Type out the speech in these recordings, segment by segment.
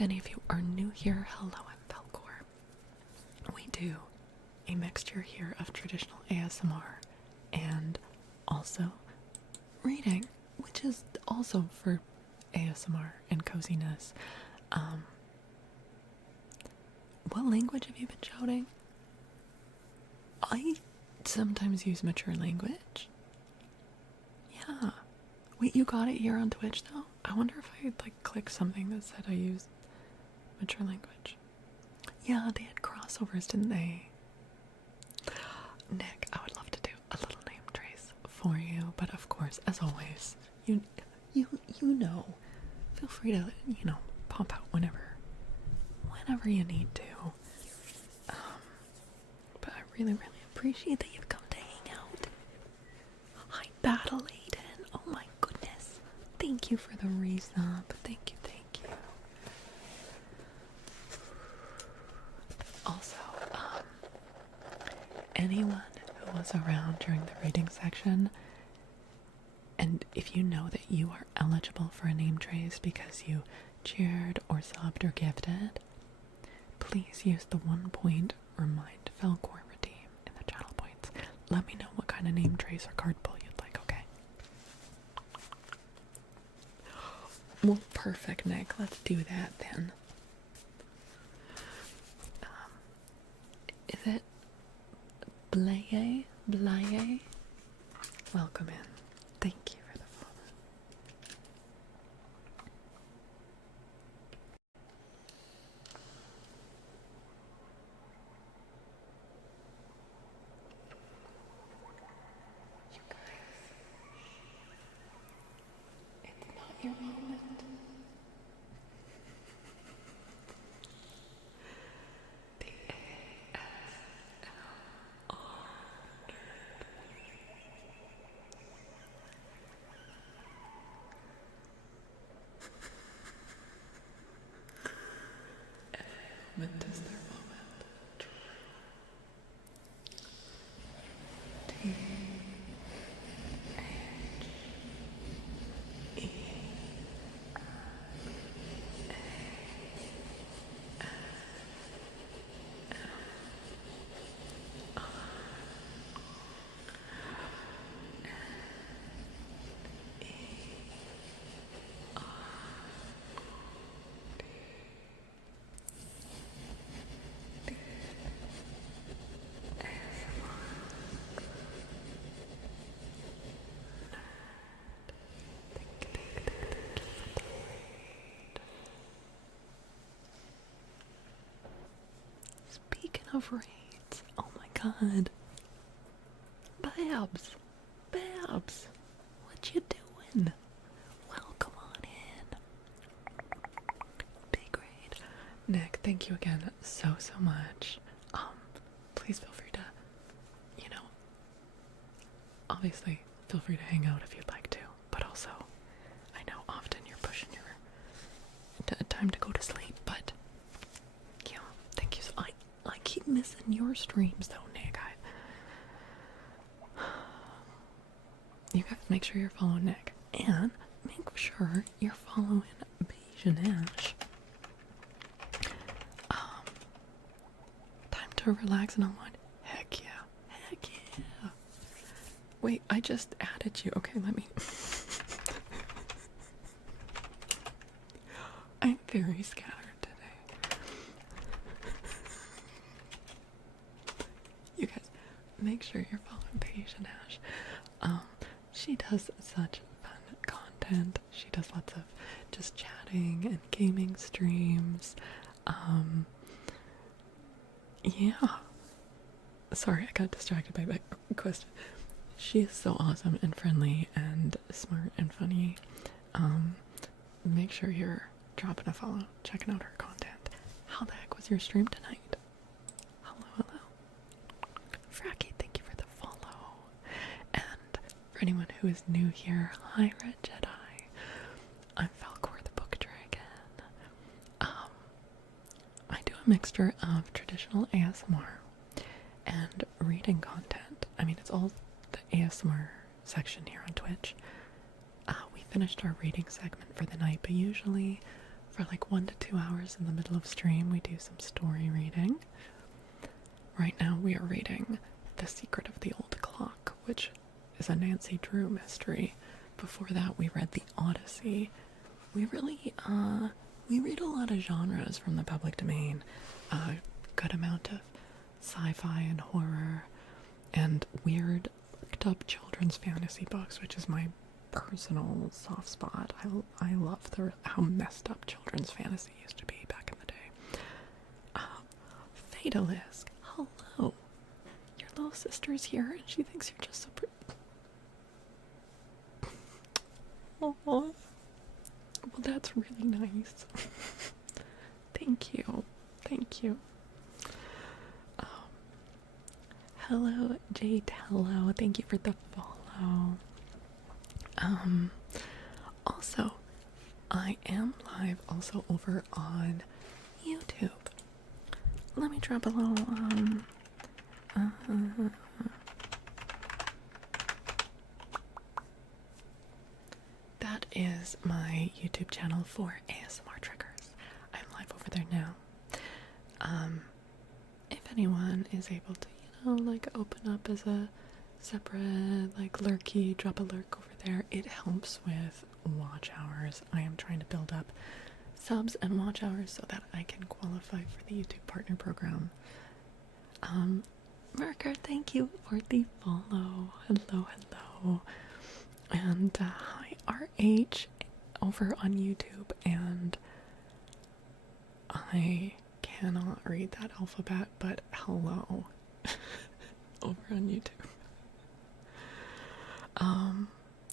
if any of you are new here, hello, I'm Falcor. We do a mixture here of traditional ASMR and also reading, which is also for ASMR and coziness. What language have you been shouting? I sometimes use mature language. Yeah. Wait, you got it here on Twitch though? I wonder if I like click something that said I use mature language. Yeah, they had crossovers, didn't they? Nick, I would love to do a little name trace for you, but of course, as always, you know, feel free to, pop out whenever you need to. But I really, really appreciate that you've come to hang out. Hi, Battle Aiden. Oh my goodness. Thank you for the resub. Thank you, thank you. Also, anyone who was around during the reading section, and if you know that you are eligible for a name trace because you cheered or subbed or gifted, please use the 1 point remind Falcor redeem in the channel points. Let me know what kind of name trace or card pull you'd like, okay? Well, perfect, Nick. Let's do that then. Is it Blaye? Blaye? Welcome in. Thank you for the follow. You guys, it's not your moment. Moment is their moment. T-H-E Speaking of raids, oh my god. Babs, what you doing? Welcome on in. Big raid. Nick, thank you again so much. Please feel free to, obviously feel free to hang out if you'd like to, but also, I know often you're pushing your time to go to sleep, but yeah, thank you. I keep missing your streams though, Nick. You guys make sure you're following Nick, and make sure you're following Beige and Ash. Time to relax and unwind. Heck yeah. Wait, I just added you. Okay, let me. I'm very scattered today. You guys, make sure you're following Paige and Ash. She does such fun content. She does lots of just chatting and gaming streams. Yeah. Sorry, I got distracted by my question. She is so awesome and friendly and smart and funny. Make sure you're dropping a follow, checking out her content. How the heck was your stream tonight? Hello. Fracky, thank you for the follow. And for anyone who is new here, hi Red Jedi. I'm Falcor the Book Dragon. I do a mixture of traditional ASMR and reading content. I mean, it's all the ASMR section here on Twitch. We finished our reading segment for the night, but usually for like 1 to 2 hours in the middle of stream, we do some story reading. Right now we are reading The Secret of the Old Clock, which is a Nancy Drew mystery. Before that we read The Odyssey. We really, we read a lot of genres from the public domain. A good amount of sci-fi and horror and weird fucked up children's fantasy books, which is my personal soft spot. I love how messed up children's fantasy used to be back in the day. Fatalisk, hello. Your little sister's here and she thinks you're just so pretty. Oh, well, that's really nice. Thank you. Thank you. Hello, Jade. Hello. Thank you for the follow. Also, I am live also over on YouTube. Let me drop a little, that is my YouTube channel for ASMR triggers. I'm live over there now. If anyone is able to, like open up as a separate, like lurky, drop a lurk over there, it helps with watch hours. I am trying to build up subs and watch hours so that I can qualify for the YouTube partner program. Merker, thank you for the follow. Hello, hello. And hi RH over on YouTube, and I cannot read that alphabet, but hello over on YouTube.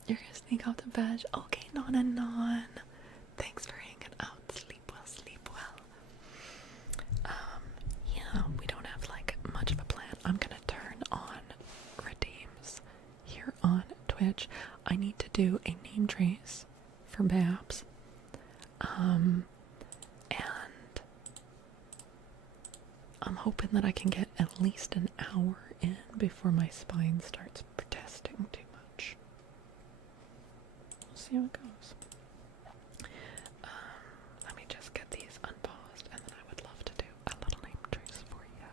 You're gonna sneak out to bed. Okay, non. Thanks for hanging out. Sleep well, sleep well. Yeah, we don't have like much of a plan. I'm gonna turn on redeems here on Twitch. I need to do a name trace for Babs. And I'm hoping that I can get at least an hour in before my spine starts protesting too much. We'll see how it goes. Let me just get these unpaused, and then I would love to do a little name trace for you.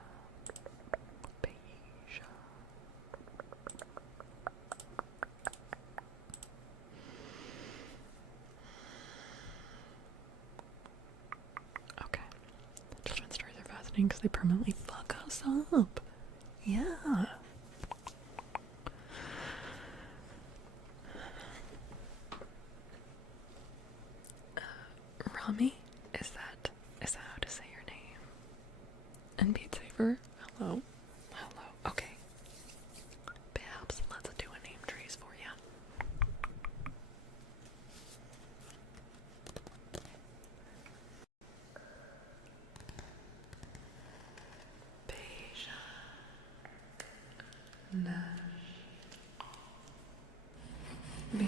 Beige. Okay. Children's stories are fascinating because they permanently fuck us up. Yeah. Rami, is that how to say your name? And Beat Saber, hello. Hello. Okay. Babs, let's do a name trace for you. Beige. Nash. B.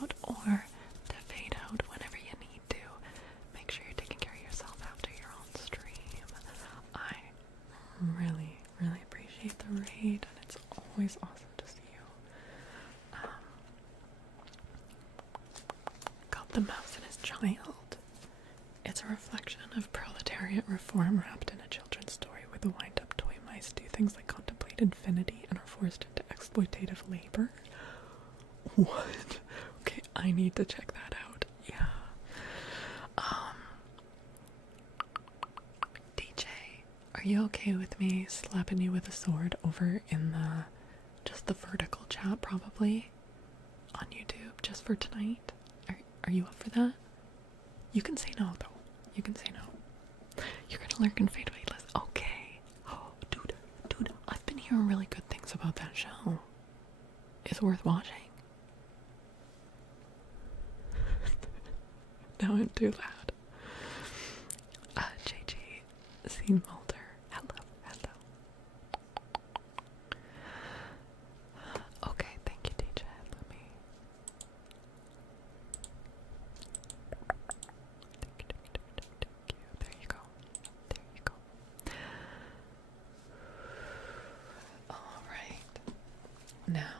Out or to fade out whenever you need to. Make sure you're taking care of yourself after your own stream. I really, really appreciate the raid, and it's always awesome to see you. Called The Mouse and His Child. It's a reflection of proletariat reform wrapped in a children's story where the wind-up toy mice do things like contemplate infinity and are forced into exploitative labor. What? Okay, I need to check that out. Yeah. DJ, are you okay with me slapping you with a sword over in just the vertical chat, probably on YouTube, just for tonight? Are you up for that? You can say no, though. You can say no. You're gonna lurk and fade away. Okay. Oh, dude, I've been hearing really good things about that show. It's worth watching. Now I'm too loud. JG, Scene Mulder. Hello. Okay, thank you, DJ. Let me. Thank you. There you go. Alright. Now.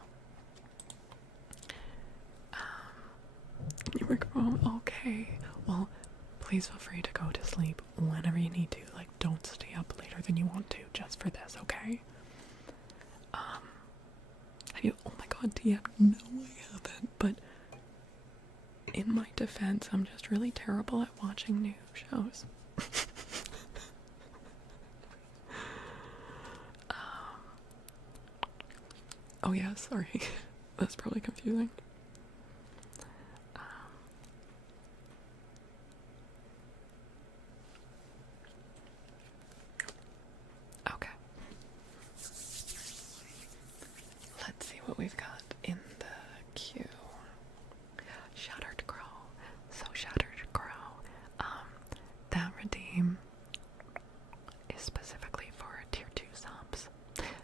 You work from home? Okay. Well, please feel free to go to sleep whenever you need to. Like, don't stay up later than you want to just for this, okay? Oh my god, DM, no I haven't, but in my defense, I'm just really terrible at watching new shows. Oh yeah, sorry. That's probably confusing. Okay. Let's see what we've got in the queue. Shattered Crow. So Shattered Crow. That redeem is specifically for tier 2 subs.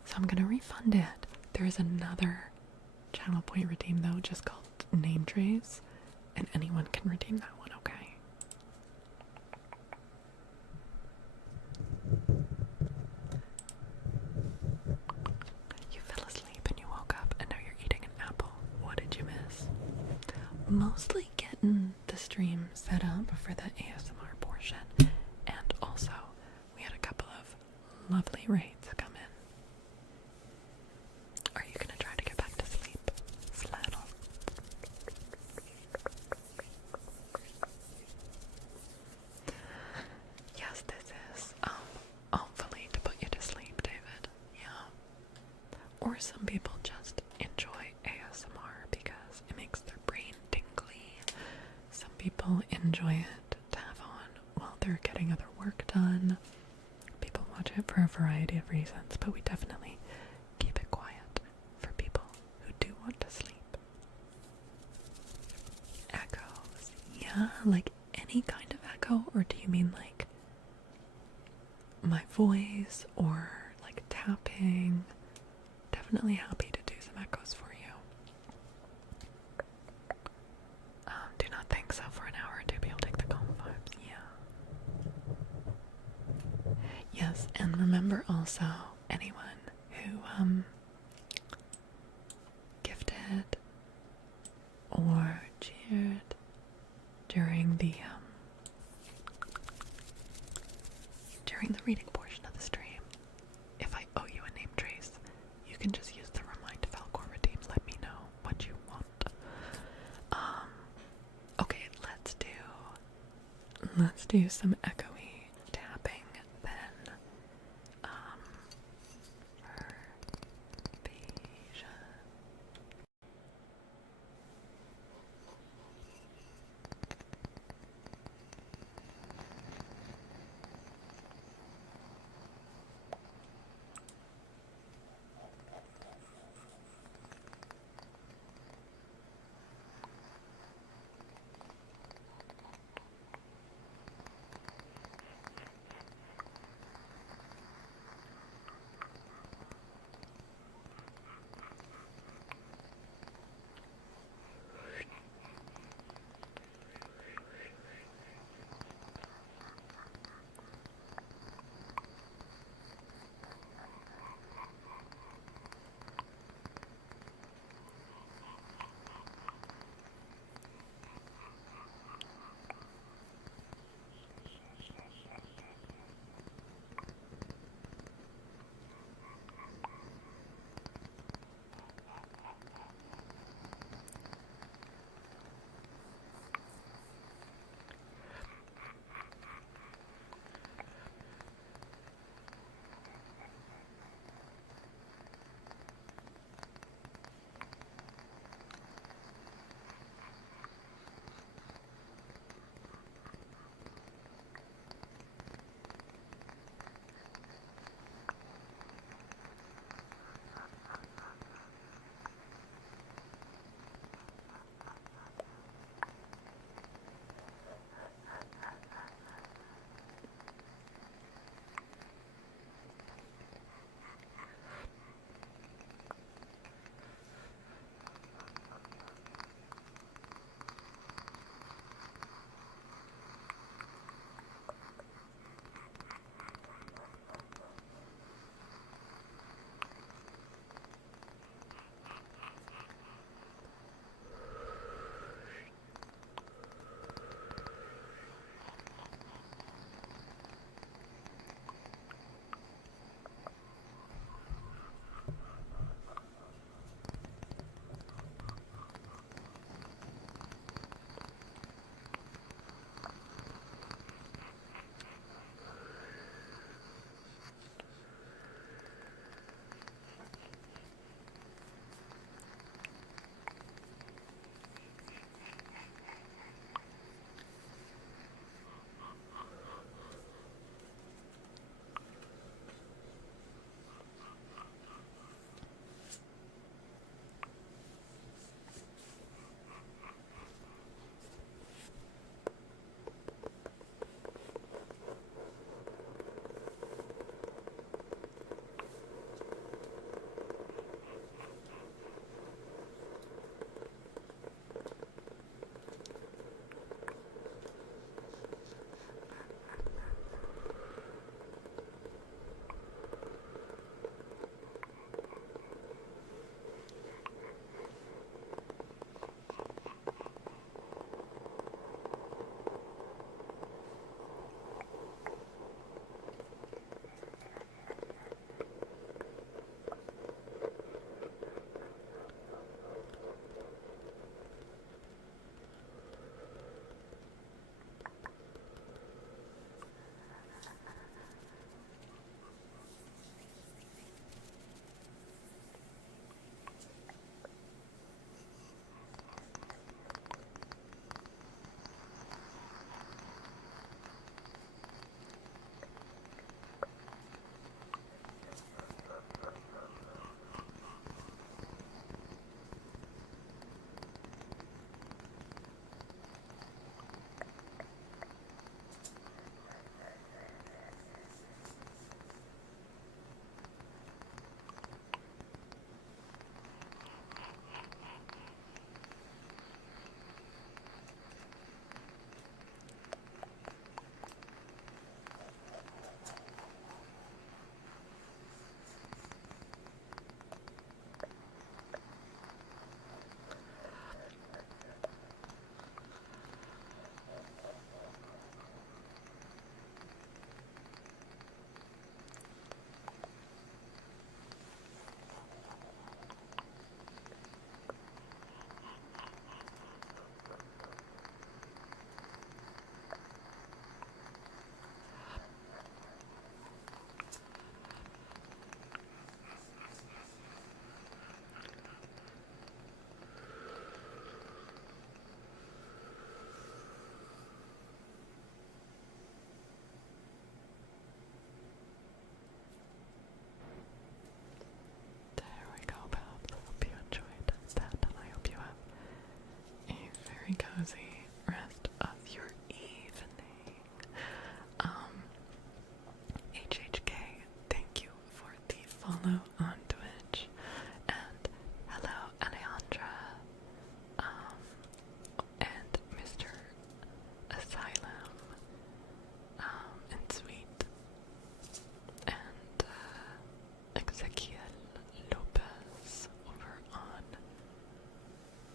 So I'm gonna refund it. There is another channel point redeem though, just called Name Trace, and anyone can redeem that one, okay? You fell asleep and you woke up and now you're eating an apple. What did you miss? Mostly getting the stream set up for the ASMR portion, and also we had a couple of lovely raids come in. Are you gonna try to get back to sleep, Flannel? Yes, this is hopefully to put you to sleep, David. Yeah. Or some people just enjoy ASMR because it makes their brain tingly. Some people enjoy it to have on while they're getting other work done. People watch it for a variety of reasons, but we definitely keep it quiet for people who do want to sleep. Echoes. Yeah, like any kind of echo, or do you mean like my voice or like tapping? Definitely happy to do some echoes for you. Do not think so for an hour or two. People take the calm vibes. Yeah. Yes, and remember also anyone who gifted or cheered during the reading portion of the stream. If I owe you a name trace, you can just use the Remind Falcor redeem. Let me know what you want. Okay, let's do some echoey tapping then. Pervasion.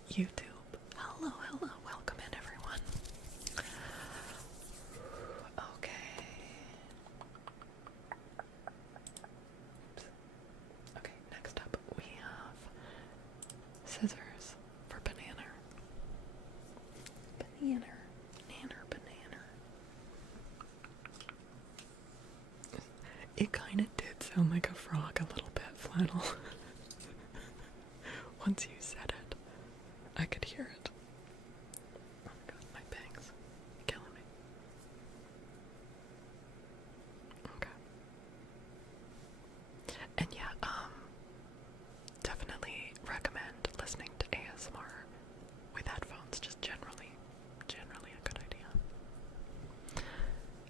YouTube. Hello, hello, welcome in everyone. Okay. Oops. Okay, next up we have scissors for banana. Banana. Banana. It kind of did sound like a frog a little bit, Flannel. Once you said it, I could hear it. Oh my god, my bangs. Killing me. Okay. And yeah, definitely recommend listening to ASMR with headphones, just generally a good idea.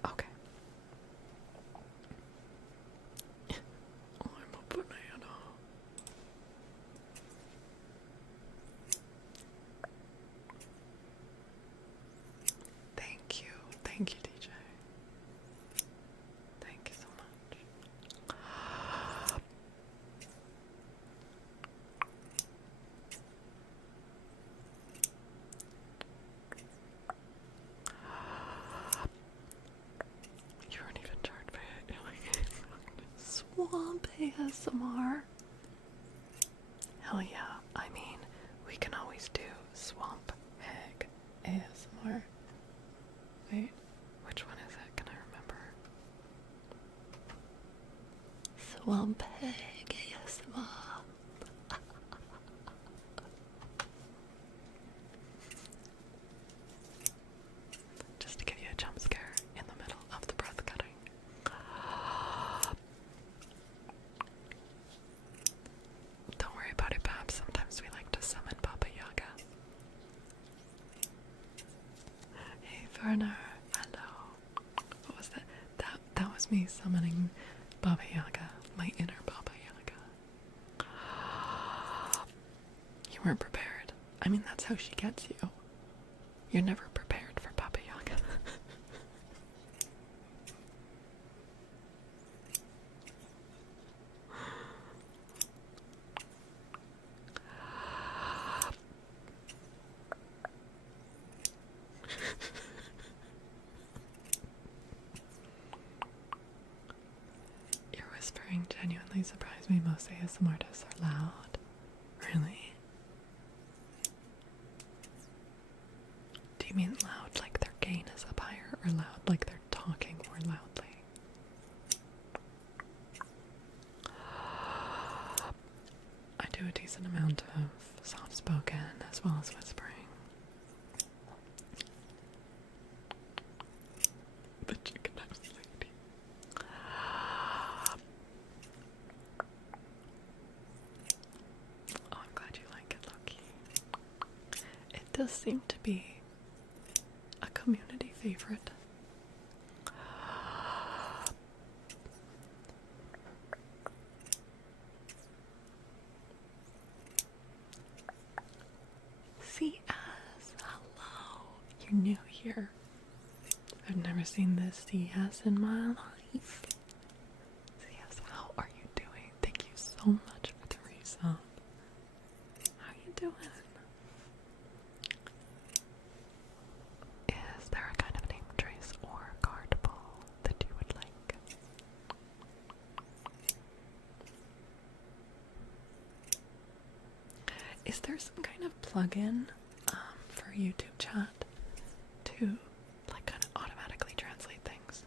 Okay. Oh, I'm a banana. Thank you, DJ. Thank you so much. You weren't even charged by it. Swamp ASMR. Hell yeah. I mean, we can always do swamp hag ASMR. Wait, which one is it? Can I remember? Swamp hag ASMR. Just to give you a jump scare in the middle of the breath cutting. Don't worry about it, Babs. Sometimes we like to summon Baba Yaga. Hey, Werner. Hello. What was that? That was me summoning Baba Yaga. My inner Baba Yaga. You weren't prepared. I mean, that's how she gets you. You're never prepared for Baba Yaga. Your whispering genuinely surprised me. Most ASMR artists are loud. Really? Do you mean loud like their gain is up higher, or loud like they're talking more loudly? I do a decent amount of soft-spoken as well as whispering. The chicken house lady. Oh, I'm glad you like it, Loki. It does seem to be a community favorite. CS, hello. You're new here. I've never seen this CS in my life. CS, how are you doing? Thank you so much for the resub. How are you doing? Is there a kind of name trace or card pull that you would like? Is there some kind of plugin for YouTube chat to like kind of automatically translate things?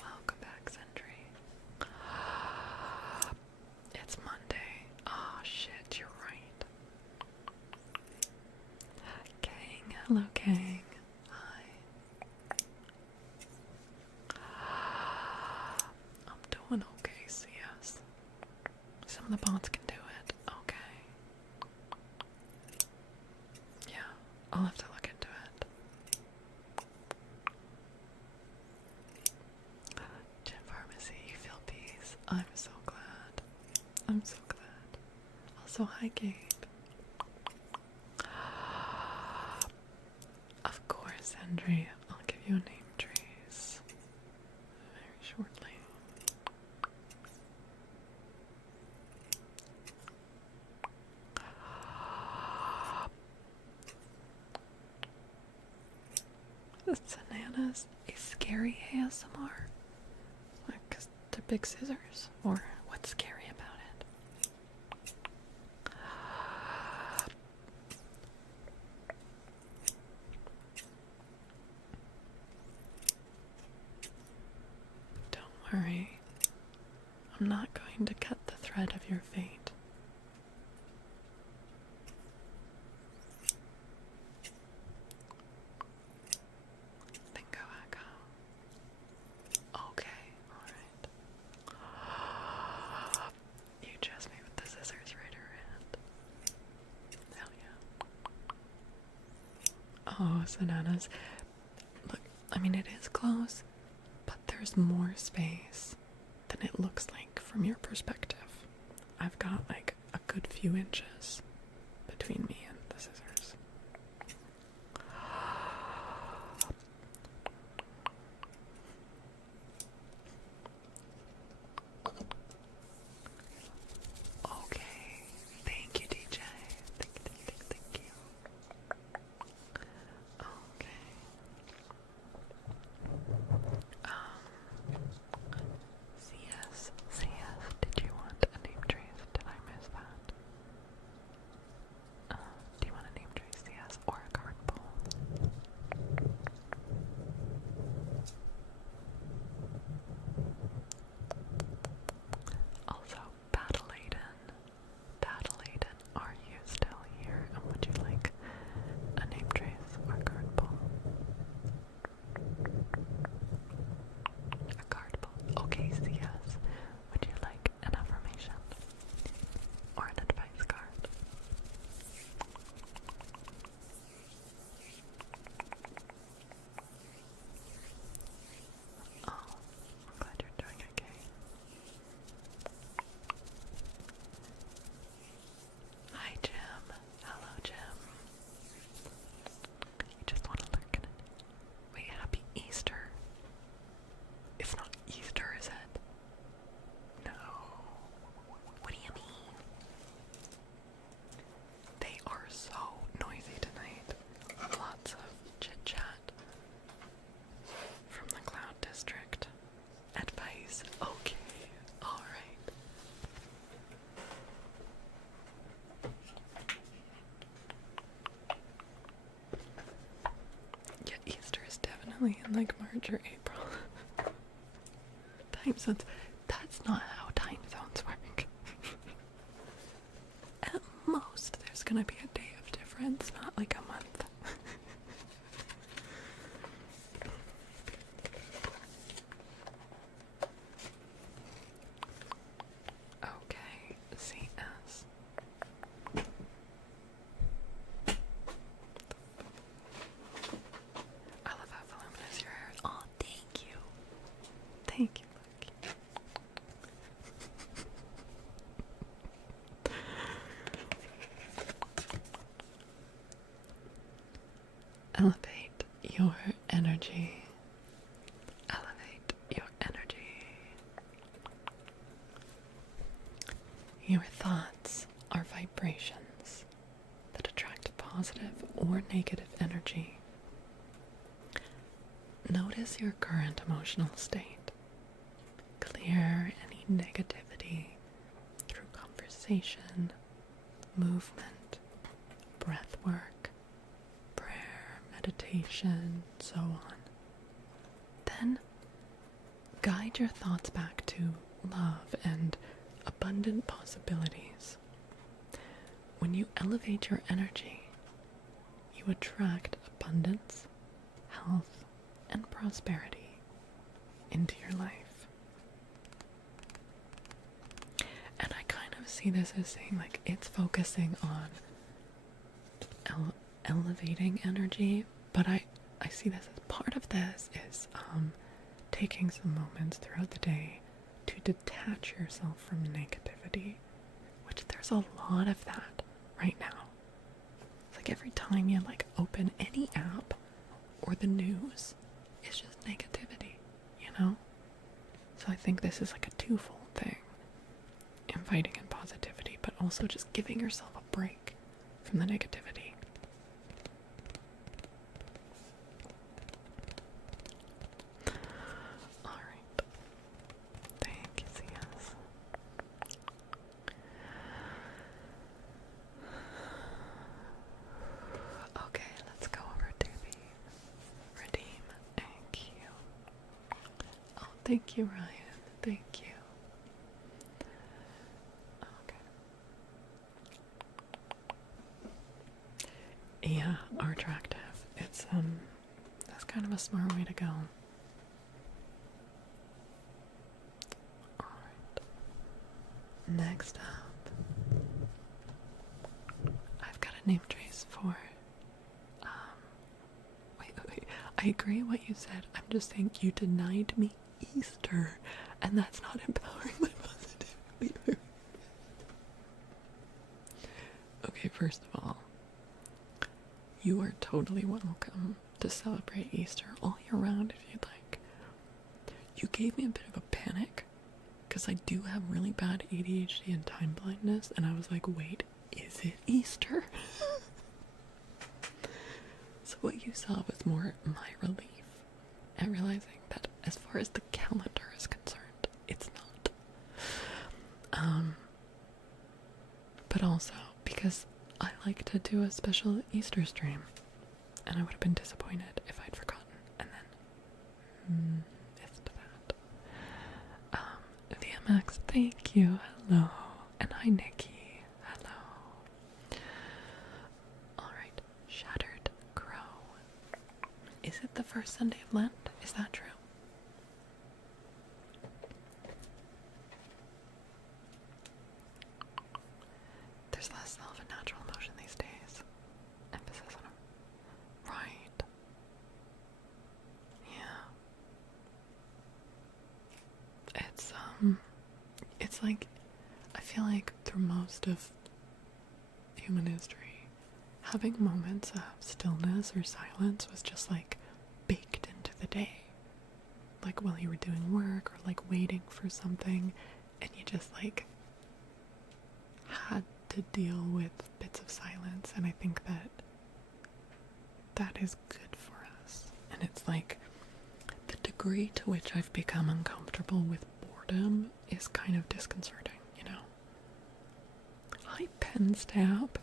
Welcome back, Sentry. It's Monday. Oh shit, you're right. Kang, hello Kang. Hi. I'm doing okay, CS. Some of the bots can do it. Okay. Yeah, I'll have to look into it. Gym Pharmacy, you feel peace. I'm so glad. I'm so glad. Also, hi Gabe. Of course, Henry. I'll give you a name trace very shortly. Bananas is scary ASMR? Because they're big scissors? Or what's scary about it? Don't worry. I'm not going to cut the thread of your fate. Okay, alright. You chose me with the scissors right around. Hell yeah. Oh, bananas. Look, I mean, it is close, but there's more space than it looks like from your perspective. I've got like a good few inches between me and the scissors. Okay, thank you, DJ. Thank you. Okay. CS, did you want a name trace? Did I miss that? Do you want a name trace, CS, or a card pull? Also, Battle Aiden, are you still here? And would you like a name trace or a card pull? A card pull. Okay, CS. Would you like an affirmation or an advice card? Oh, I'm glad you're doing okay. Hi, Jim. Hello, Jim. You just want to lurk in it. Wait, happy Easter. It's not Easter, is it? No. What do you mean? They are so noisy tonight. Lots of chit chat from the Cloud District. Advice. Okay. Alright. Yeah, Easter is definitely in like March or April. Time zones. That's not how time zones work. At most, there's gonna be a day of difference, not like a month. Okay, CS. I love how voluminous your hair is. Oh, thank you. Thank you, Lucky. Elevate your energy. Elevate your energy. Your thoughts are vibrations that attract positive or negative energy. Notice your current emotional state. Clear any negativity through conversation, movement, breath work, prayer, meditation, so on. Then guide your thoughts back to love and abundant possibilities. When you elevate your energy, you attract abundance, health, and prosperity into your life. And I kind of see this as saying like it's focusing on elevating energy, but I see this as part of this is taking some moments throughout the day to detach yourself from negativity, which there's a lot of that right now. It's like every time you like open any app or the news, it's just negativity, you know? So I think this is like a twofold thing. Inviting in positivity, but also just giving yourself a break from the negativity. Thank you, Ryan. Thank you. Okay. Yeah, are attractive. It's that's kind of a smart way to go. Alright. Next up, I've got a name trace for wait. I agree what you said. I'm just saying you denied me Easter, and that's not empowering my positivity. Okay, first of all, you are totally welcome to celebrate Easter all year round if you'd like. You gave me a bit of a panic because I do have really bad ADHD and time blindness, and I was like, wait, is it Easter? So what you saw was more my relief at realizing that as far as the calendar is concerned, it's not. But also because I like to do a special Easter stream, and I would have been disappointed if I'd forgotten and then missed that. VMX, thank you, hello, and hi Nikki, hello. Alright, Shattered Crow. Is it the first Sunday of Lent? Is that true? There's less self and natural emotion these days. Emphasis on it. Right. Yeah. It's like, I feel like through most of human history, having moments of stillness or silence was just like baked into the day. Like while you were doing work or like waiting for something, and you just like had to deal with bits of silence. And I think that that is good for us. And it's like the degree to which I've become uncomfortable with boredom is kind of disconcerting, you know? Hi, Pen Stab.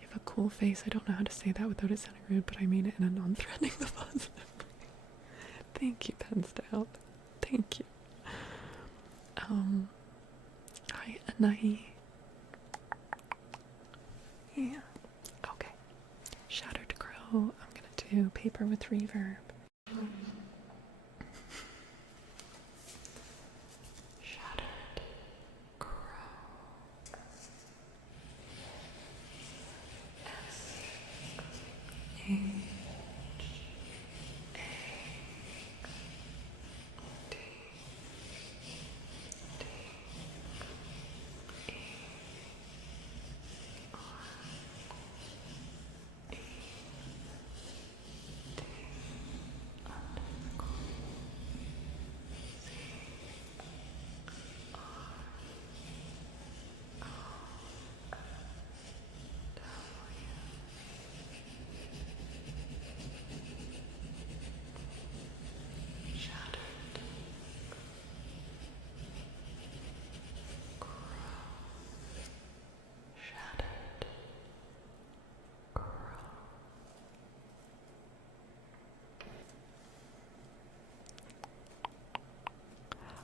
You have a cool face. I don't know how to say that without it sounding rude, but I mean it in a non-threatening but positive way. Thank you, Pen Stab. Thank you. Hi, Anahi. Yeah. Okay. Shattered Crow. I'm gonna do paper with reverb. Shattered Crow. S-H-A-D-E.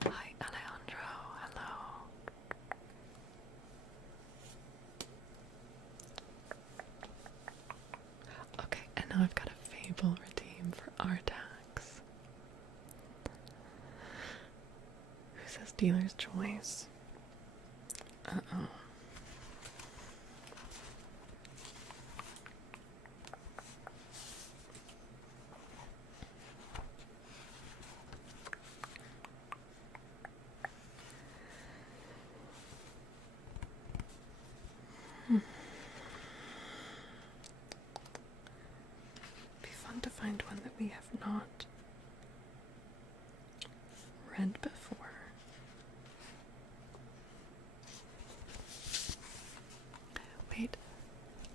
Hi, Alejandro. Hello. Okay, and now I've got a Fable redeem for Artax. Who says dealer's choice? Uh-oh. Be fun to find one that we have not read before. Wait,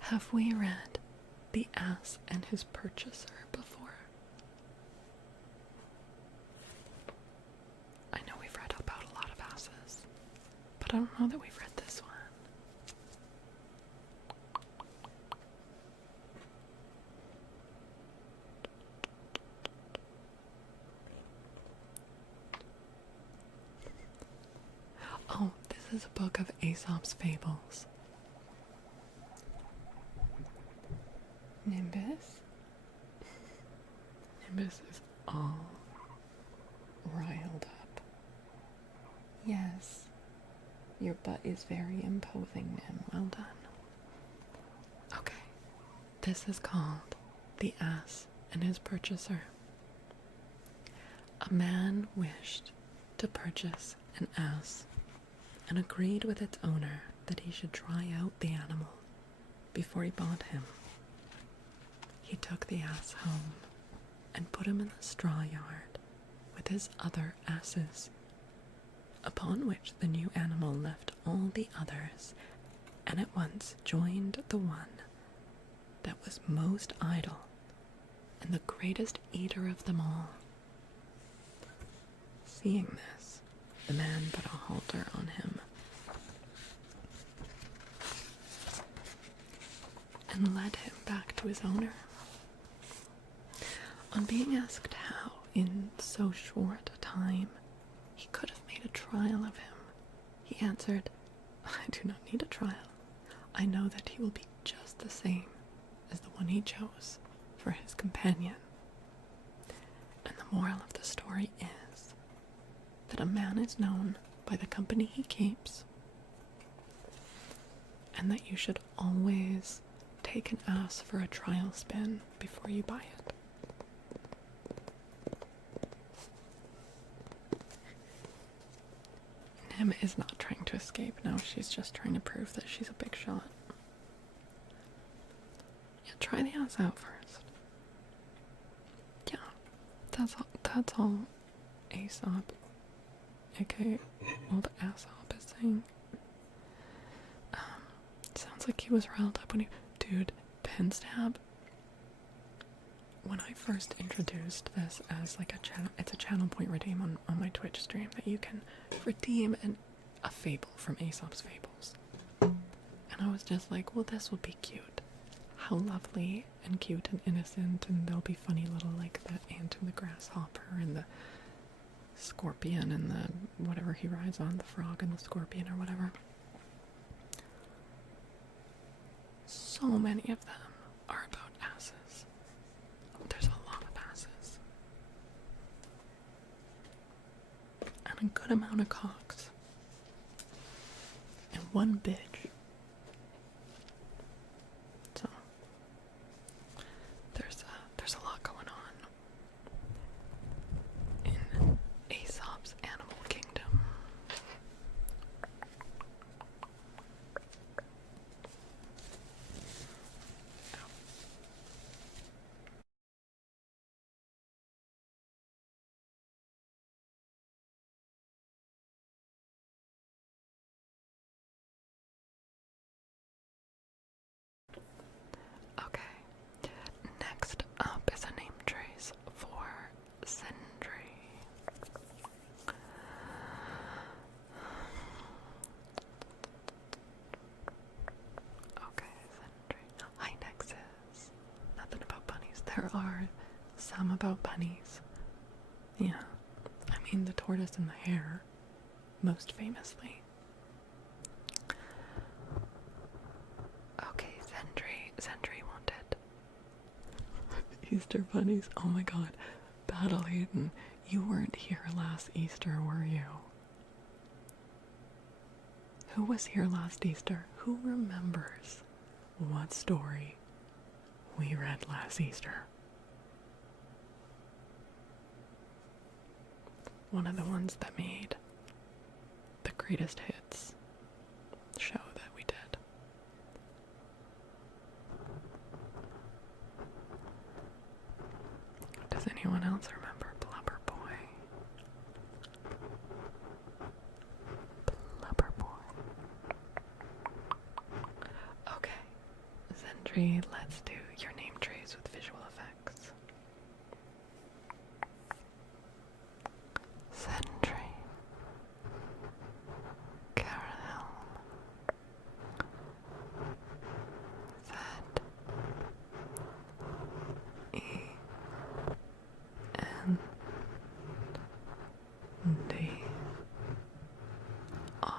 have we read The Ass and His Purchaser before? I know we've read about a lot of asses, but I don't know that we've read this one. Aesop's Fables. Nimbus? Nimbus is all riled up. Yes, your butt is very imposing, Nim. Well done. Okay, this is called The Ass and His Purchaser. A man wished to purchase an ass and agreed with its owner that he should try out the animal before he bought him. He took the ass home and put him in the straw yard with his other asses, upon which the new animal left all the others and at once joined the one that was most idle and the greatest eater of them all. Seeing this, the man put a halter on him and led him back to his owner. On being asked how, in so short a time, he could have made a trial of him, he answered, "I do not need a trial. I know that he will be just the same as the one he chose for his companion." And the moral of the story is that a man is known by the company he keeps, and that you should always take an ass for a trial spin before you buy it. Nim is not trying to escape now, she's just trying to prove that she's a big shot. Yeah, try the ass out first. Yeah, that's all Aesop, aka old Aesop, is saying. Sounds like he was riled up when he... Dude, pin stab. When I first introduced this as like a channel, it's a channel point redeem on my Twitch stream that you can redeem a fable from Aesop's Fables. And I was just like, well, this will be cute. How lovely and cute and innocent, and there'll be funny little, like, the ant and the grasshopper and the scorpion and the whatever he rides on, the frog and the scorpion or whatever. So many of them are about asses. There's a lot of asses. And a good amount of cocks. And one bitch. So, there's a lot going on in Aesop's animal kingdom. Okay, next up is a name trace for Sindri. Okay, Sindri. Hi, Nexus. Nothing about bunnies. There are some about bunnies. Yeah. I mean, the tortoise and the hare, most famously. Okay, Sentry wanted Easter bunnies. Oh my god. Battle Hayden, you weren't here last Easter, were you? Who was here last Easter? Who remembers what story we read last Easter? One of the ones that made the greatest hits show that we did. Does anyone else remember Blubber Boy? Blubber Boy. Okay, Zendri, let's do your name trace with visual effects. Zendri. Caramel. Z. E. N. D. R.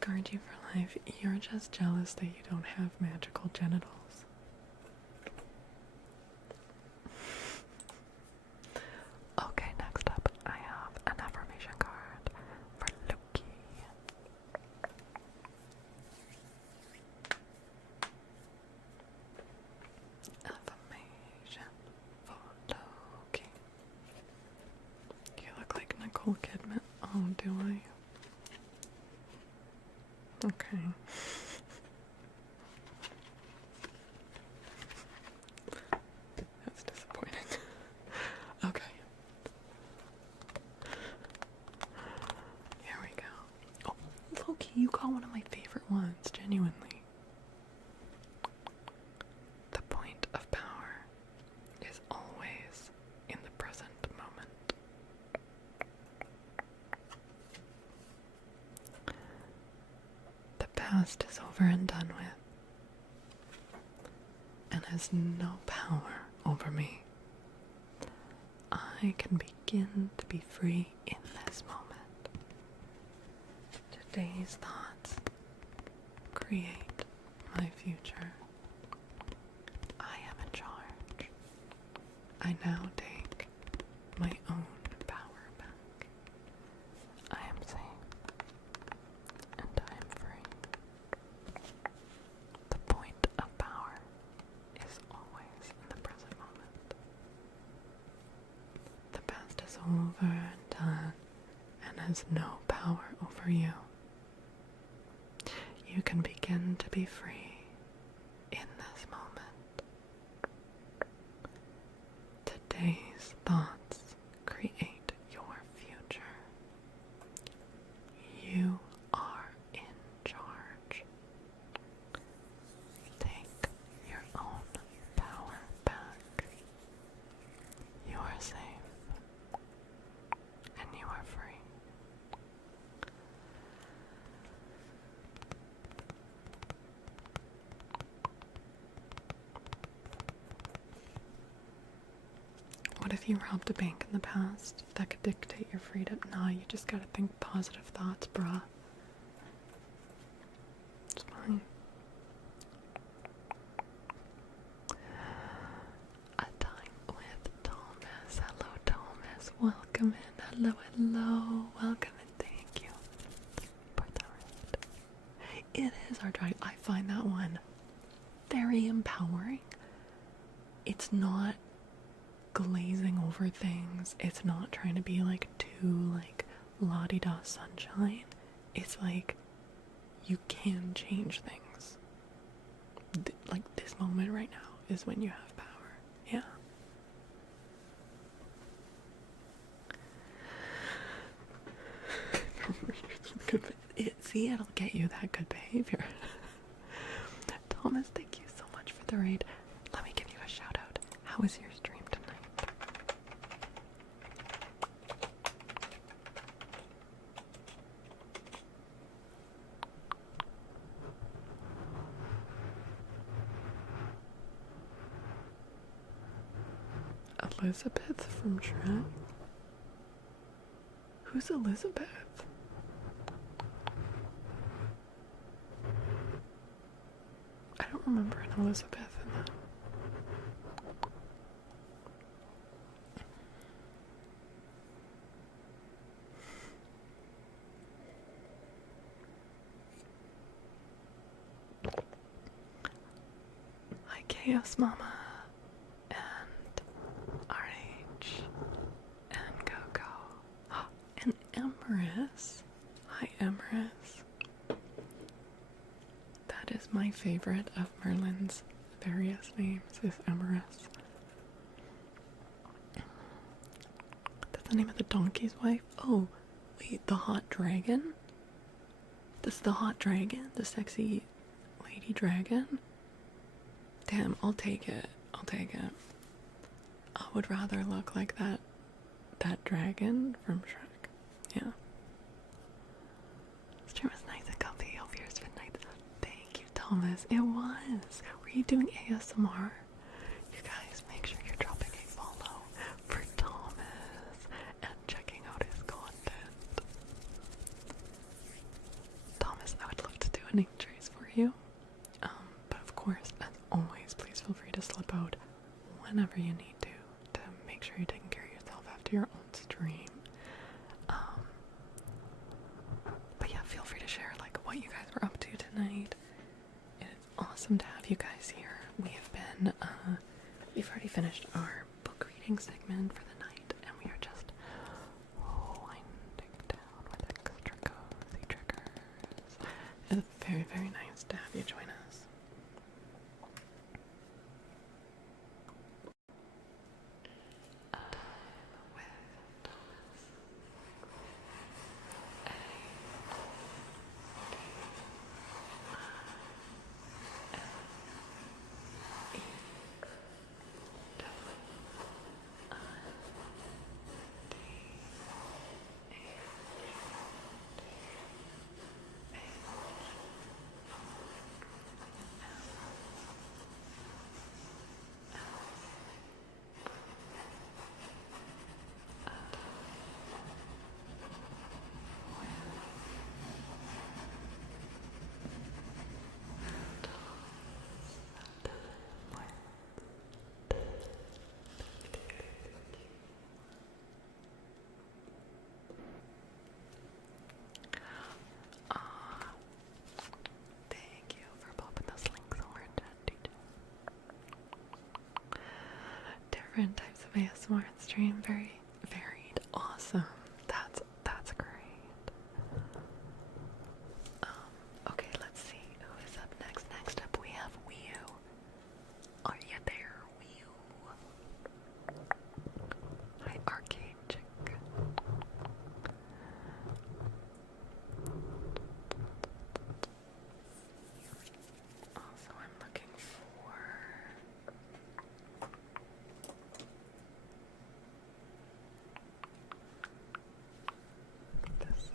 scarred you for life. You're just jealous that you don't have magical genitals. Okay, next up I have an affirmation card for Loki. Affirmation for Loki. You look like Nicole Kidman. Oh, do I? Okay. That's disappointing. Okay. Here we go. Oh, Loki, you got one of my favorite ones, genuinely. The point of power is always in the present moment. The past is over and done with, and has no power over me. I can begin to be free in this moment. Today's thoughts create my future. I am in charge. I now take my own power back. I am safe, and I am free. The point of power is always in the present moment. The past is over and done, and has no power over you. You can begin to be free in this moment. Today's thoughts create your future. You are in charge. Take your own power back. You are safe, and you are free. What if you robbed a bank in the past? That could dictate your freedom. Nah, you just gotta think positive thoughts, bruh. It's fine. A time with Thomas. Hello, Thomas. Welcome in. Hello, hello. Welcome and thank you for the read. It is our drive. I find that one very empowering. It's not glazing over things. It's not trying to be like too like la-di-da sunshine. It's like you can change things. Like this moment right now is when you have power. Yeah. See, it'll get you that good behavior. Thomas, thank you so much for the raid. Let me give you a shout out. How was your stream tonight? Elizabeth from Shrek? Who's Elizabeth? I don't remember an Elizabeth in that. Hi, Chaos Mama, and RH, and Coco, and Emerus. Hi, Emerus. That is my favorite of Merlin's various names, is Emerus. That's the name of the donkey's wife? Oh, wait, the hot dragon? This is the hot dragon? The sexy lady dragon? Damn, I'll take it. I'll take it. I would rather look like that dragon from Shrek. Yeah. Stream was nice and comfy. Hope yours been nice. Thank you, Thomas. It was. Were you doing ASMR? You guys, make sure you're dropping a follow for Thomas and checking out his content. Thomas, I would a name trace for you. But of course, as always, please feel free to slip out whenever you need to make sure you're taking care of yourself after your own stream. But yeah, feel free to share like what you guys were up to tonight. It is awesome to have you guys here. We've already finished our book reading segment for the night, and we are just winding down with extra cozy triggers. It's very, very nice to have you join us. Different types of ASMR stream, very varied, awesome. That's great. Okay, let's see who is up next. Next up we have Wii. Are you there, Wii? Hi, Arcade Chick. Also, I'm looking for this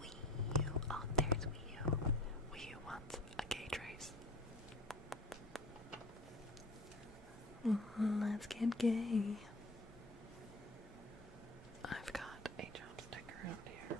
Wii U. Oh, there's Wii U. Wii U wants a gay trace. Let's get gay. I've got a chopstick around here.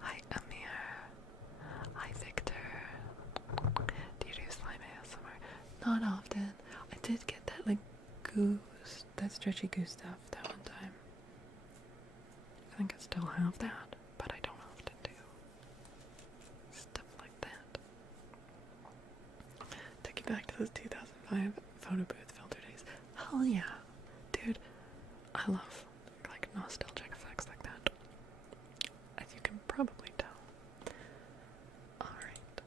Hi Amir. Hi Victor. Do you do slime ASMR? Not often. I did get that like goose, that stretchy goose stuff that one time. I think I still have that, but I don't often do stuff like that. Take you back to those 2005 photo booth filter days. Hell yeah, dude. I love like nostalgic effects like that, as you can probably tell. Alright,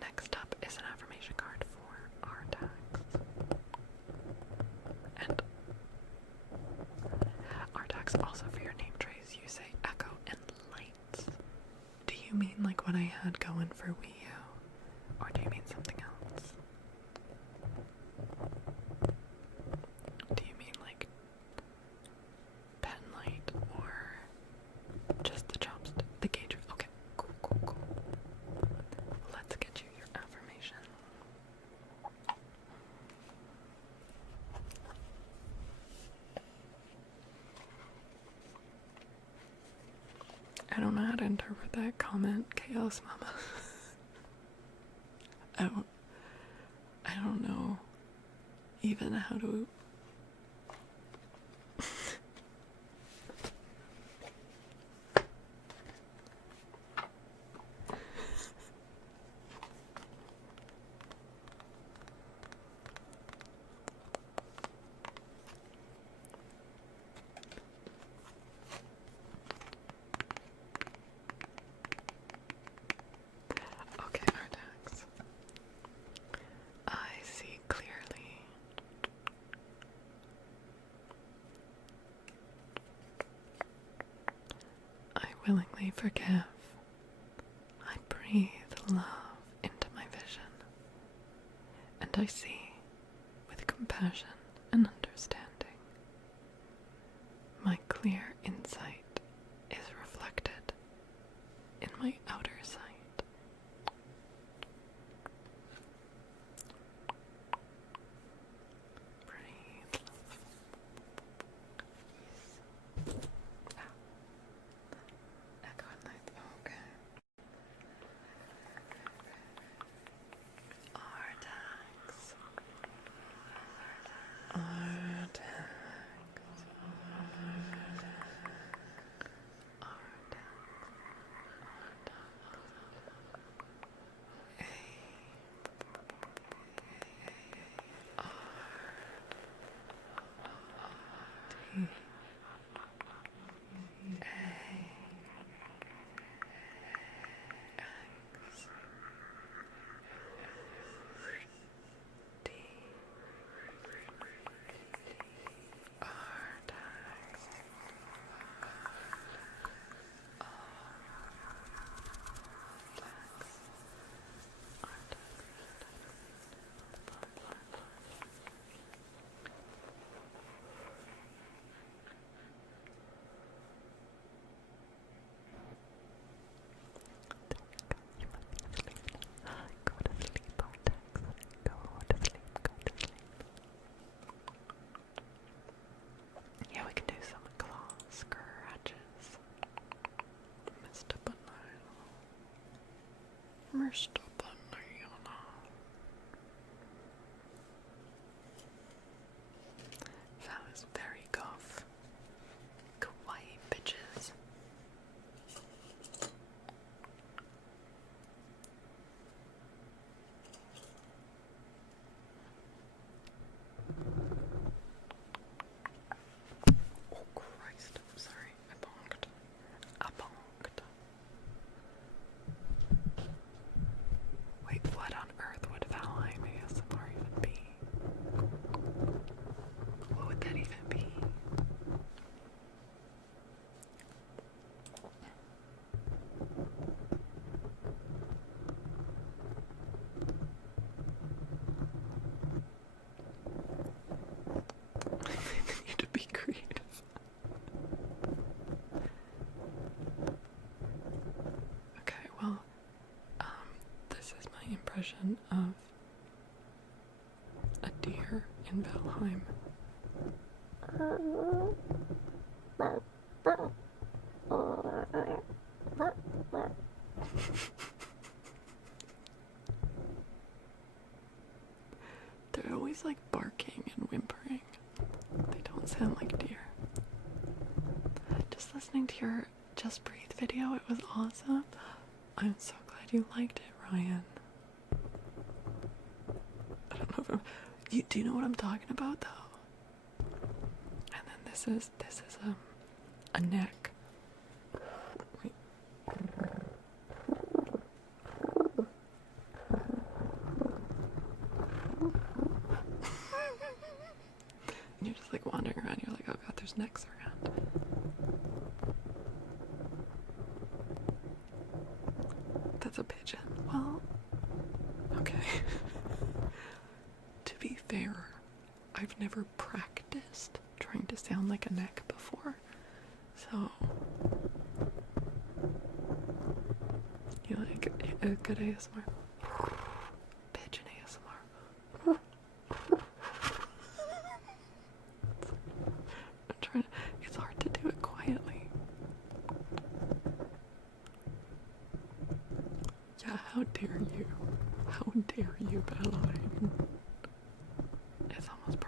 next up is an affirmation card for our tags. And our tags also for your name trace, you say echo and lights. Do you mean like what I had going for Wii U? Or do you mean something else? Do you mean like pen light or just the chopstick, the gauge? Okay, cool. Let's get you your affirmation. I don't know how to interpret that comment, Chaos Mama. I don't know. even how to... Okay, Artax. I see clearly. I willingly forgive. I breathe love into my vision, and I see with compassion and understanding. My clear insight is reflected in my outer sight. Breathe. Echo at night. Okay. Artax. Artax. Yeah, we can do some claw scratches. Mr. Banana. Mr. Banana. That was very goth. Kawaii bitches. Oh Christ, I'm sorry, I bonked. Wait, what on earth would Valheim ASMR even be? What would that even be? I need to be creative. Okay, well, this is my impression of a deer in Valheim. They're always like barking and whimpering. They don't sound like deer. Just listening to your Just Breathe video, it was awesome. I'm so glad you liked it, Ryan. I don't know if do you know what I'm talking about though? And then this is a neck. Wait. And you're just like wandering around, you're like, oh god, there's necks around. That's a pigeon. Well, okay. To be fair, I've never practiced trying to sound like a neck before. So, you like a good ASMR? Pigeon ASMR. I'm trying to, it's hard to do it quietly. Yeah, how dare you? How dare you, Valheim? It's almost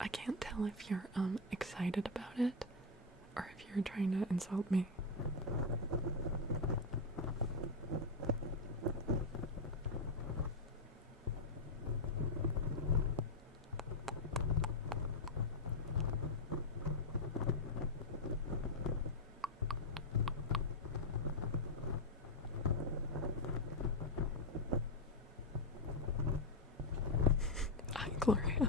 I can't tell if you're excited about it or if you're trying to insult me. Hi, Gloria.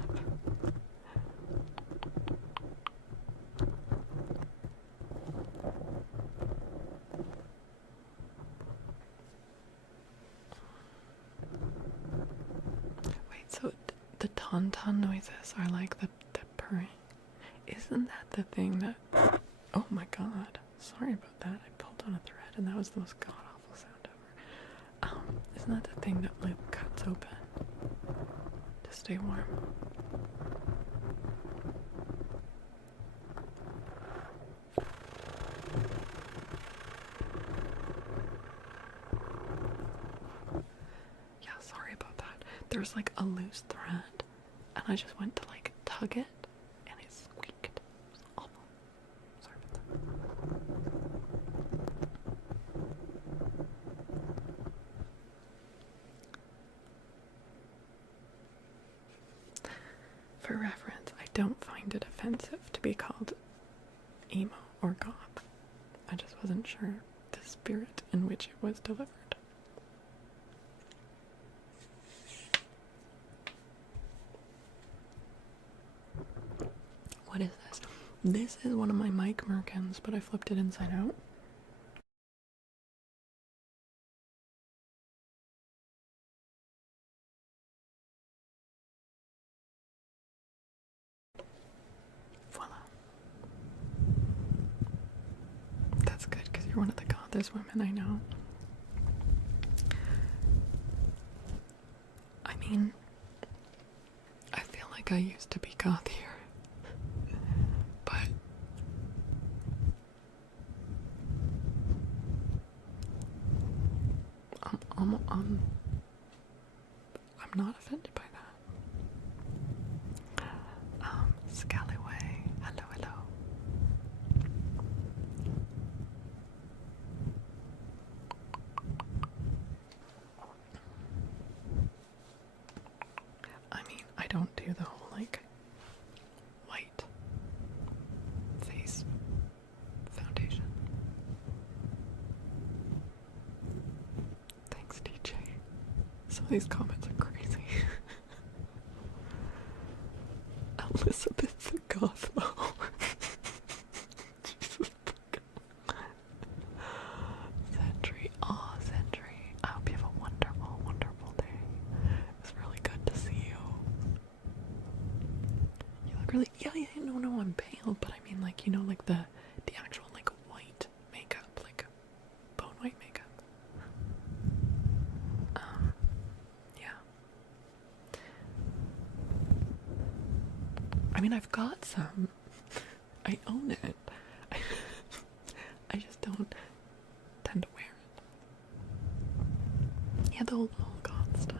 Wait, so the tauntaun noises are like the purring? Isn't that the thing that... Oh my god. Sorry about that. I pulled on a thread and that was the most god-awful sound ever. Isn't that the thing that Luke cuts open to stay warm? Yeah, sorry about that. There's like a loose thread and I just went to like tug it and it squeaked. It was awful. Sorry about that. For reference, I don't find it offensive to be called emo or goth. I just wasn't sure the spirit in which it was delivered. What is this? This is one of my mic merkins, but I flipped it inside out. Voila. That's good, because you're one of the gothest women I know. I mean, I feel like I used to be gothier, but I'm not offended by that. Scallyway, hello, hello. I mean, I don't do the whole like white face foundation. Thanks, DJ. Some of these comments are crazy. Elizabeth the Goth. Oh. Jesus. Sentry. Oh, Sentry. I hope you have a wonderful, wonderful day. It's really good to see you. You look really... Yeah, no, I'm pale, but I mean, like, you know, like the actual, like, white makeup, like, bone white makeup. Yeah. I mean, I've got some. I own it. I just don't tend to wear it. Yeah, the old goth style.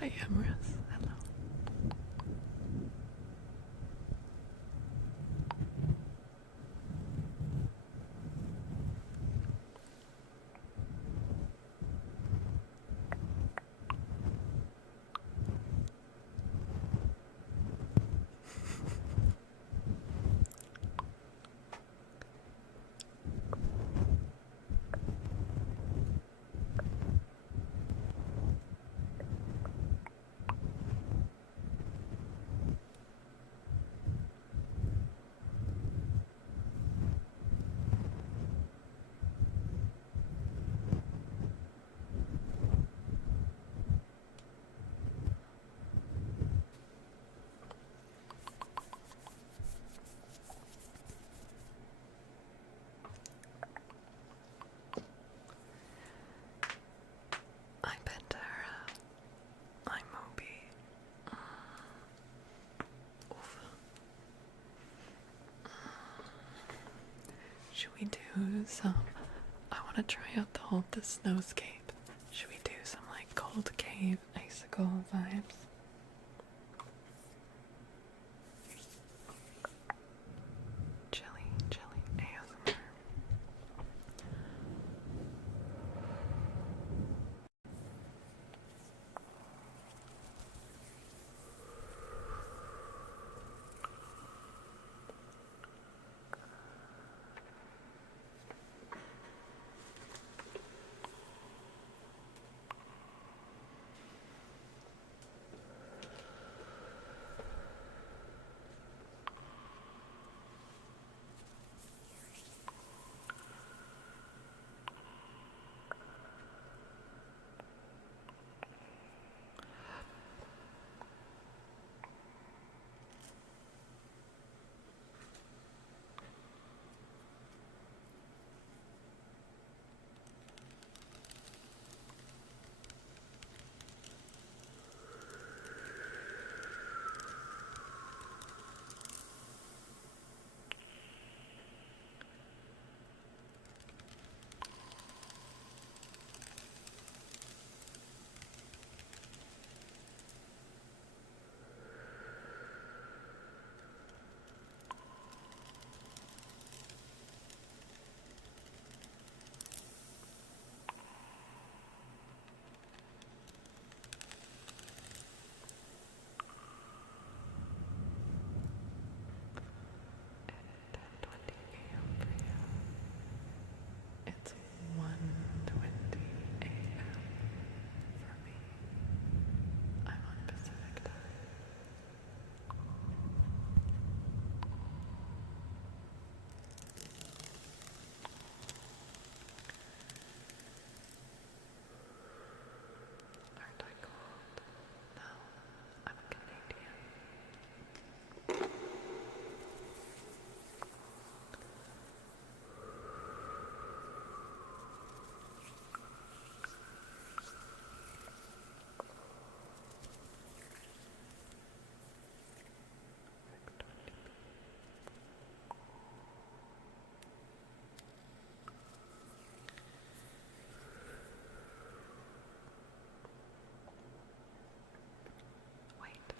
Hi, Emrys. Hello. Should we do some? I want want to try out the snowscape. Should we do some like cold cave icicle vibes? Chilly ASMR. It's 1:20 a.m. for me. I'm on Pacific time. Aren't I cold? No, I'm a Canadian. Wait.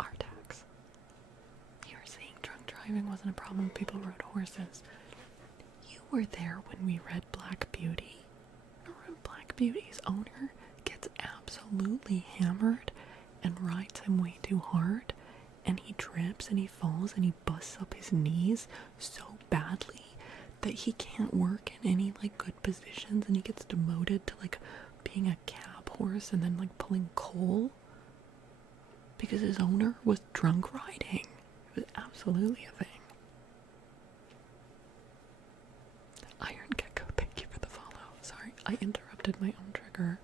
Artax. You were saying drunk driving wasn't a problem. People rode horses. You were there when we read Black Beauty. Remember when Black Beauty's owner gets absolutely hammered and rides him way too hard, and he trips and he falls and he busts up his knees so badly that he can't work in any like good positions, and he gets demoted to like being a cab horse and then like pulling coal because his owner was drunk riding. It was absolutely a thing. Iron Gecko, thank you for the follow. Sorry, I interrupted my own trigger.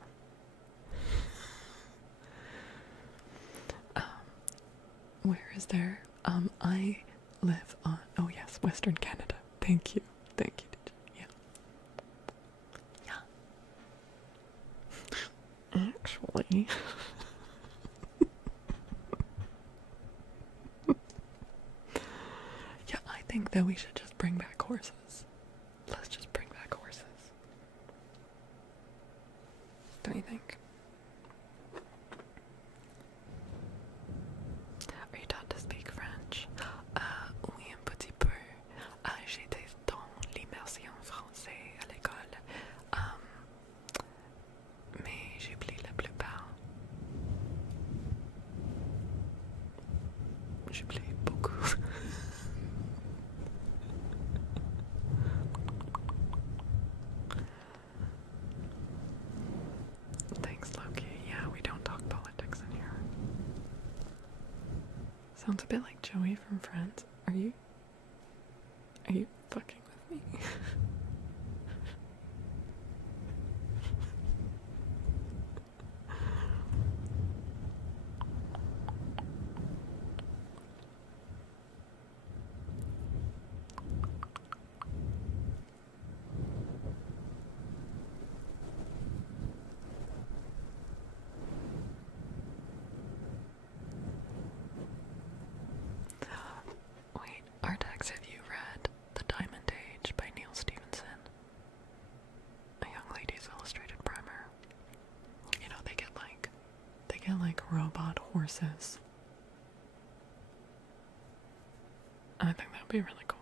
Where is there? I live on, oh yes, Western Canada. Thank you. Thank you, teacher. Yeah. Actually. Yeah, I think that we should just bring back horses. Let's just bring back horses. Don't you think? Are you taught to speak French? Oui, un petit peu. J'étais dans l'immersion français à l'école. Mais j'oublie la plupart. J'oublie beaucoup. Thanks, Loki. Yeah, we don't talk politics in here. Sounds a bit like Joey from Friends. Are you fucking with me? Wait, be really cool.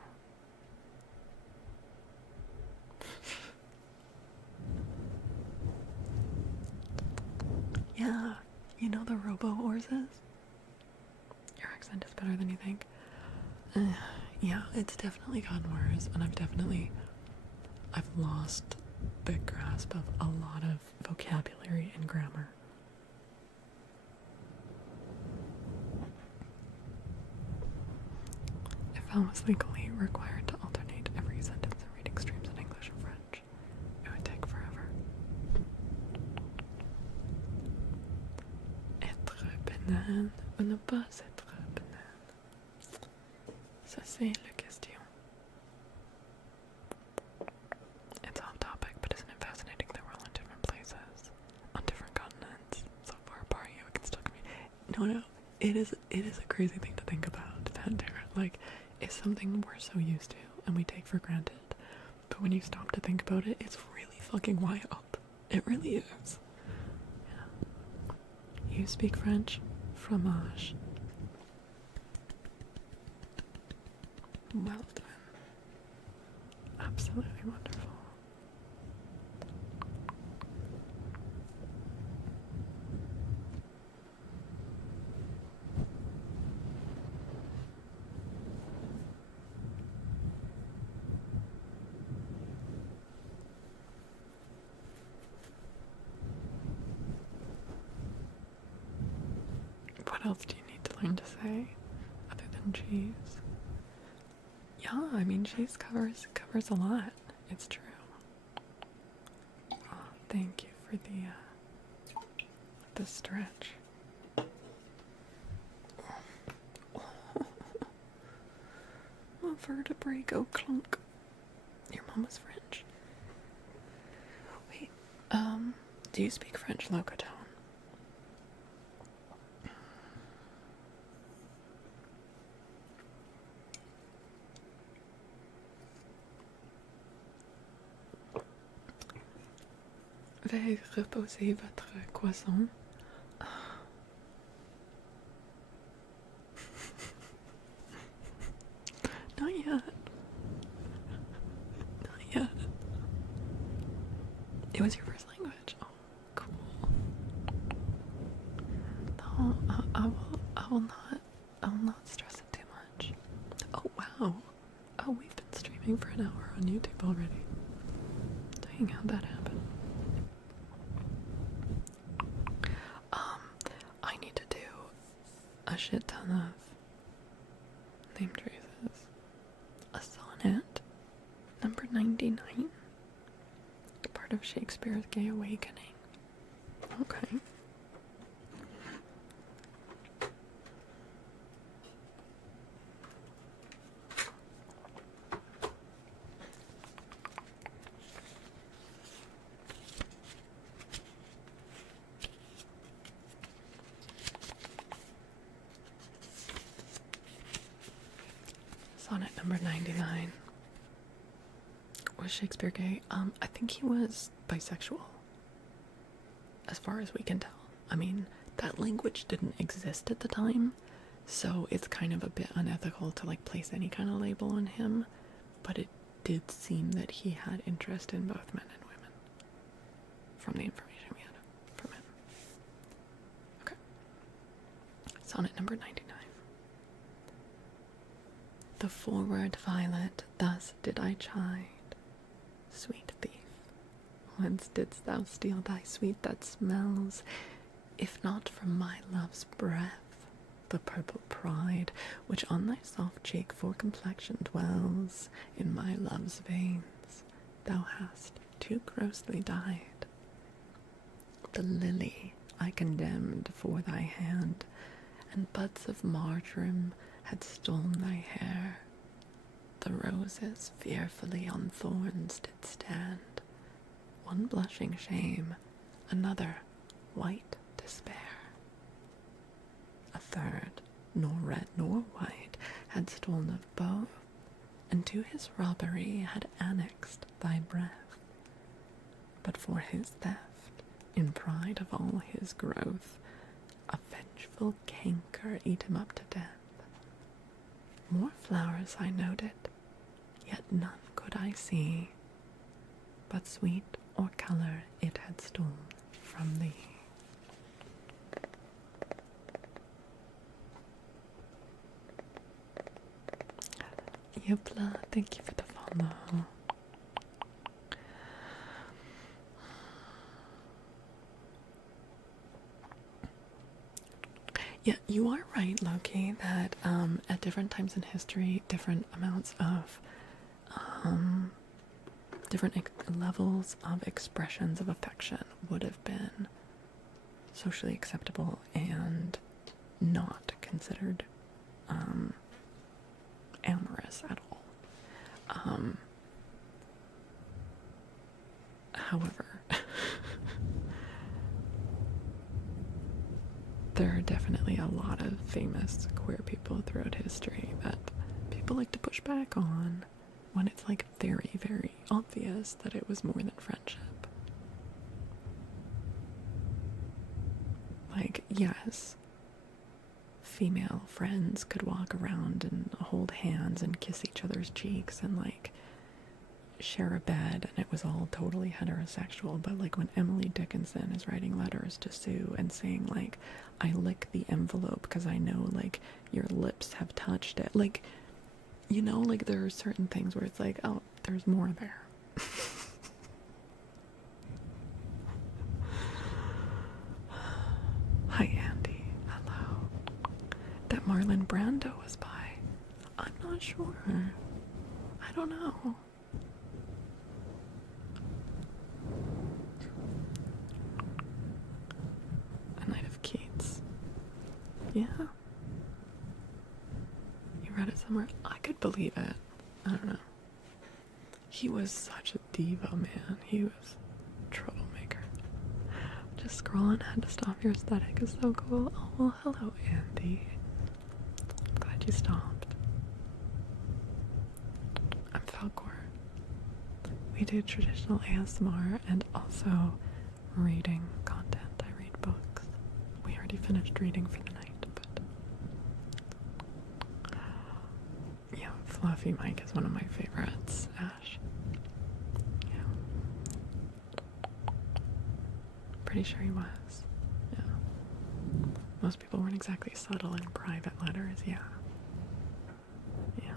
Yeah, you know the robo-horses? Your accent is better than you think. Yeah, it's definitely gotten worse, and I've lost the grasp of a lot of vocabulary and grammar. If I was legally required to alternate every sentence in reading streams in English and French, it would take forever. Être banane ou ne pas être banane? Ça, c'est la question. It's off topic, but isn't it fascinating that we're all in different places, on different continents, so far apart yet we can still communicate? No, it is a crazy thing to think about, Pantera. Like, it's something we're so used to and we take for granted, but when you stop to think about it, it's really fucking wild. It really is. Yeah. You speak French? Fromage. Well done. Absolutely wonderful. What else do you need to learn to say other than cheese? Yeah, I mean cheese covers a lot. It's true. Oh, thank you for the stretch. A vertebrae go clunk. Your mom was French. Wait, do you speak French locatone? Veuillez reposer votre croissant. Not yet. Not yet. It was your first language. Oh, cool. No, I will not stress it too much. Oh wow. Oh, we've been streaming for an hour on YouTube already. Dang, how'd that happen? I need to do a shit ton of name traces. A sonnet, number 99, part of Shakespeare's Gay Awakening. Okay. Sonnet number 99. Was Shakespeare gay? I think he was bisexual, as far as we can tell. I mean, that language didn't exist at the time, so it's kind of a bit unethical to like place any kind of label on him, but it did seem that he had interest in both men and women, from the information we had from him. Okay. Sonnet number 99. The forward violet, thus did I chide. Sweet thief, whence didst thou steal thy sweet that smells, if not from my love's breath, the purple pride, which on thy soft cheek for complexion dwells, in my love's veins thou hast too grossly dyed. The lily I condemned for thy hand, and buds of marjoram had stolen thy hair. The roses fearfully on thorns did stand, one blushing shame, another white despair. A third, nor red nor white, had stolen of both, and to his robbery had annexed thy breath. But for his theft, in pride of all his growth, a vengeful canker eat him up to death. More flowers I noted, yet none could I see, but sweet or colour it had stolen from thee. Yupla, thank you for the follow. Yeah, you are right, Loki, that at different times in history, different amounts of, different levels of expressions of affection would have been socially acceptable and not considered amorous at all. However, there are definitely a lot of famous queer people throughout history that people like to push back on when it's like very, very obvious that it was more than friendship. Like, yes, female friends could walk around and hold hands and kiss each other's cheeks and like share a bed, and it was all totally heterosexual. But like when Emily Dickinson is writing letters to Sue and saying like, I lick the envelope because I know like your lips have touched it, like, you know, like there are certain things where it's like, oh, there's more there. Hi Andy, hello. That Marlon Brando was by, I'm not sure, I don't know. A Night of Keats. Yeah. You read it somewhere? I could believe it. I don't know. He was such a diva, man. He was a troublemaker. Just scrolling, had to stop. Your aesthetic is so cool. Oh, well, hello, Andy. I'm glad you stopped. I'm Falcor. We do traditional ASMR and also reading content. I read books. We already finished reading for the night, but yeah, Fluffy Mike is one of my favorites. Ash. Yeah. Pretty sure he was. Yeah. Most people weren't exactly subtle in private letters, yeah. Yeah.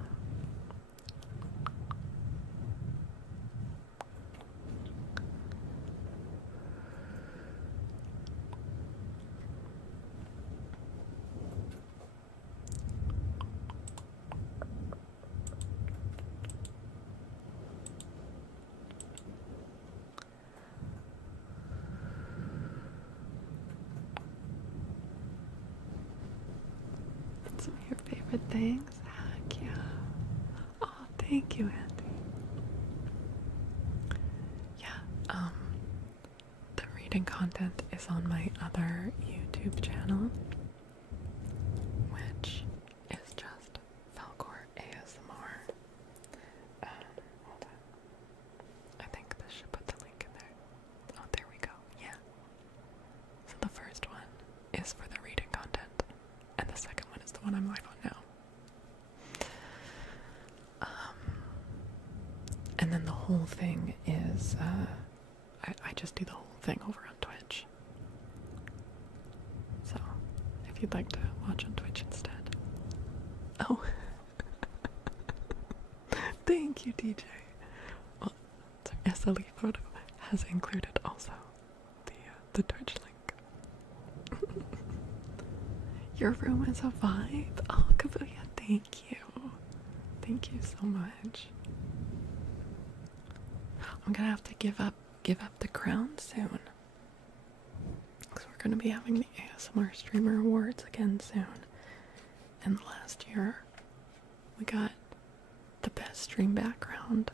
Some of your favorite things? Heck yeah. Oh, thank you, Andy. Yeah, the reading content is on my other YouTube channel, which is just Falcor ASMR. Hold on. I think this should put the link in there. Oh, there we go. Yeah. So the first one is for the reading content, and the second one is the one I'm live on now. And then the whole thing is, I just do the whole thing over on Twitch. So, if you'd like to watch on Twitch instead. Oh. Thank you, DJ. Well, SLE photo has included also the Twitch link. Your room is a vibe. Oh, Kabuya, thank you. Thank you so much. I'm gonna have to give up the crown soon. Because we're gonna be having the ASMR Streamer Awards again soon. And last year, we got the best stream background.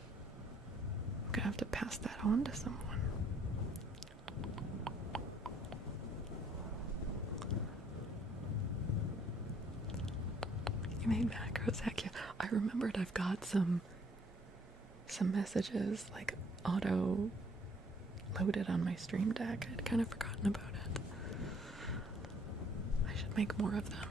I'm gonna have to pass that on to someone. You made macros, heck yeah. I remembered I've got some messages like auto loaded on my stream deck. I'd kind of forgotten about it. I should make more of them.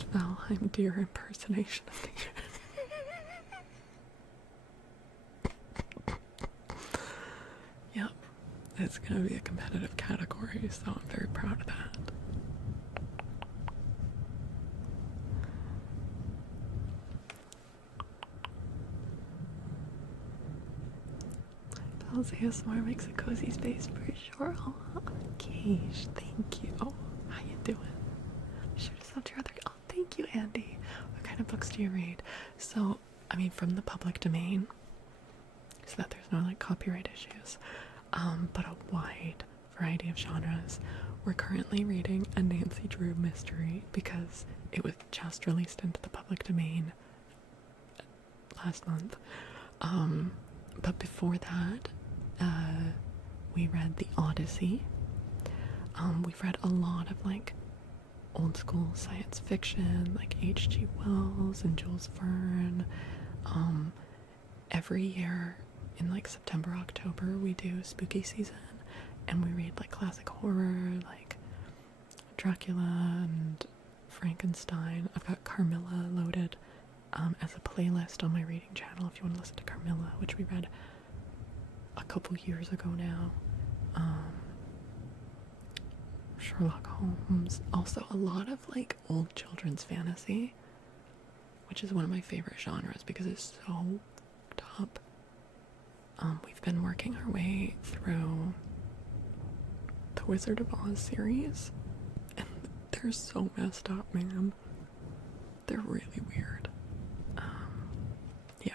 best Valheim deer impersonation of the year. Yep, it's gonna be a competitive category, so I'm very proud of that. Bell's ASMR makes a cozy space for sure. Oh, Keish, thank you. How you doing? Sure to sub to your other. Oh, thank you, Andy. What kind of books do you read? So, I mean, from the public domain, so that there's no like copyright issues, but a wide variety of genres. We're currently reading a Nancy Drew mystery because it was just released into the public domain last month. But before that, we read The Odyssey. We've read a lot of like old school science fiction, like H.G. Wells and Jules Verne. Every year in like September, October, we do spooky season, and we read like classic horror, like Dracula and Frankenstein. I've got Carmilla loaded as a playlist on my reading channel if you want to listen to Carmilla, which we read a couple years ago now. Sherlock Holmes. Also a lot of like old children's fantasy, which is one of my favorite genres because it's so top. We've been working our way through the Wizard of Oz series, and they're so messed up, man. They're really weird. Yeah.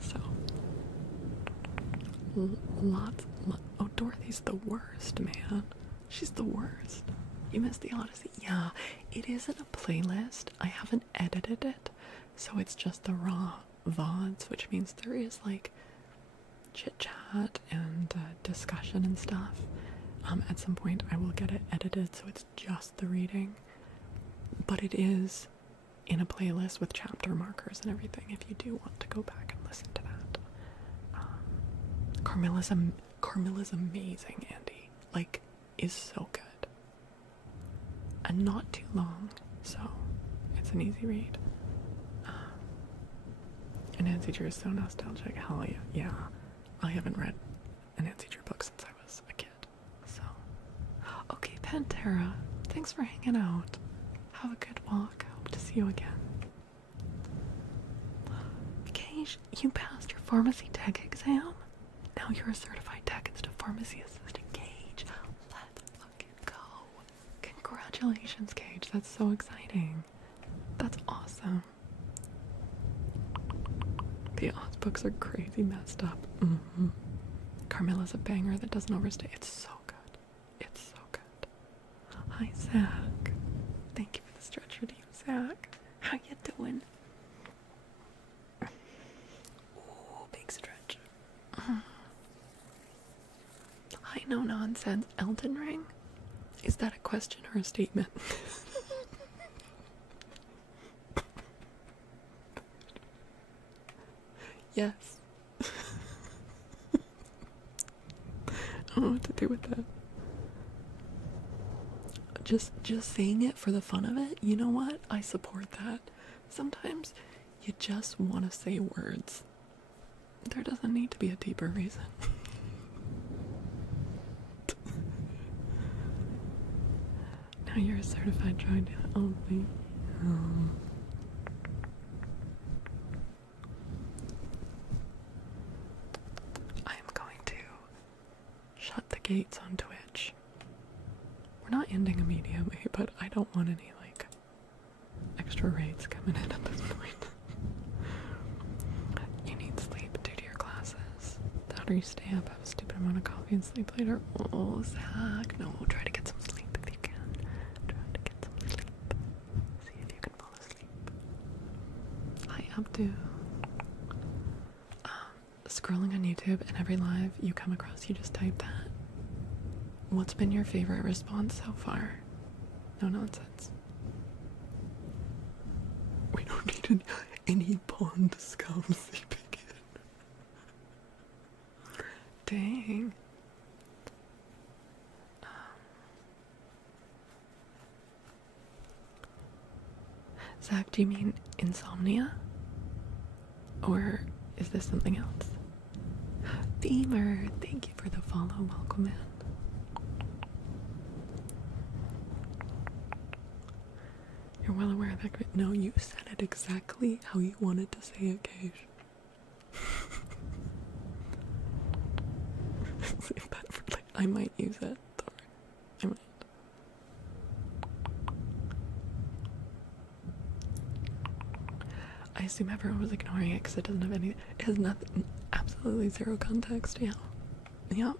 So, oh, Dorothy's the worst, man. She's the worst. You missed the Odyssey. Yeah, it is in a playlist. I haven't edited it, so it's just the raw VODs, which means there is like chit chat and discussion and stuff. At some point I will get it edited so it's just the reading, but it is in a playlist with chapter markers and everything if you do want to go back and listen to that. Carmilla's amazing, Andy. Like, is so good. And not too long, so it's an easy read. And Nancy Drew is so nostalgic. Hell yeah. Yeah. I haven't read a Nancy Drew book since I was a kid. So, okay, Pantera, thanks for hanging out. Have a good walk. Hope to see you again. Keish, you passed your pharmacy tech exam. Now you're a certified tech instead of pharmacy assistant. Gage, let's fucking go. Congratulations, Gage. That's so exciting. That's awesome. The Oz books are crazy messed up. Carmilla's a banger that doesn't overstay. It's so good. It's so good. Hi, Zach. Thank you for the stretch for you, Zach. How you doing? Ooh, big stretch. Hi, no nonsense. Elden Ring? Is that a question or a statement? Yes. I don't know what to do with that. Just saying it for the fun of it, you know what? I support that. Sometimes you just want to say words. There doesn't need to be a deeper reason. Now you're a certified drug dealer. Oh, me. Shut the gates on Twitch. We're not ending immediately, but I don't want any, like, extra raids coming in at this point. You need sleep due to your classes. The harder you stay up, have a stupid amount of coffee and sleep later. Oh, Zach, no, try to get some sleep if you can. Try to get some sleep. See if you can fall asleep. Hi, Abdu. Scrolling on YouTube and every live you come across, you just type that. What's been your favorite response so far? No nonsense. We don't need any pond scum sleeping in. Dang. Zach, do you mean insomnia? Or is this something else? Beamer, thank you for the follow. Welcome in. You're well aware of that. No, you said it exactly how you wanted to say it, Gage. I might use it. I might. I assume everyone was ignoring it because it doesn't have any. It has nothing. Absolutely zero context. Yeah. Yep.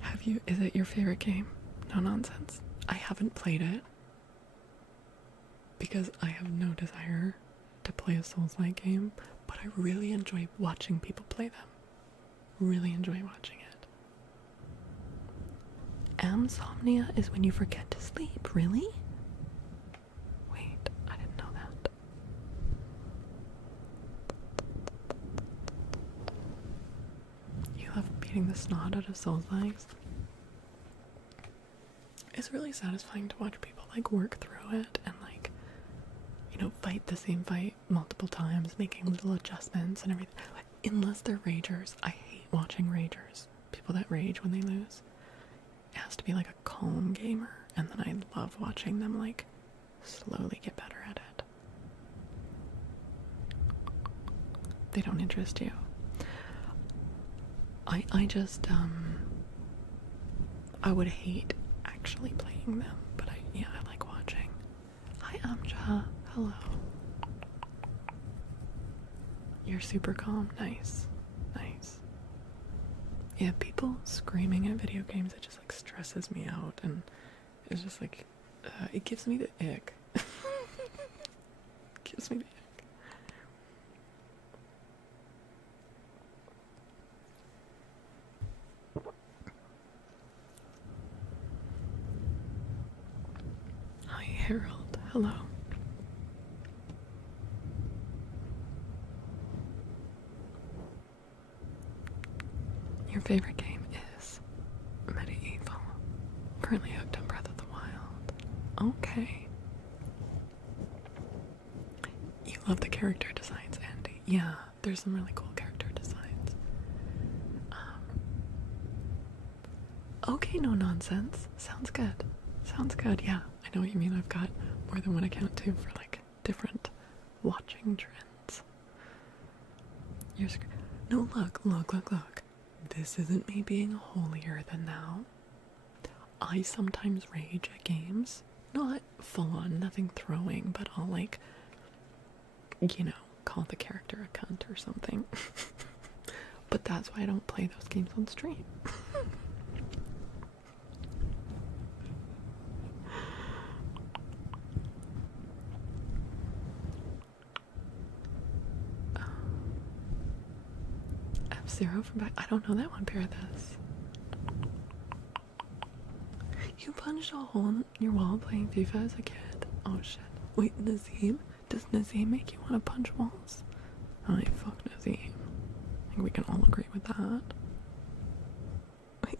Have you? Is it your favorite game? No nonsense. I haven't played it because I have no desire to play a Souls-like game, but I really enjoy watching people play them. Really enjoy watching it. Amsomnia is when you forget to sleep. Really? Wait, I didn't know that. You love beating the snot out of Souls-likes? It's really satisfying to watch people like work through it and like, you know, fight the same fight multiple times, making little adjustments and everything. Like, unless they're ragers. I hate watching ragers. People that rage when they lose. It has to be like a calm gamer, and then I love watching them like slowly get better at it. They don't interest you. I just I would hate actually playing them, but I like watching. Hi Amja, hello. You're super calm. Nice. Yeah, people screaming at video games, it just like stresses me out, and it's just like it gives me the ick. Gives me the ick. Hi Harold, hello. Your favorite game is Medieval. Currently hooked on Breath of the Wild. Okay. You love the character designs, Andy. Yeah, there's some really cool character designs. Okay, no nonsense. Sounds good. Yeah, I know what you mean. I've got more than one account too for like different watching trends. No, look. This isn't me being holier than thou. I sometimes rage at games. Not full on, nothing throwing, but I'll like, you know, call the character a cunt or something. But that's why I don't play those games on stream. F-Zero from back. I don't know that one. Pair this. You punched a hole in your wall playing FIFA as a kid. Oh shit. Wait, Nazim? Does Nazim make you want to punch walls? Oh, fuck Nazim. I think we can all agree with that. Wait.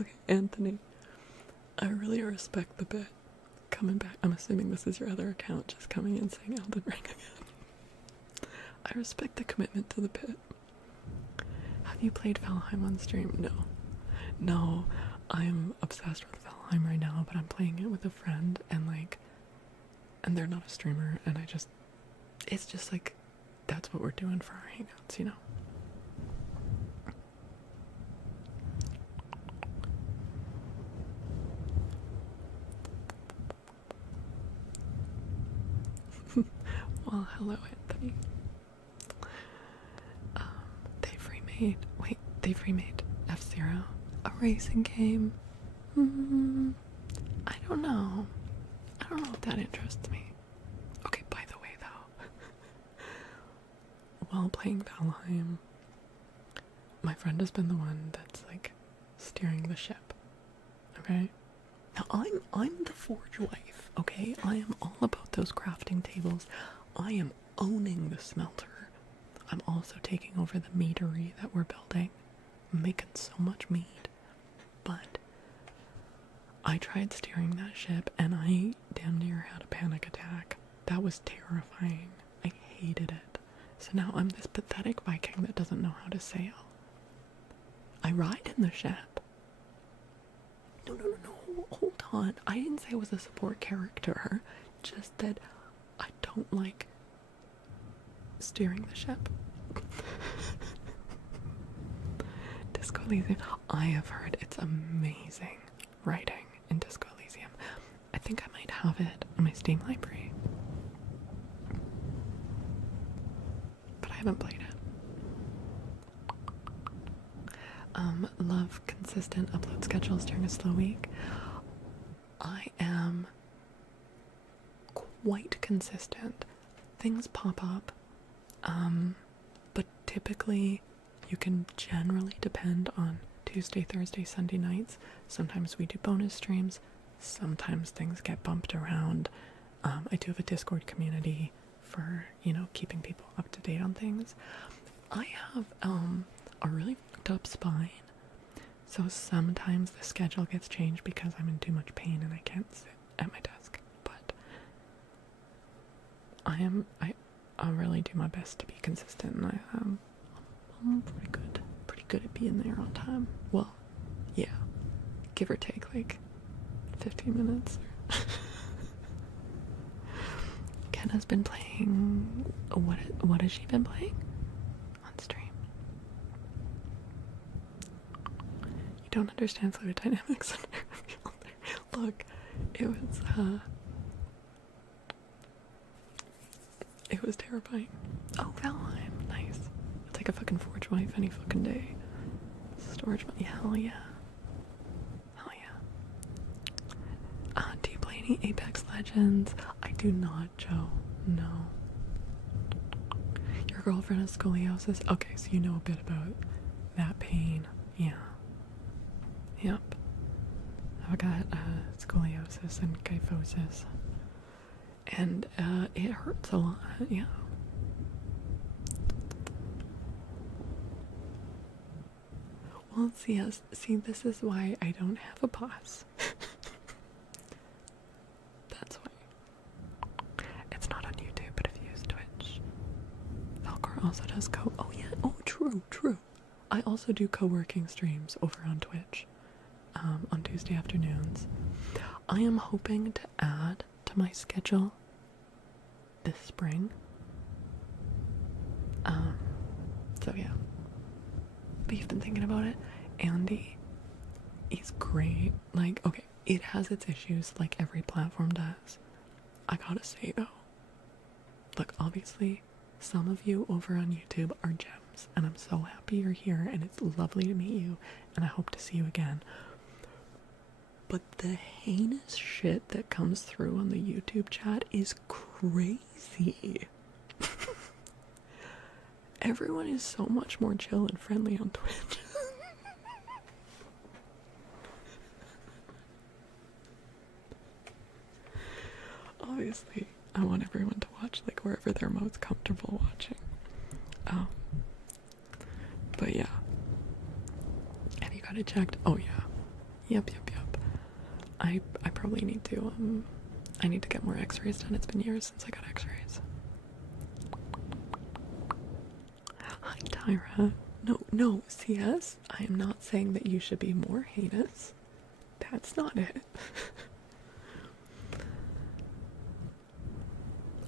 Okay, Anthony. I really respect the bit. Coming back. I'm assuming this is your other account, just coming and saying Elden Ring again. I respect the commitment to the bit. Have you played Valheim on stream? No, I'm obsessed with Valheim right now, but I'm playing it with a friend, and they're not a streamer, and it's just like, that's what we're doing for our hangouts, you know? Well, hello, Anthony. They've remade F-Zero, a racing game. I don't know if that interests me. Okay, by the way though, while playing Valheim, my friend has been the one that's like steering the ship. Okay? Now I'm the forge wife, okay? I am all about those crafting tables. I am owning the smelter. I'm also taking over the meadery that we're building. I'm making so much mead. But I tried steering that ship and I damn near had a panic attack. That was terrifying. I hated it. So now I'm this pathetic Viking that doesn't know how to sail. I ride in the ship. No, hold on. I didn't say I was a support character. Just that I don't like steering the ship. Disco Elysium. I have heard it's amazing writing in Disco Elysium. I think I might have it in my Steam library. But I haven't played it. Love consistent upload schedules during a slow week. I am quite consistent. Things pop up. But typically you can generally depend on Tuesday, Thursday, Sunday nights. Sometimes we do bonus streams. Sometimes things get bumped around. I do have a Discord community for, keeping people up to date on things. I have a really fucked up spine. So sometimes the schedule gets changed because I'm in too much pain and I can't sit at my desk. But I'll really do my best to be consistent, and I'm pretty good at being there on time. Well, yeah, give or take like 15 minutes. Kenna's been playing. What has she been playing on stream? You don't understand fluid dynamics under a shoulder. Look, it was terrifying. Oh, Valheim, nice. It's like a fucking Forge wife any fucking day. Storage, hell yeah. Hell yeah. Do you play any Apex Legends? I do not, Joe. No. Your girlfriend has scoliosis? Okay, so you know a bit about that pain. Yeah. Yep. I've got scoliosis and kyphosis. And it hurts a lot, yeah. Well, see, this is why I don't have a boss. That's why. It's not on YouTube, but if you use Twitch. Valcor also does oh yeah, oh true. I also do co-working streams over on Twitch, on Tuesday afternoons. I am hoping to add to my schedule this spring. So yeah. But you've been thinking about it. Andy, he's great. Like, okay, it has its issues like every platform does. I gotta say though, look, obviously some of you over on YouTube are gems, and I'm so happy you're here, and it's lovely to meet you, and I hope to see you again. But the heinous shit that comes through on the YouTube chat is crazy. Everyone is so much more chill and friendly on Twitch. Obviously, I want everyone to watch like wherever they're most comfortable watching. But yeah. Have you got it checked? Oh yeah. Yep. I probably need to I need to get more x-rays done. It's been years since I got x-rays. Hi Tyra. No, CS, I am not saying that you should be more heinous. That's not it.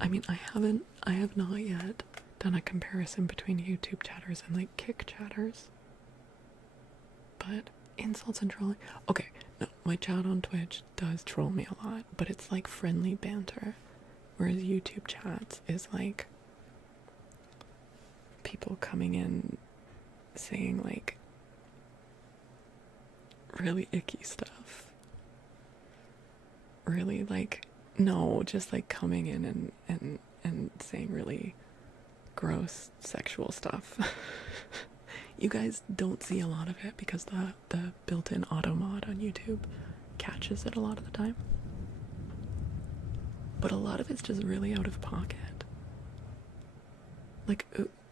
I mean, I have not yet done a comparison between YouTube chatters and like kick chatters. But insults and trolling. Okay, no, my chat on Twitch does troll me a lot, but it's like friendly banter. Whereas YouTube chats is like people coming in saying like really icky stuff. Really like, no, just like coming in and saying really gross sexual stuff. You guys don't see a lot of it because the built-in auto mod on YouTube catches it a lot of the time. But a lot of it's just really out of pocket. Like,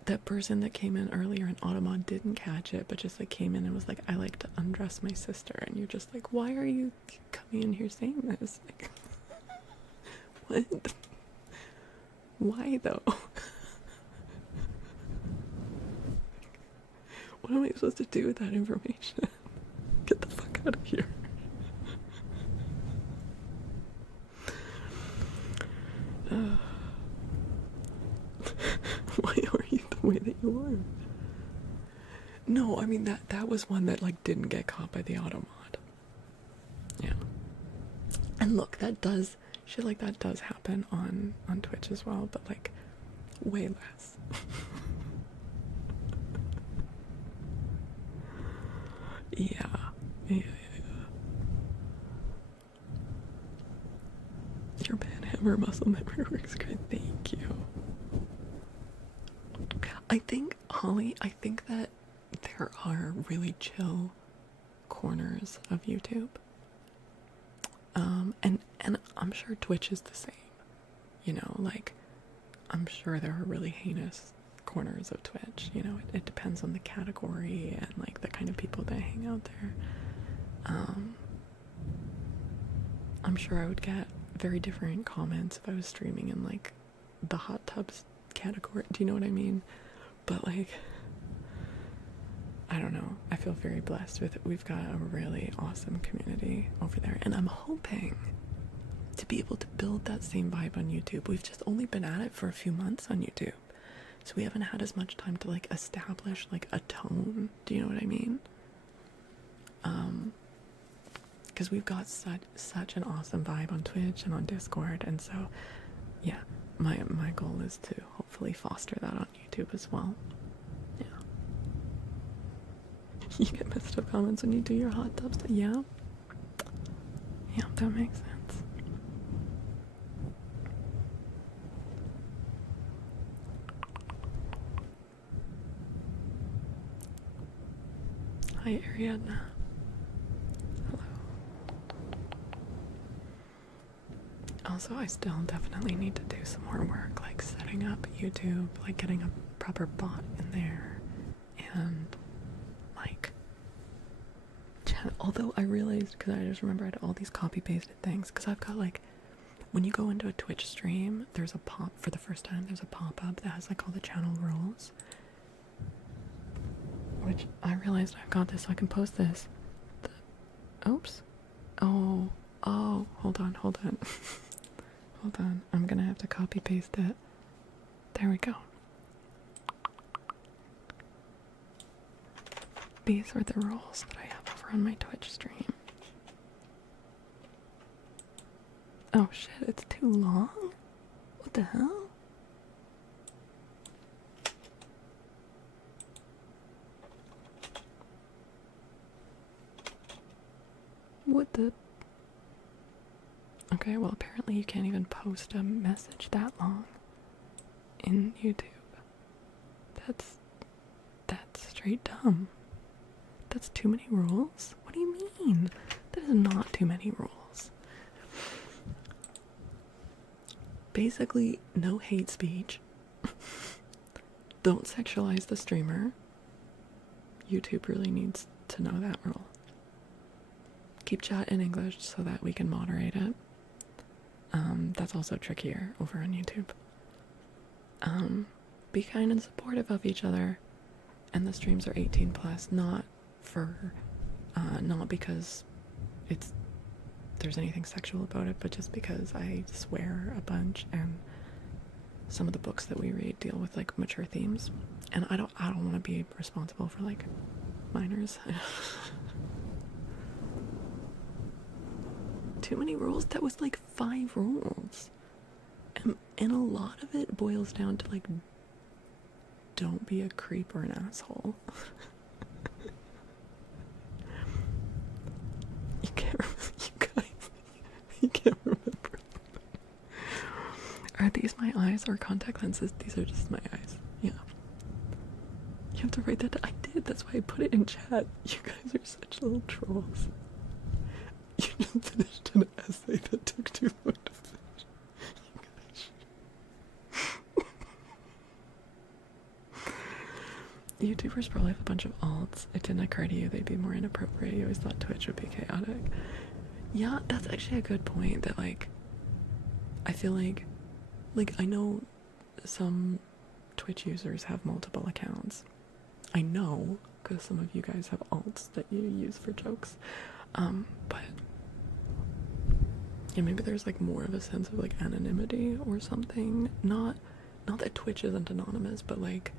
that person that came in earlier in Automod didn't catch it, but just like came in and was like, I like to undress my sister. And you're just like, why are you coming in here saying this? Like, what? Why though? What am I supposed to do with that information? Get the fuck out of here. Why are you the way that you are? No, I mean that was one that like didn't get caught by the automod. Yeah. And look, shit like that does happen on Twitch as well, but like way less. Yeah. Your banhammer muscle memory works great. Thank you. I think, Holly, that there are really chill corners of YouTube. And I'm sure Twitch is the same. You know, like, I'm sure there are really heinous corners of Twitch. You know, it depends on the category and like the kind of people that hang out there. I'm sure I would get very different comments if I was streaming in like the hot tubs category. Do you know what I mean? But like, I don't know. I feel very blessed with it. We've got a really awesome community over there, and I'm hoping to be able to build that same vibe on YouTube. We've just only been at it for a few months on YouTube, so we haven't had as much time to like establish like a tone. Do you know what I mean? Because we've got such an awesome vibe on Twitch and on Discord, and so yeah, my goal is to hopefully foster that on YouTube as well. Yeah. You get messed up comments when you do your hot tubs. Yeah. Yeah, that makes sense. Hi, Ariadna. Hello. Also, I still definitely need to do some more work, like setting up YouTube, like getting a proper bot in there, and like, although I realized, because I just remember I had all these copy-pasted things, because I've got like, when you go into a Twitch stream, there's a for the first time, there's a pop-up that has like all the channel rules, which I realized I've got this, so I can post this. Oops. Oh, hold on. Hold on, I'm gonna have to copy paste it. There we go. These are the rules that I have over on my Twitch stream. Oh shit, it's too long? What the hell? What the? Okay, well apparently you can't even post a message that long in YouTube. That's straight dumb. That's too many rules? What do you mean? That is not too many rules. Basically, no hate speech. Don't sexualize the streamer. YouTube really needs to know that rule. Keep chat in English so that we can moderate it. That's also trickier over on YouTube. Be kind and supportive of each other. And the streams are 18 plus, not because there's anything sexual about it, but just because I swear a bunch, and some of the books that we read deal with like mature themes, and I don't want to be responsible for like minors. Too many rules? That was like 5 rules. And a lot of it boils down to like, don't be a creep or an asshole. You can't remember. Are these my eyes or contact lenses? These are just my eyes. Yeah. You have to write that down. I did. That's why I put it in chat. You guys are such little trolls. You just finished an essay that took too long to finish. YouTubers probably have a bunch of alts. It didn't occur to you they'd be more inappropriate. You always thought Twitch would be chaotic. Yeah, that's actually a good point. That like, I feel like I know some Twitch users have multiple accounts. I know because some of you guys have alts that you use for jokes. But yeah, maybe there's like more of a sense of like anonymity or something. Not that Twitch isn't anonymous, but like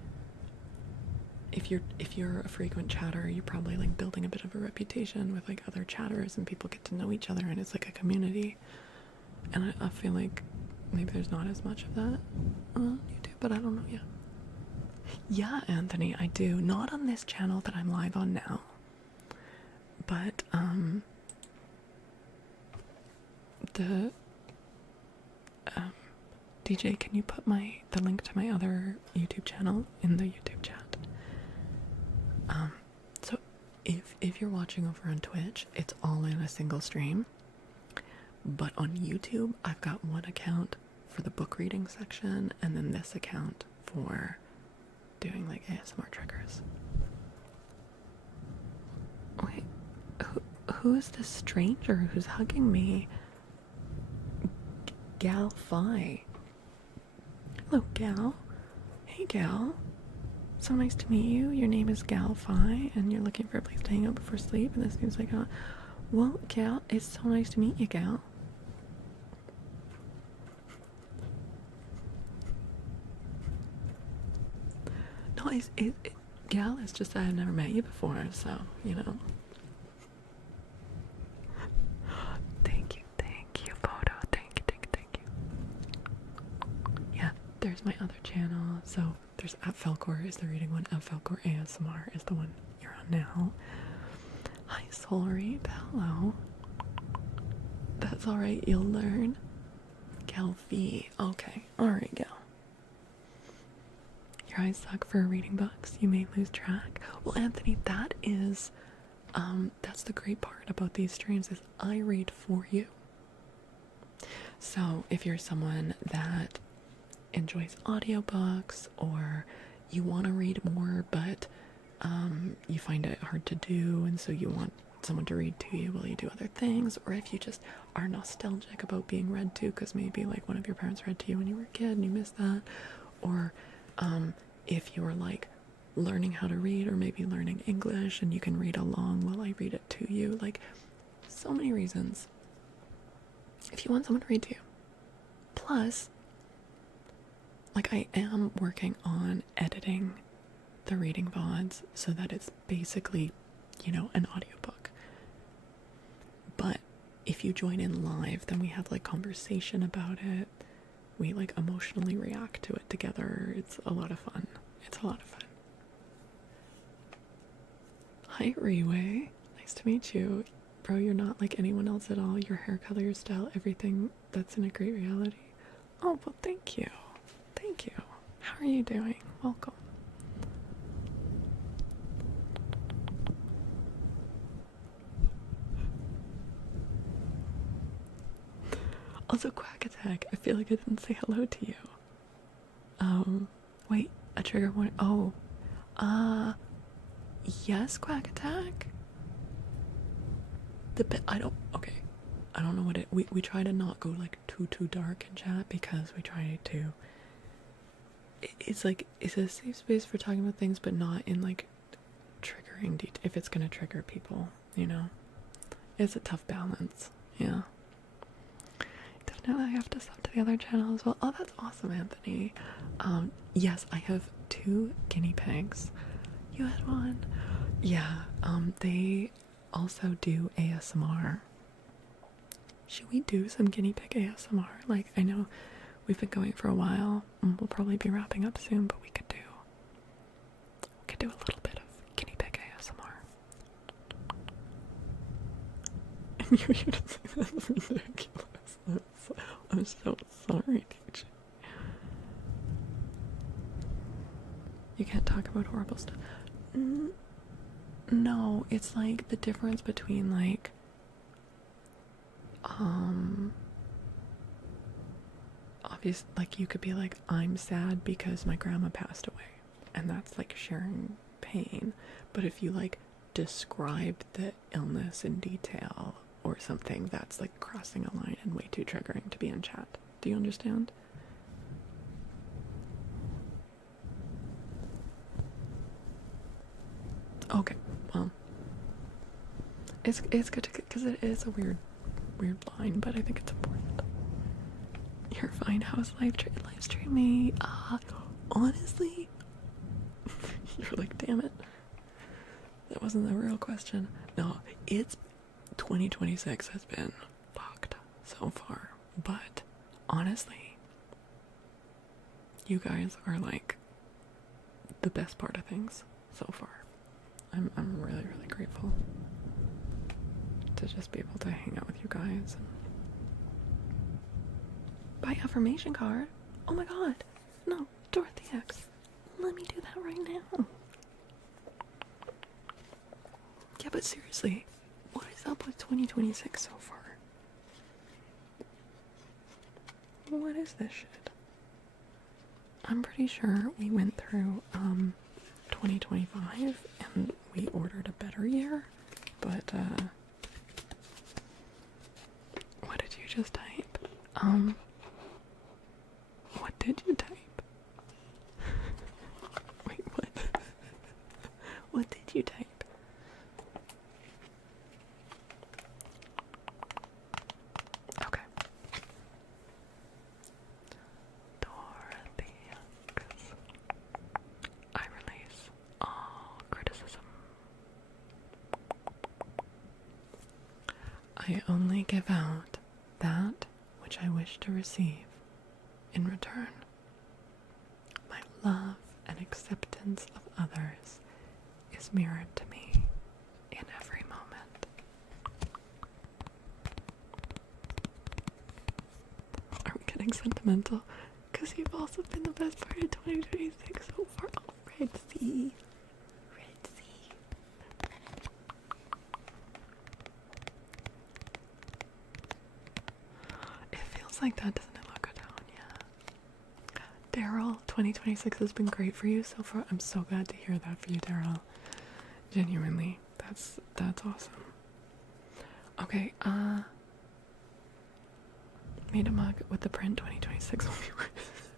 if you're a frequent chatter, you're probably like building a bit of a reputation with like other chatters, and people get to know each other, and it's like a community. And I feel like maybe there's not as much of that on YouTube, but I don't know. Yeah, Anthony, I do. Not on this channel that I'm live on now, but the DJ, can you put the link to my other YouTube channel in the YouTube chat? So if you're watching over on Twitch, it's all in a single stream. But on YouTube, I've got one account for the book reading section, and then this account for doing like ASMR triggers. Wait, who is this stranger who's hugging me? Gal Phi. Hello, Gal. Hey, Gal. So nice to meet you. Your name is Gal Phi, and you're looking for a place to hang out before sleep, and this seems like a... Well, Gal, it's so nice to meet you, Gal. No, Gal, it's just that I've never met you before, so, you know. Thank you, Bodo. Thank you. Yeah, there's my other channel. So there's @Falcor is the reading one. @Falcor ASMR is the one you're on now. Hi, Solary. Hello. That's alright, you'll learn. Gal V. Okay, alright, Gal. Your eyes suck for reading books. You may lose track. Well, Anthony, that is, that's the great part about these streams is I read for you. So if you're someone that enjoys audiobooks, or you want to read more, but you find it hard to do, and so you want someone to read to you while you do other things, or if you just are nostalgic about being read to because maybe like one of your parents read to you when you were a kid and you missed that, or if you're like learning how to read, or maybe learning English and you can read along while I read it to you, like so many reasons. If you want someone to read to you. Plus, like I am working on editing the reading VODs so that it's basically, you know, an audiobook. But if you join in live, then we have like conversation about it. We like emotionally react to it together. It's a lot of fun. Hi, Riway. Nice to meet you. Bro, you're not like anyone else at all. Your hair color, your style, everything. That's in a great reality. Oh, well, thank you. How are you doing? Welcome. Also, Quack Attack, I feel like I didn't say hello to you. Wait, a trigger warning. Oh, yes, Quack Attack. I don't know what we try to not go like too dark in chat, because we try to, it's like, it's a safe space for talking about things, but not in like triggering if it's gonna trigger people, you know. It's a tough balance. Yeah. Definitely I have to sub to the other channel as well. Oh, that's awesome, Anthony. Yes, I have 2 guinea pigs. You had one? Yeah, they also do ASMR. Should we do some guinea pig ASMR? Like, I know we've been going for a while, and we'll probably be wrapping up soon, but we could do a little bit of guinea pig ASMR. And you're here to say that's ridiculous. I'm so sorry, DJ. You can't talk about horrible stuff. No, it's like the difference between like obvious, like you could be like, I'm sad because my grandma passed away, and that's like sharing pain, but if you like describe the illness in detail or something, that's like crossing a line and way too triggering to be in chat. Do you understand? Okay, well, it's good because it is a weird line, but I think it's important. You're fine. How's live streaming? Honestly, you're like, damn it, that wasn't the real question. No, it's 2026 has been fucked so far, but honestly, you guys are like the best part of things so far. I'm really, really grateful to just be able to hang out with you guys. Buy affirmation card. Oh my god. No, Dorothy X. Let me do that right now. Yeah, but seriously, what is up with 2026 so far? What is this shit? I'm pretty sure we went through 2025 and we ordered a better year, but what did you just type? What did you type? Wait, what? What did you type? Okay. Dorothy, I release all criticism. I only give out that which I wish to receive in return. My love and acceptance of others is mirrored to me in every moment. Are we getting sentimental? Because you've also been the best part of 2026 so far. Oh, Red Sea. Red Sea. It feels like that, doesn't it, Lockdown? Yeah. Daryl, 2026 has been great for you so far. I'm so glad to hear that for you, Daryl. Genuinely. That's awesome. Okay, made a mug with the print 2026 will be worth.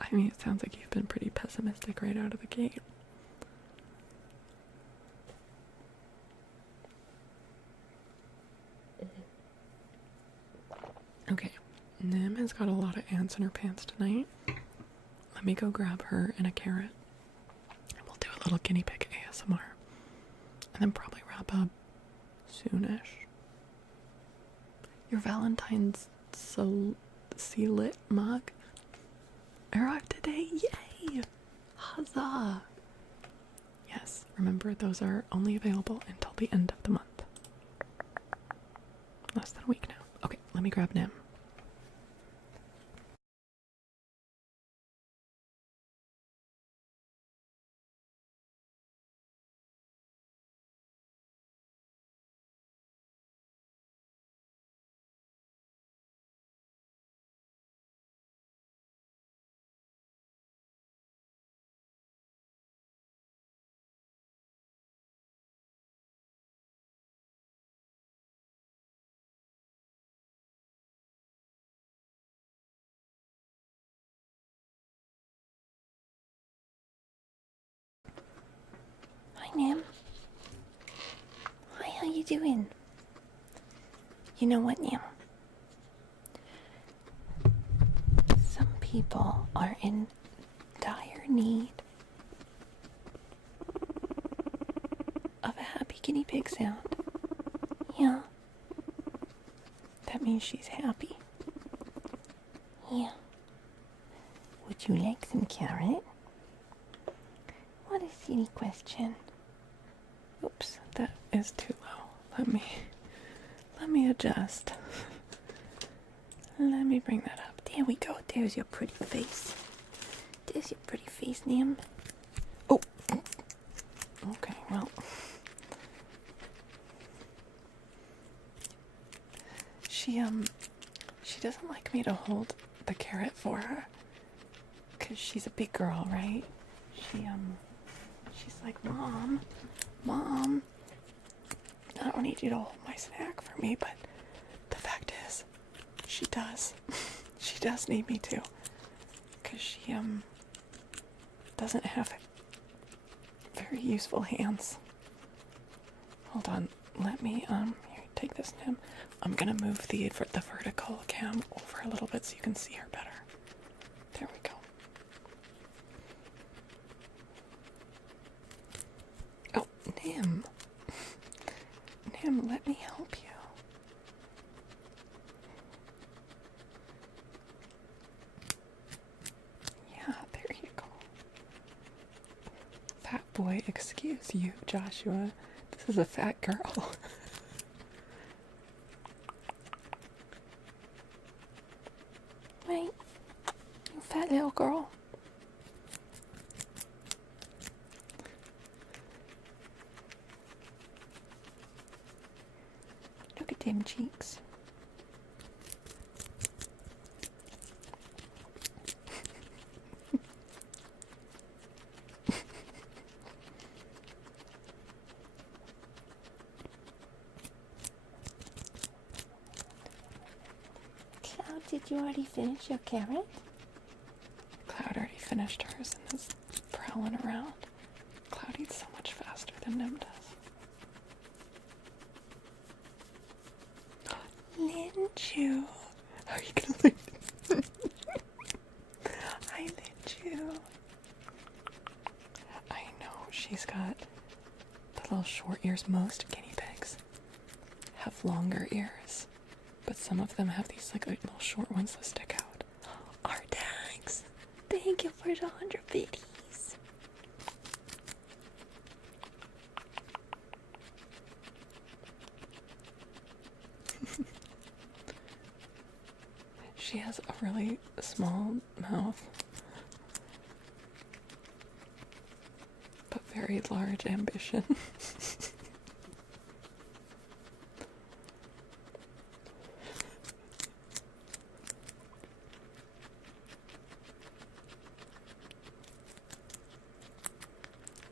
I mean, it sounds like you've been pretty pessimistic right out of the gate. Okay, Nim has got a lot of ants in her pants tonight. Let me go grab her and a carrot. And we'll do a little guinea pig ASMR. And then probably wrap up soonish. Your Valentine's seal-it mug arrived today. Yay! Huzzah! Yes, remember those are only available until the end of the month. Less than a week now. Okay, let me grab Nim. Hi, Nim. Hi, how you doing? You know what, Nim? Some people are in dire need of a happy guinea pig sound. Yeah. That means she's happy. Yeah. Would you like some carrot? What a silly question. Oops, that is too low. Let me adjust. Let me bring that up. There we go. There's your pretty face. There's your pretty face, Nim. Oh. Okay, well. She doesn't like me to hold the carrot for her. Because she's a big girl, right? She's like, Mom, I don't need you to hold my snack for me, but the fact is, she does. She does need me to. Because she, doesn't have very useful hands. Hold on, let me, here, take this, Nim. I'm gonna move the vertical cam over a little bit so you can see her better. There we go. Oh, Nim. Nim, let me help you. Yeah, there you go. Fat boy, excuse you, Joshua. This is a fat girl. Right? You fat little girl. Look at them cheeks. Cloud, did you already finish your carrot? Cloud already finished hers and is prowling around. Cloud eats so much faster than Nim does. Linju. How are you gonna leave? Hi, Linju. I know, she's got the little short ears. Most guinea pigs have longer ears, but some of them have these like little short ones that stick out. Our tags. Thank you for the 100 biddies. She has a really small mouth, but very large ambition.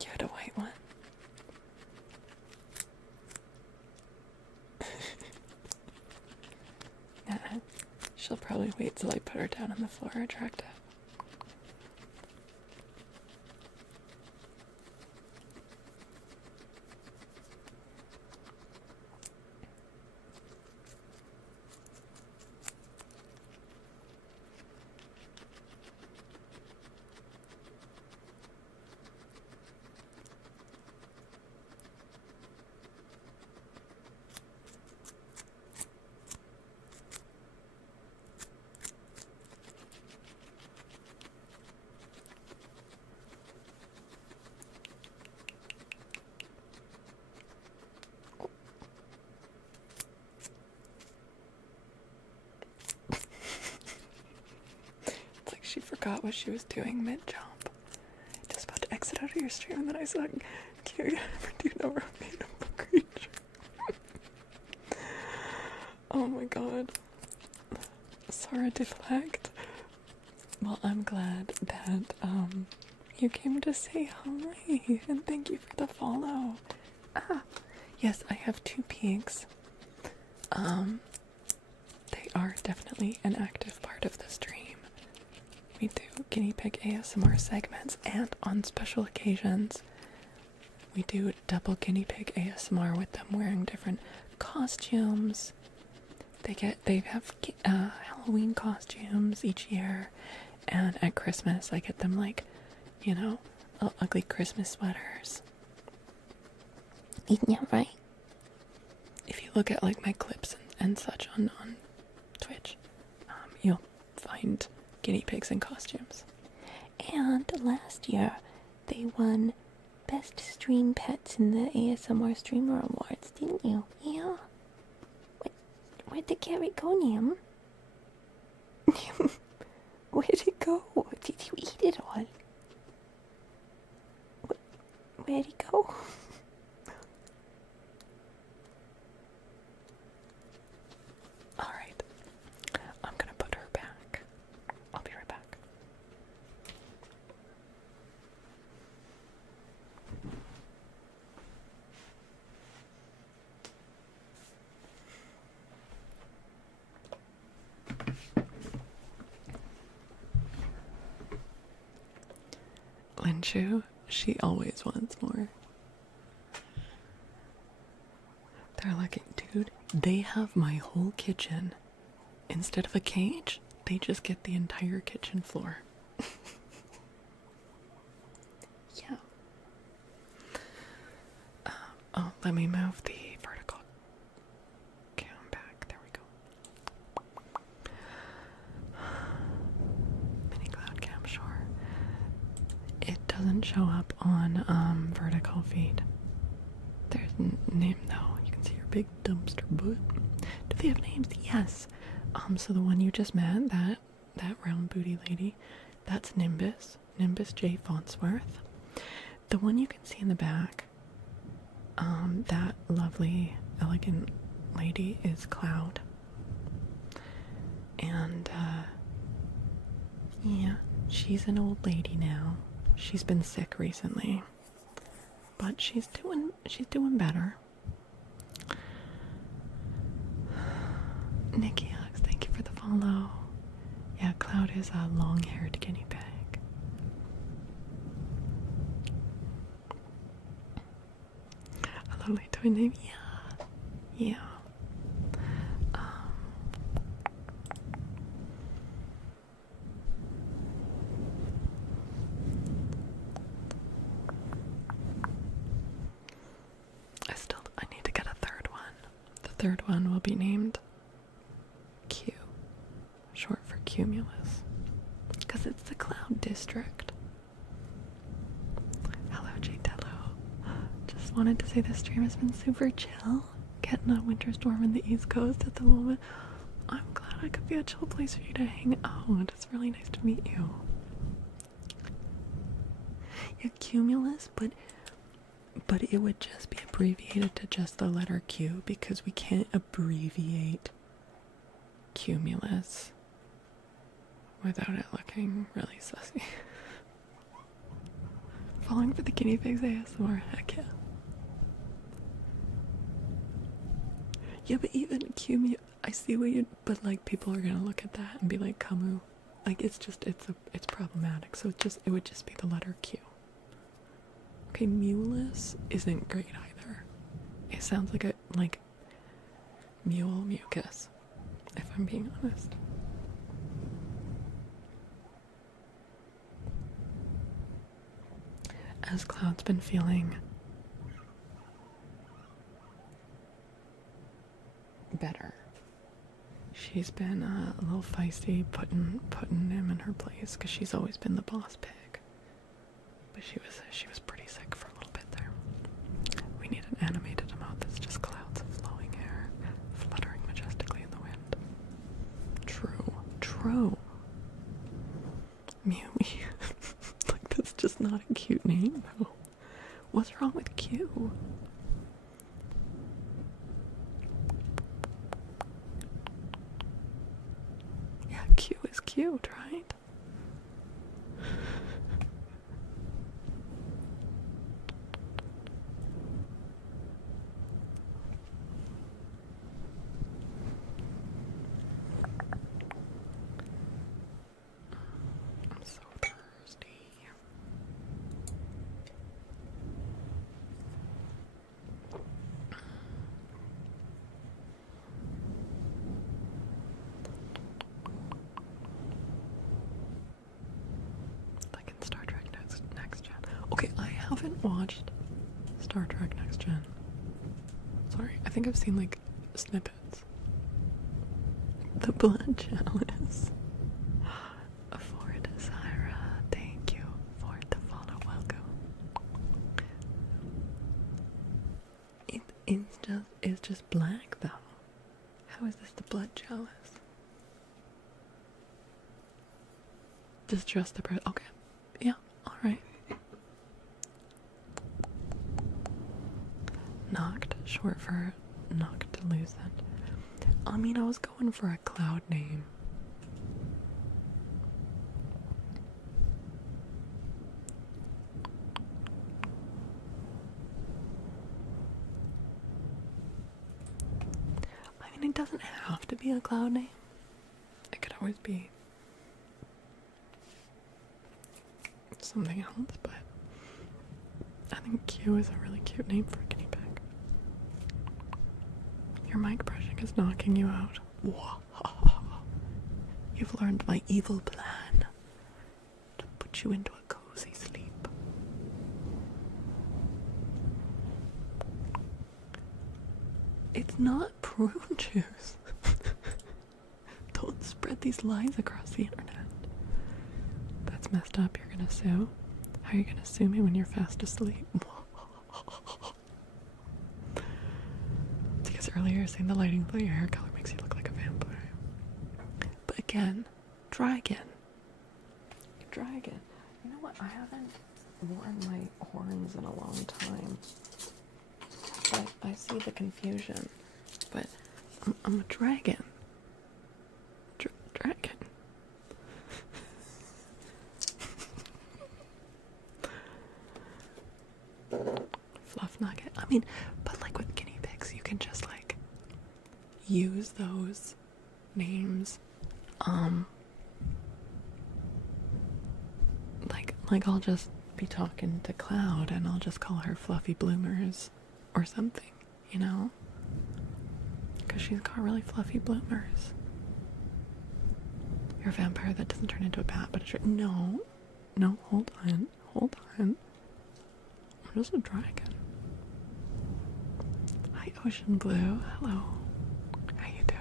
You had a white one. She'll probably wait till I put her down on the floor attractive. She forgot what she was doing mid-jump. Just about to exit out of your stream, and then I saw Kiri never do never made a creature. Oh my god. Sorry, deflect. Well, I'm glad that you came to say hi, and thank you for the follow. Yes, I have 2 pigs. They are definitely an active part of the stream. We do guinea pig ASMR segments, and on special occasions, we do double guinea pig ASMR with them wearing different costumes. They have Halloween costumes each year, and at Christmas I get them like, you know, ugly Christmas sweaters. Yeah, right. If you look at like my clips and such on Twitch, you'll find guinea pigs in costumes. And last year, they won Best Stream Pets in the ASMR Streamer Awards, didn't you? Yeah. Where'd the carrot go, Nim? Where'd it go? Did you eat it all? Where'd it go? Alright. I'm gonna put her back. I'll be right back. Didn't you? She always wants more. They're like, dude, they have my whole kitchen. Instead of a cage, they just get the entire kitchen floor. Yeah. Oh, let me move the vertical cam back. There we go. Mini cloud cam, sure. It doesn't show up on vertical feed. There's name though. You can see your big dumpster butt. Do they have names? Yes. So the one you just met, that round booty lady, that's Nimbus. Nimbus J. Fontsworth. The one you can see in the back, that lovely, elegant lady is Cloud. And yeah, she's an old lady now. She's been sick recently, but she's doing better. Nikki Alex, thank you for the follow. Yeah, Cloud is a long-haired guinea pig. A lovely toy name, yeah. Yeah. I need to get a third one. The third one will be named Q, short for Cumulus, because it's the Cloud District. Hello, J-Tello. Just wanted to say this stream has been super chill. Getting a winter storm in the East Coast at the moment. I'm glad I could be a chill place for you to hang out. It's really nice to meet you. Yeah, Cumulus, but it would just be abbreviated to just the letter Q, because we can't abbreviate Cumulus without it looking really sussy. Falling for the guinea pigs ASMR, heck yeah. Yeah, but even I see what you, but like people are gonna look at that and be like, Camus. Like it's problematic, so it would just be the letter Q. Okay, Mulus isn't great either. It sounds like mule mucus, if I'm being honest. As Cloud's been feeling better, she's been a little feisty, putting him in her place, because she's always been the boss pig. But she was pretty sick for a little bit there. We need an animated emote that's just clouds of flowing hair fluttering majestically in the wind. True. Mew. Like, that's just not a cute name, though. What's wrong with Q? Yeah, Q is cute, right? I'm so thirsty. Like in Star Trek Next Gen. Okay, I haven't watched Star Trek Next Gen. Sorry, I think I've seen like snippets. The blood chalice. For Desira, thank you for the follow. Welcome. It's just black though. How is this the blood chalice? Just trust the bread. Okay. Yeah, alright. Knocked, short for Noctilucent. I mean, I was going for a cloud name. I mean, it doesn't have to be a cloud name. It could always be something else, but think Q is a really cute name for a guinea pig. Your mic brushing is knocking you out. You've learned my evil plan to put you into a cozy sleep. It's not prune juice. Don't spread these lies across the internet. That's messed up. You're gonna sue? How are you gonna sue me when you're fast asleep? Because earlier saying the lighting of your hair color makes you look like a vampire. But again, dragon. Dragon. You know what? I haven't worn my horns in a long time. I see the confusion. But I'm a dragon. Dragon. Fluff nugget. I mean, but like with guinea pigs, you can just like use those names. Like I'll just be talking to Cloud and I'll just call her Fluffy Bloomers or something, you know? Because she's got really fluffy bloomers. You're a vampire that doesn't turn into a bat, but no, hold on. I'm just a dragon. Hi, Ocean Blue. Hello. How you doing?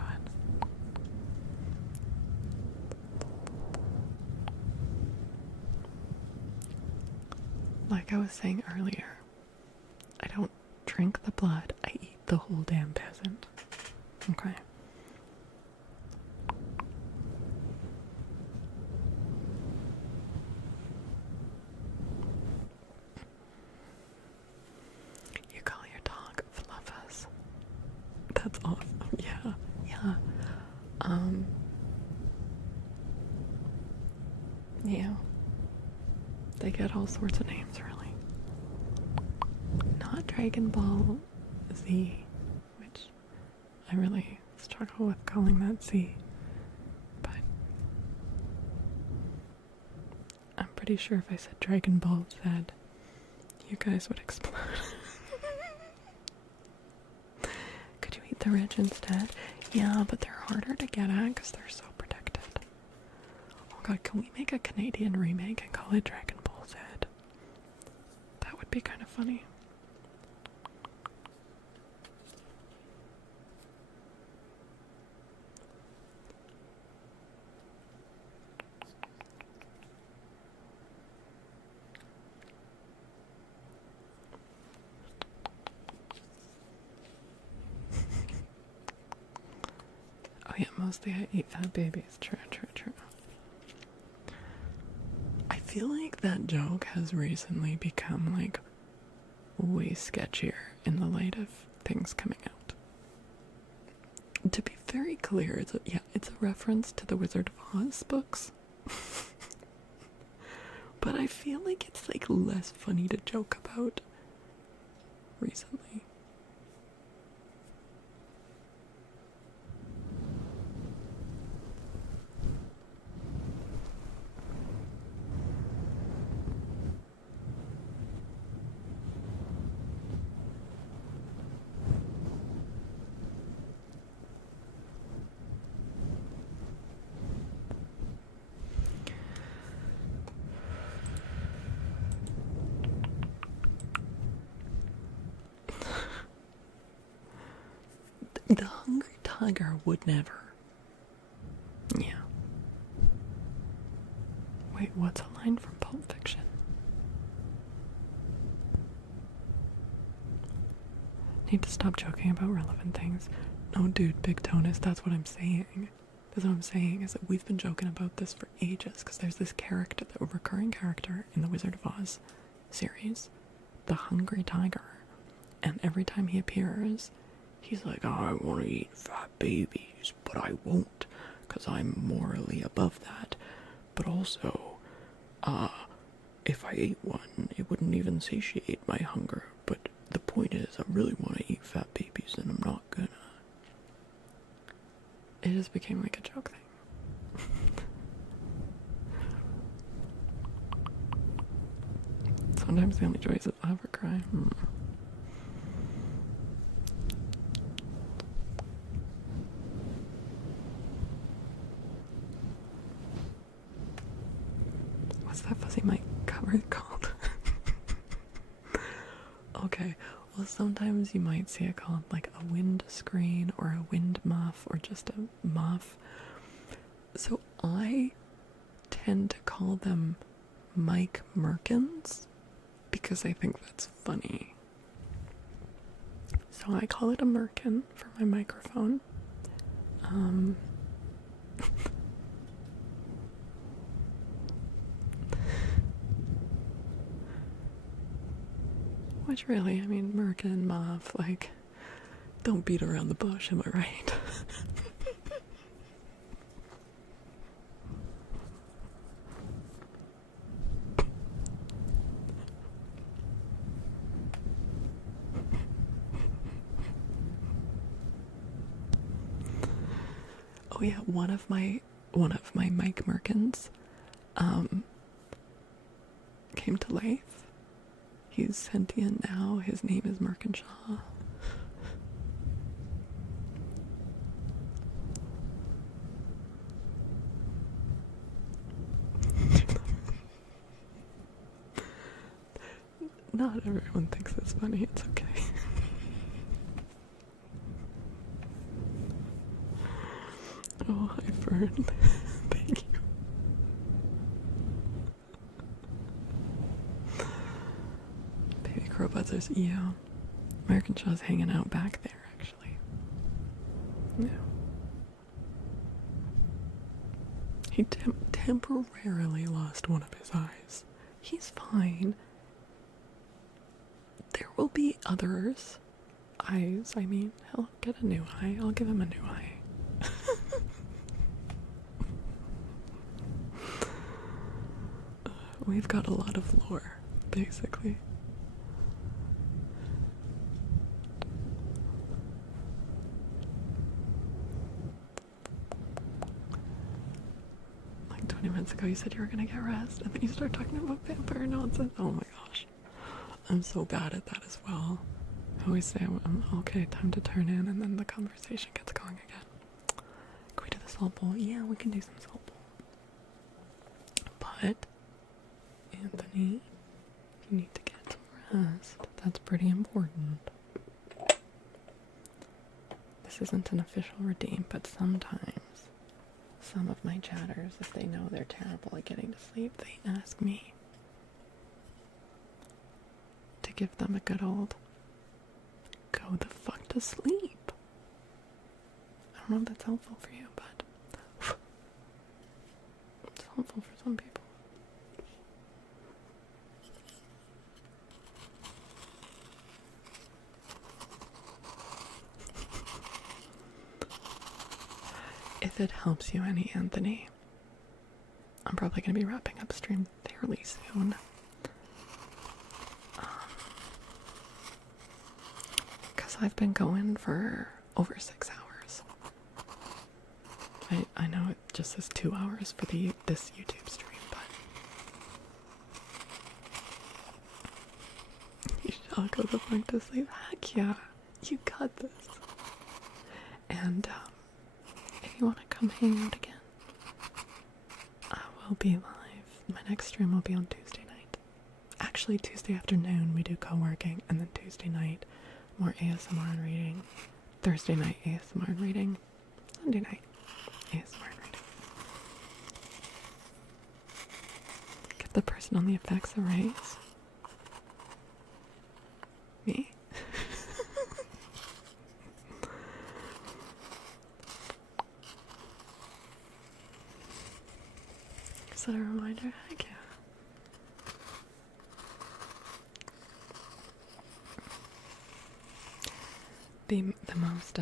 Like I was saying earlier, I don't drink the blood, I eat the whole damn peasant. Okay. You call your dog Fluffus. That's awesome. Yeah. Yeah. They get all sorts of names, really. Not Dragon Ball Z, which I really struggle with calling that Z, but I'm pretty sure if I said Dragon Ball Z, you guys would explode. Could you eat the rich instead? Yeah, but they're harder to get at because they're so protected. Oh god, can we make a Canadian remake and call it Dragon Ball Z? That would be kind of funny. Oh yeah, mostly I eat fat babies. True. I feel like that joke has recently become like way sketchier in the light of things coming out. To be very clear, it's a reference to the Wizard of Oz books. But I feel like it's like less funny to joke about recently. The hungry tiger would never. Yeah. Wait, what's a line from Pulp Fiction? Need to stop joking about relevant things. No, dude, Big Tonus, that's what I'm saying. That's what I'm saying, is that we've been joking about this for ages, because there's this character, the recurring character in the Wizard of Oz series, the hungry tiger. And every time he appears, he's like, oh, I want to eat fat babies, but I won't, because I'm morally above that. But also, if I ate one, it wouldn't even satiate my hunger. But the point is, I really want to eat fat babies, and I'm not gonna. It just became like a joke thing. Sometimes the only choices I have are cry. What's that fuzzy mic cover called? Okay, well sometimes you might see it called like a wind screen or a wind muff or just a muff. So I tend to call them mic merkins because I think that's funny. So I call it a merkin for my microphone. Which really, I mean, merkin, muff, like, don't beat around the bush, am I right? Oh yeah, one of my Mike Merkins came to life. He's sentient now. His name is Merkinshaw. Not everyone thinks it's funny, it's okay. Oh, hi Fern. Thank you. Baby crow buzzers, yeah. American Shaw's hanging out back there, actually. Yeah. He temporarily lost one of his eyes. He's fine. There will be others. Eyes, I mean. He'll get a new eye. I'll give him a new eye. We've got a lot of lore, basically. Like 20 minutes ago you said you were gonna get rest, and then you start talking about vampire nonsense. Oh my gosh. I'm so bad at that as well. I always say, okay, time to turn in, and then the conversation gets going again. Can we do the salt bowl? Yeah, we can do some salt bowl. But Anthony, you need to get some rest. That's pretty important. This isn't an official redeem, but sometimes some of my chatters, if they know they're terrible at getting to sleep, they ask me to give them a good old go the fuck to sleep. I don't know if that's helpful for you, but it's helpful for some people. If it helps you any, Anthony, I'm probably going to be wrapping up stream fairly soon. Because I've been going for over 6 hours. I know it just says 2 hours for this YouTube stream, but you shall go the fuck to sleep. Heck yeah, you got this. And if you want to come hang out again, I will be live. My next stream will be on Tuesday night. Actually, Tuesday afternoon we do co-working, and then Tuesday night more ASMR and reading. Thursday night ASMR and reading. Sunday night ASMR and reading. Give the person on the effects a raise. Me? Is that a reminder? Heck yeah. The most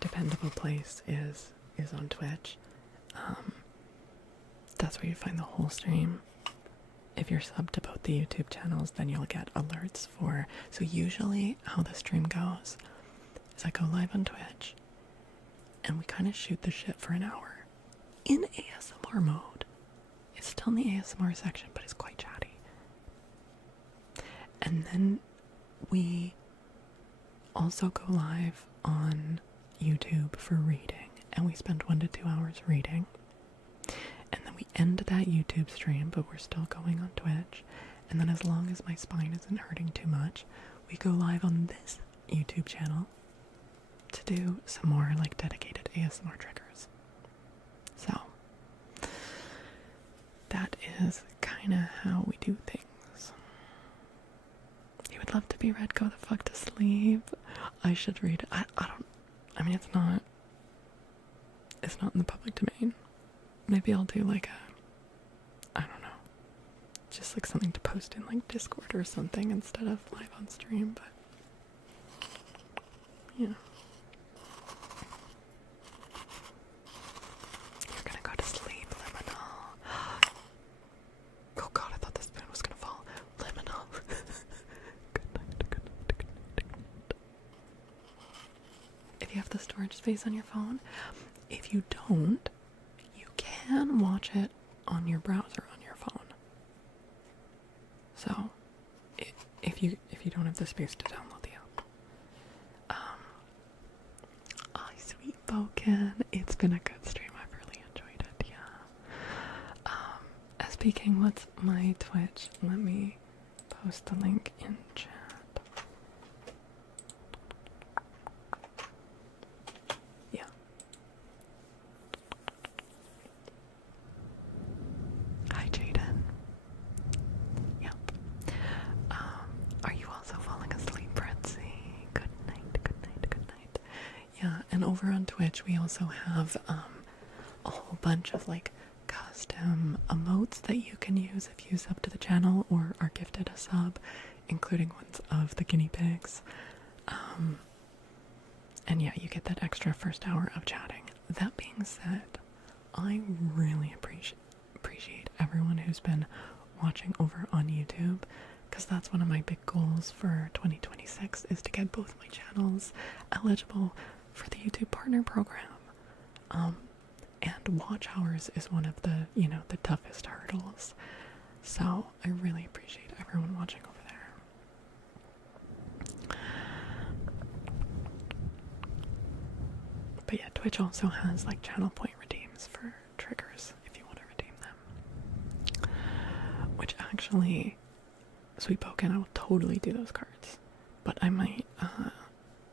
dependable place is on Twitch. That's where you find the whole stream. If you're subbed to both the YouTube channels, then you'll get alerts for. So usually how the stream goes is I go live on Twitch and we kind of shoot the shit for an hour in ASMR mode. It's still in the ASMR section, but it's quite chatty. And then we also go live on YouTube for reading, and we spend 1 to 2 hours reading. And then we end that YouTube stream, but we're still going on Twitch. And then as long as my spine isn't hurting too much, we go live on this YouTube channel to do some more like dedicated ASMR triggers. So that is kind of how we do things. You would love to be read, go the fuck to sleep. I should read it. I mean, it's not in the public domain. Maybe I'll do like I don't know, just like something to post in like Discord or something instead of live on stream, but yeah. You're gonna go to sleep, Liminal. Oh god, I thought the spoon was gonna fall. Liminal. Good night, good night, good night, good night. If you have the storage space on your phone, if you don't, you can watch it on your browser on your phone. So, if you don't have the space to download the app. Sweet Boken. It's been a good stream. I've really enjoyed it, yeah. Speaking, what's my Twitch? Let me post the link in chat. Yeah. Hi, Jaden. Yep. Are you also falling asleep, Bretzy? Good night, good night, good night. Yeah, and over on Twitch we also have a whole bunch of like custom emotes that you can use if you sub to the channel or are gifted a sub, including ones of the guinea pigs. And yeah, you get that extra first hour of chatting. That being said, I really appreciate everyone who's been watching over on YouTube, because that's one of my big goals for 2026 is to get both my channels eligible for the YouTube Partner Program. And watch hours is one of the, the toughest hurdles. So I really appreciate everyone watching over there. But yeah, Twitch also has like channel point redeems for triggers if you want to redeem them. Which actually, Sweet Boken, I will totally do those cards. But I might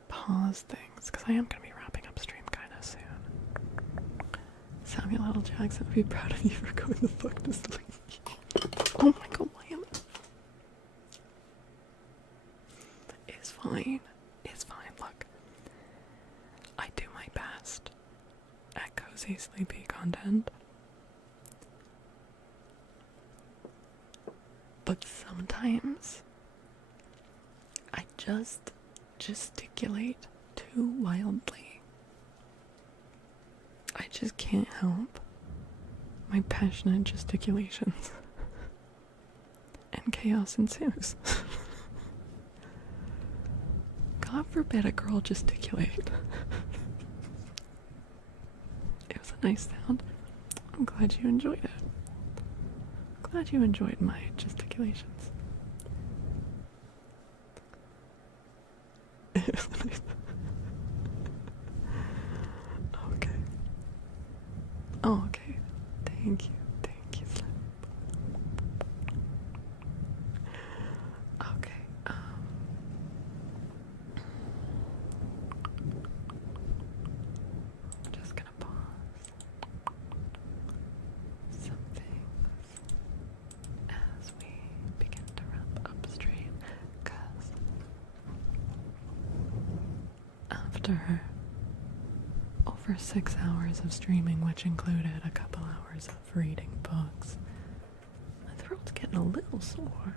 pause things because I am going to be wrapping up stream kind of soon. Samuel L. Jackson would be proud of you for going the fuck to sleep. Oh my god, why am I? It's fine. It's fine. Look, I do my best at cozy, sleepy content. But sometimes I just gesticulate too wildly. I just can't help my passionate gesticulations. And chaos ensues. God forbid a girl gesticulate. It was a nice sound. I'm glad you enjoyed it. Glad you enjoyed my gesticulations. It was nice. Okay. Oh, okay. Thank you. Thank you, Slim. Okay. I'm just gonna pause some things as we begin to wrap up stream, because after over 6 hours of streaming, which included a couple hours of reading books, my throat's getting a little sore.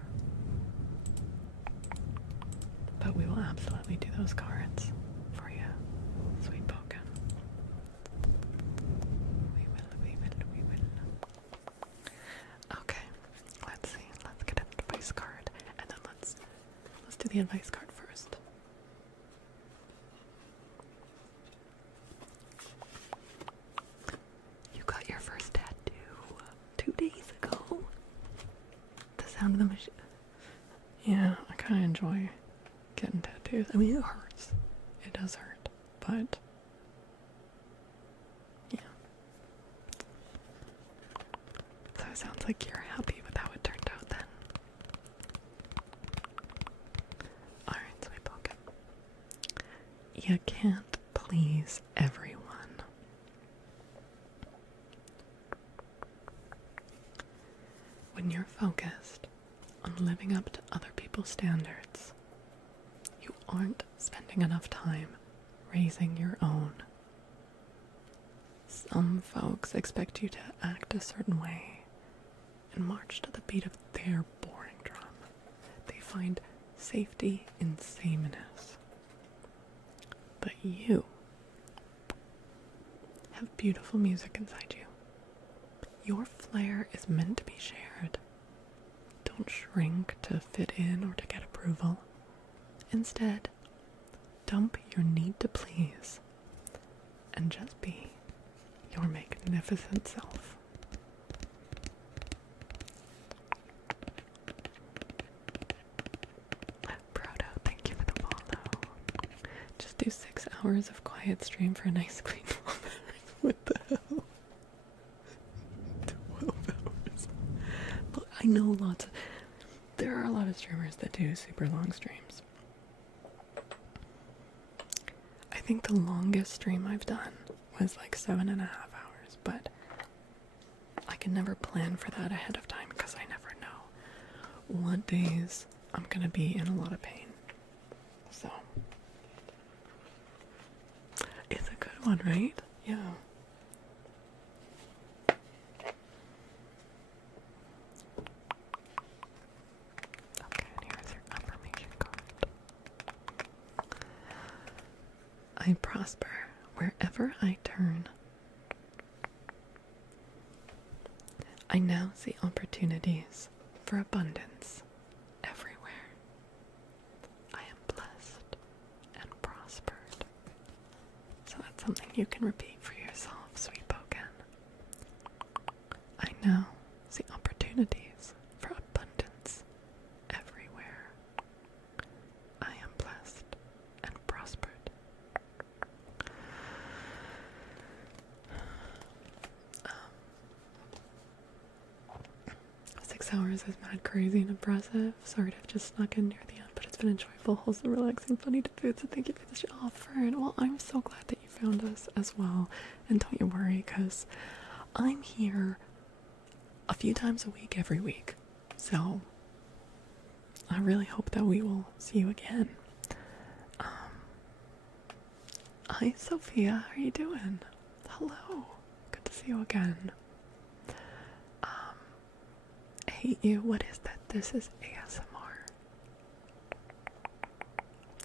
But we will absolutely do those cards for you, Sweet Boken. We will. Okay, let's see. Let's get an advice card, and then let's do the advice card first. You got your first tattoo 2 days ago. The sound of the machine. Yeah, I kind of enjoy tattoos. I mean, it hurts. It does hurt, but yeah. So it sounds like you're happy with how it turned out then. Alright, sweet pocket. You can't please everyone. When you're focused on living up to other people's standards, you aren't spending enough time raising your own. Some folks expect you to act a certain way and march to the beat of their boring drum. They find safety in sameness. But you have beautiful music inside you. Your flair is meant to be shared. Don't shrink to fit in or to get approval. Instead, dump your need to please and just be your magnificent self. Proto, thank you for the follow. Just do 6 hours of quiet stream for a nice clean 12 hours. What the hell? 12 hours. But I know there are a lot of streamers that do super long streams. I think the longest stream I've done was like 7.5 hours, but I can never plan for that ahead of time because I never know what days I'm gonna be in a lot of pain. So it's a good one, right? Yeah. Okay, and here's your affirmation card. I prosper wherever I turn. I now see opportunities for abundance everywhere. I am blessed and prospered. So that's something you can repeat for yourself, sweet Poken. I now see opportunities for abundance everywhere. I am blessed and prospered. 6 hours is mad crazy and impressive. Sorry to have just snuck in near the end, but it's been enjoyable, wholesome, relaxing, funny to food, so thank you for this offer. And well, I'm so glad that you found us as well. And don't you worry, because I'm here a few times a week every week. So I really hope that we will see you again. Hi Sophia, how are you doing? Hello, good to see you again. I hate you. What is that? This is ASMR.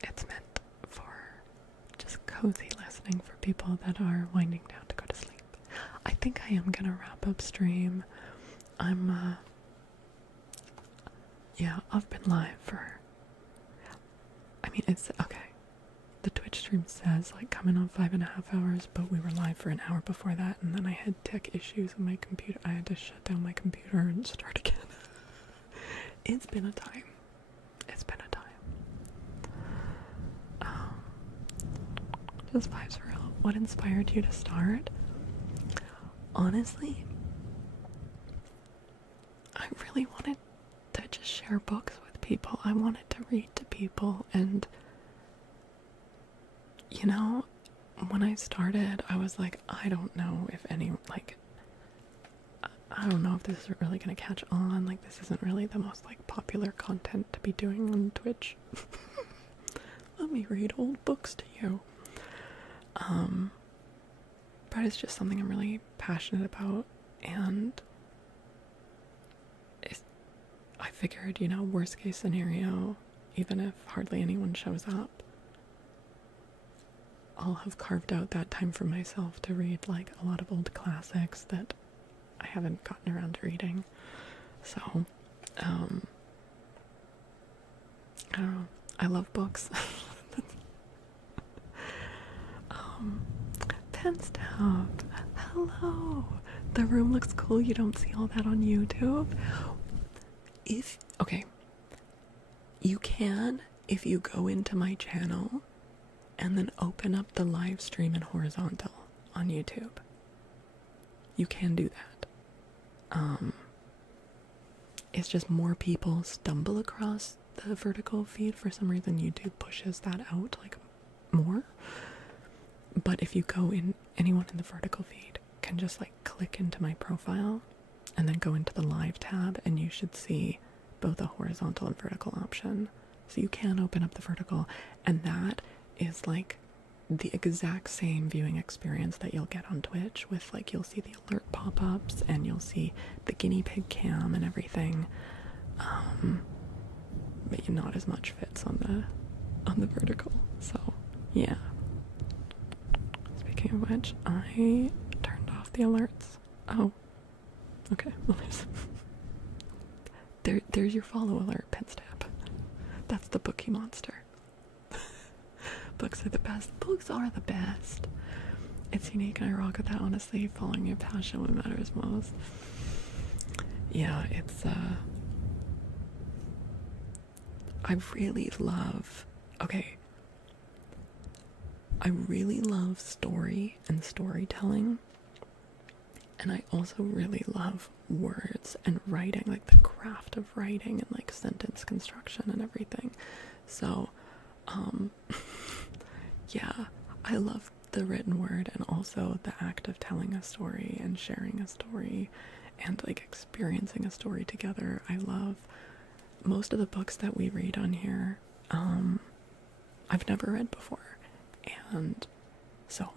It's meant for just cozy listening for people that are winding down to go to sleep. I think I am gonna wrap up stream. Yeah, I've been live for, it's okay. The Twitch stream says like coming on 5.5 hours, but we were live for an hour before that, and then I had tech issues with my computer. I had to shut down my computer and start again. It's been a time. It's been a time. Just vibes for real. What inspired you to start? Honestly, I really wanted to just share books with people. I wanted to read to people, and you know, when I started, I was like, I don't know if I don't know if this is really gonna catch on. Like, this isn't really the most like popular content to be doing on Twitch. Let me read old books to you. But it's just something I'm really passionate about, and I figured, worst case scenario, even if hardly anyone shows up, I'll have carved out that time for myself to read like a lot of old classics that I haven't gotten around to reading. So, I don't know. I love books. Pen Stab, hello. The room looks cool. You don't see all that on YouTube. Okay, you can if you go into my channel and then open up the live stream in horizontal on YouTube, you can do that. It's just more people stumble across the vertical feed. For some reason, YouTube pushes that out like more. But if you go in, anyone in the vertical feed can just like click into my profile and then go into the live tab, and you should see both a horizontal and vertical option. So you can open up the vertical, and that is like the exact same viewing experience that you'll get on Twitch, with like you'll see the alert pop-ups and you'll see the guinea pig cam and everything, but not as much fits on the vertical. So yeah, speaking of which, I turned off the alerts. Oh, okay. There's your follow alert, Pinstab. That's the bookie monster. Books are the best. Books are the best. It's unique and I rock with that, honestly. Following your passion what matters most. Yeah, it's I really love story and storytelling. And I also really love words and writing, like the craft of writing and like sentence construction and everything. So yeah, I love the written word and also the act of telling a story and sharing a story and like experiencing a story together. I love most of the books that we read on here. I've never read before, and so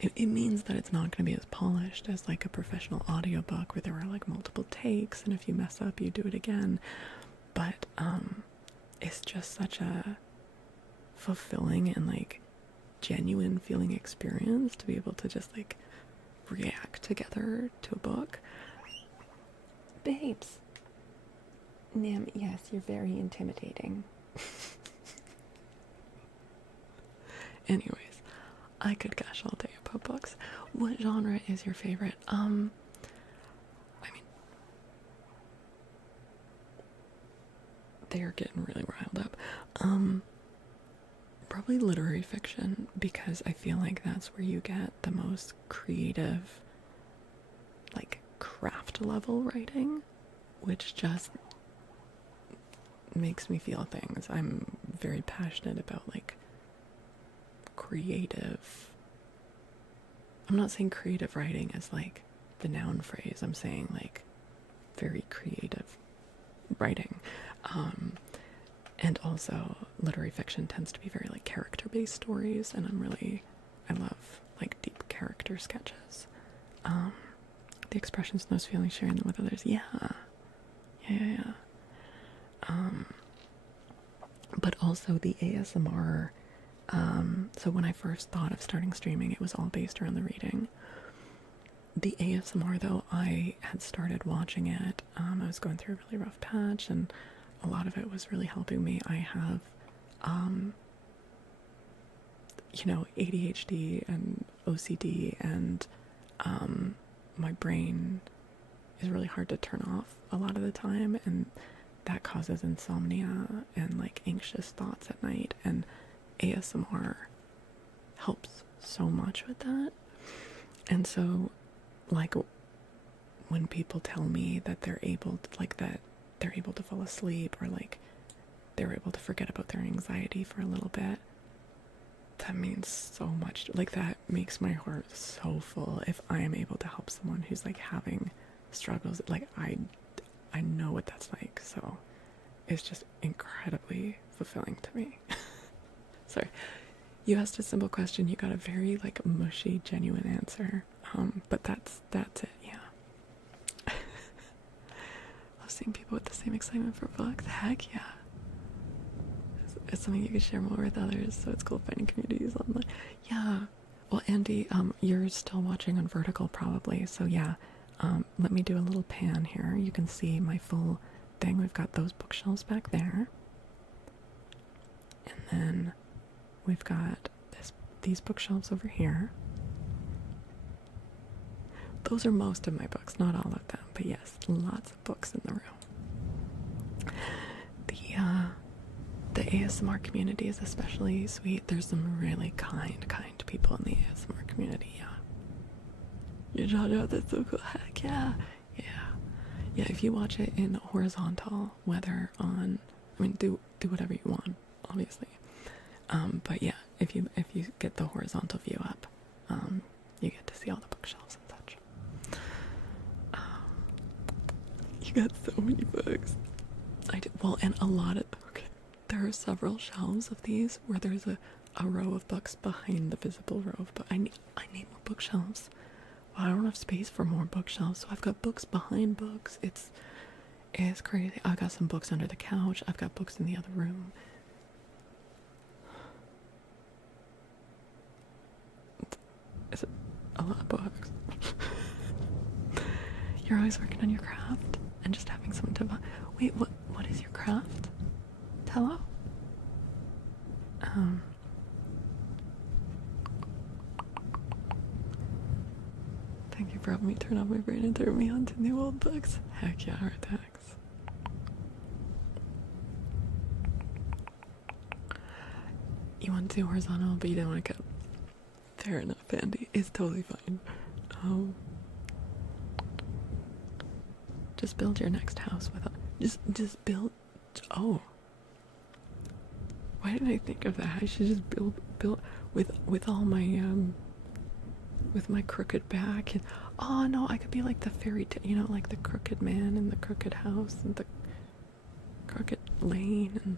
it means that it's not going to be as polished as like a professional audiobook where there are like multiple takes, and if you mess up you do it again. But it's just such a fulfilling and like genuine feeling experience to be able to just like react together to a book. Babes. Nam, yes, you're very intimidating. Anyways, I could gush all day about books. What genre is your favorite? I mean, they're getting really riled up. Probably literary fiction, because I feel like that's where you get the most creative, like craft level writing, which just makes me feel things. I'm very passionate about like creative. I'm not saying creative writing as like the noun phrase. I'm saying like very creative writing. And also literary fiction tends to be very like character-based stories, and I love like deep character sketches. The expressions, those feelings, sharing them with others. Yeah. But also the ASMR. So when I first thought of starting streaming, it was all based around the reading. The ASMR, though, I had started watching it. I was going through a really rough patch, and a lot of it was really helping me. I have, ADHD and OCD, and my brain is really hard to turn off a lot of the time, and that causes insomnia and like anxious thoughts at night, and ASMR helps so much with that. And so like when people tell me that they're able to fall asleep, or like they're able to forget about their anxiety for a little bit, that means so much. Like that makes my heart so full. If I am able to help someone who's like having struggles, like I know what that's like, so it's just incredibly fulfilling to me. Sorry, you asked a simple question, you got a very like mushy genuine answer, but that's it. Yeah. Love seeing people with the same excitement for books. Heck yeah. It's something you can share more with others, so it's cool finding communities online. Yeah. Well, Andy, you're still watching on vertical probably, so yeah. Let me do a little pan here. You can see my full thing. We've got those bookshelves back there, and then we've got these bookshelves over here. Those are most of my books, not all of them, but yes, lots of books in the room. The ASMR community is especially sweet. There's some really kind people in the ASMR community, yeah. Your jaw, that's so cool. Heck yeah. Yeah, if you watch it in horizontal, whether on, I mean, do whatever you want, obviously. But yeah, if you get the horizontal view up, you get to see all the bookshelves and such. You got so many books. I did, well, and a lot of, okay, there are several shelves of these where there's a row of books behind the visible row of books. I need more bookshelves. Well, I don't have space for more bookshelves, so I've got books behind books. It's crazy. I've got some books under the couch. I've got books in the other room. It's a lot of books. You're always working on your craft and just having someone to buy. Wait, what is your craft? Hello? Thank you for helping me turn off my brain and turn me on to new old books. Heck yeah, art thanks. You want to do horizontal, but you don't want to cut. Fair enough, Andy. It's totally fine. Just build your next house with just build. Oh, why didn't I think of that? I should just build with all my with my crooked back and oh no, I could be like the fairy tale, you know, like the crooked man and the crooked house and the crooked lane and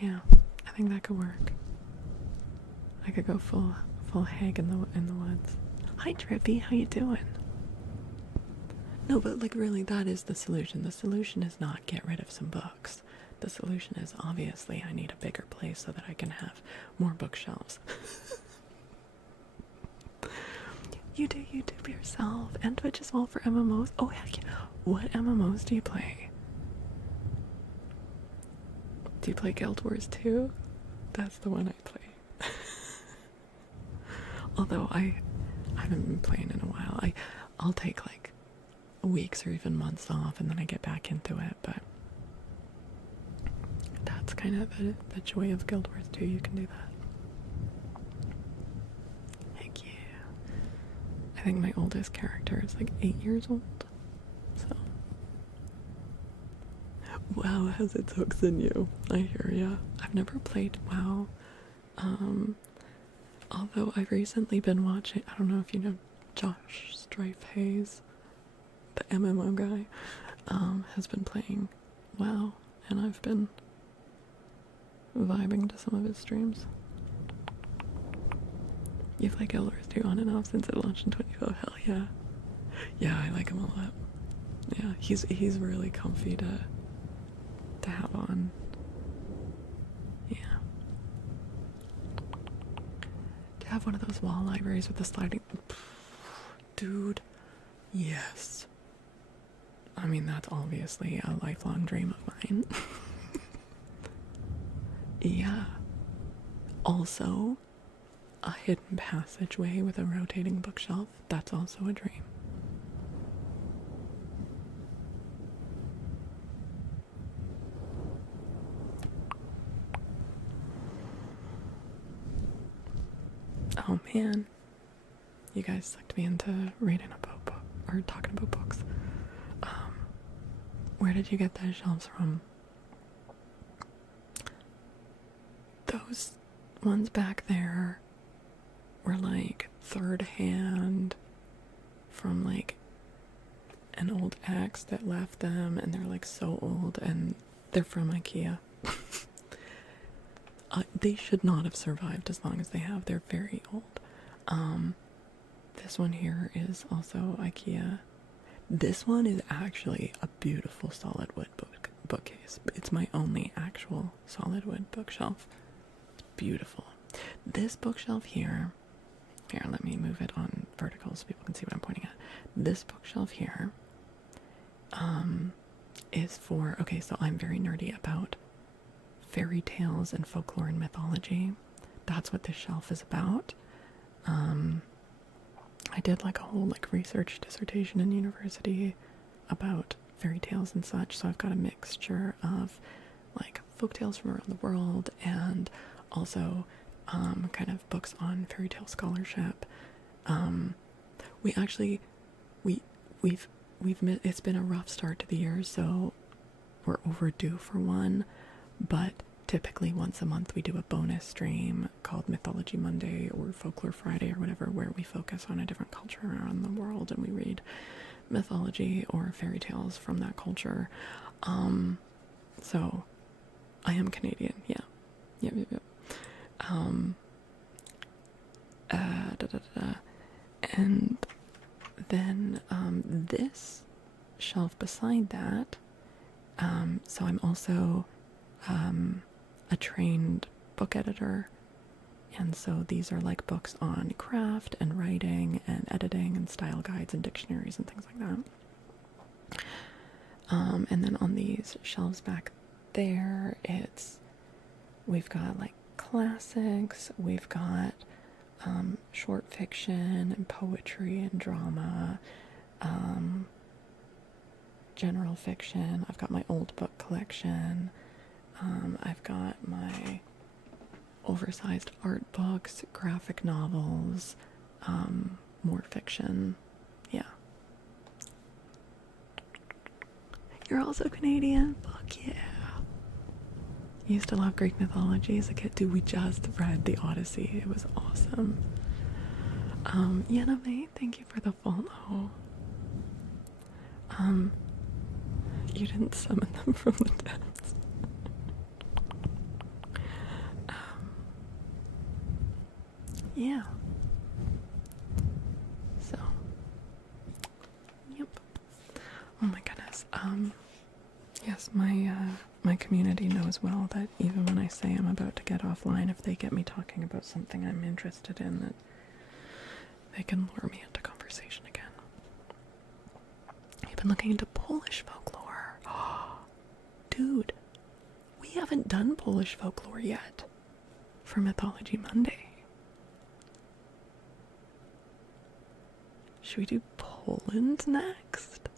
yeah, I think that could work. I could go full hag in the woods. Hi Drippy, how you doing? No, but like really, that is the solution. The solution is not get rid of some books. The solution is obviously I need a bigger place so that I can have more bookshelves. You do YouTube yourself and Twitch as well for MMOs. Oh heck yeah. What MMOs do you play? Do you play Guild Wars 2? That's the one I play. Although I haven't been playing in a while. I'll take like weeks or even months off and then I get back into it, but that's kind of the joy of Guild Wars 2. You can do that. Heck yeah. I think my oldest character is like 8 years old. So WoW has its hooks in you. I hear ya. I've never played WoW. Although I've recently been watching, I don't know if you know Josh Strife Hayes, the MMO guy, has been playing WoW, and I've been vibing to some of his streams. You play Guild Wars 2 on and off since it launched in 2012. Hell yeah. Yeah, I like him a lot. Yeah, he's really comfy to have on. Yeah. To have one of those wall libraries with the sliding... Dude, yes. I mean, that's obviously a lifelong dream of mine. Yeah. Also, a hidden passageway with a rotating bookshelf. That's also a dream. Oh man. You guys sucked me into reading a book, or talking about books. Where did you get those shelves from? Those ones back there were like third hand from like an old ex that left them, and they're like so old, and they're from IKEA. They should not have survived as long as they have. They're very old. This one here is also IKEA. This one is actually a beautiful solid wood bookcase. It's my only actual solid wood bookshelf. It's beautiful. This bookshelf here, let me move it on vertical so people can see what I'm pointing at. This bookshelf here is for, okay, so I'm very nerdy about fairy tales and folklore and mythology. That's what this shelf is about. I did like a whole like research dissertation in university about fairy tales and such. So I've got a mixture of like folk tales from around the world and also kind of books on fairy tale scholarship. We actually we've it's been a rough start to the year, so we're overdue for one, but typically once a month we do a bonus stream called Mythology Monday or Folklore Friday or whatever, where we focus on a different culture around the world and we read mythology or fairy tales from that culture. So I am Canadian, yeah. And then this shelf beside that, so I'm also a trained book editor, and so these are like books on craft and writing and editing and style guides and dictionaries and things like that. And then on these shelves back there, we've got like classics, we've got short fiction and poetry and drama, general fiction. I've got my old book collection. I've got my oversized art books, graphic novels, more fiction. Yeah. You're also Canadian? Fuck yeah. Used to love Greek mythology as a kid too. We just read the Odyssey. It was awesome. Yaname, thank you for the follow. You didn't summon them from the depths. Yeah. So, yep. Oh my goodness. Yes, my community knows well that even when I say I'm about to get offline, if they get me talking about something I'm interested in, that they can lure me into conversation again. I've been looking into Polish folklore. Dude, we haven't done Polish folklore yet for Mythology Monday. Should we do Poland next?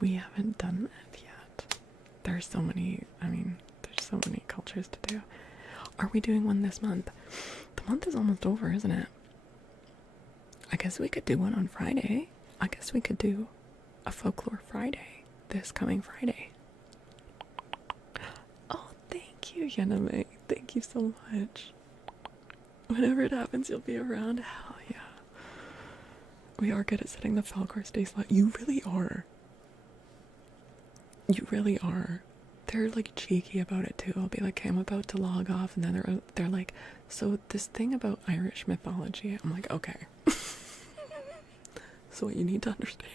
We haven't done that yet. There's so many cultures to do. Are we doing one this month? The month is almost over, isn't it? I guess we could do one on Friday. I guess we could do a Folklore Friday this coming Friday. Oh, thank you, Yaname. Thank you so much. Whenever it happens, you'll be around. Hell yeah. We are good at setting the Falcor stay slot. You really are. You really are. They're like cheeky about it too. I'll be like, okay, I'm about to log off, and then they're like, so this thing about Irish mythology. I'm like, okay. So what you need to understand.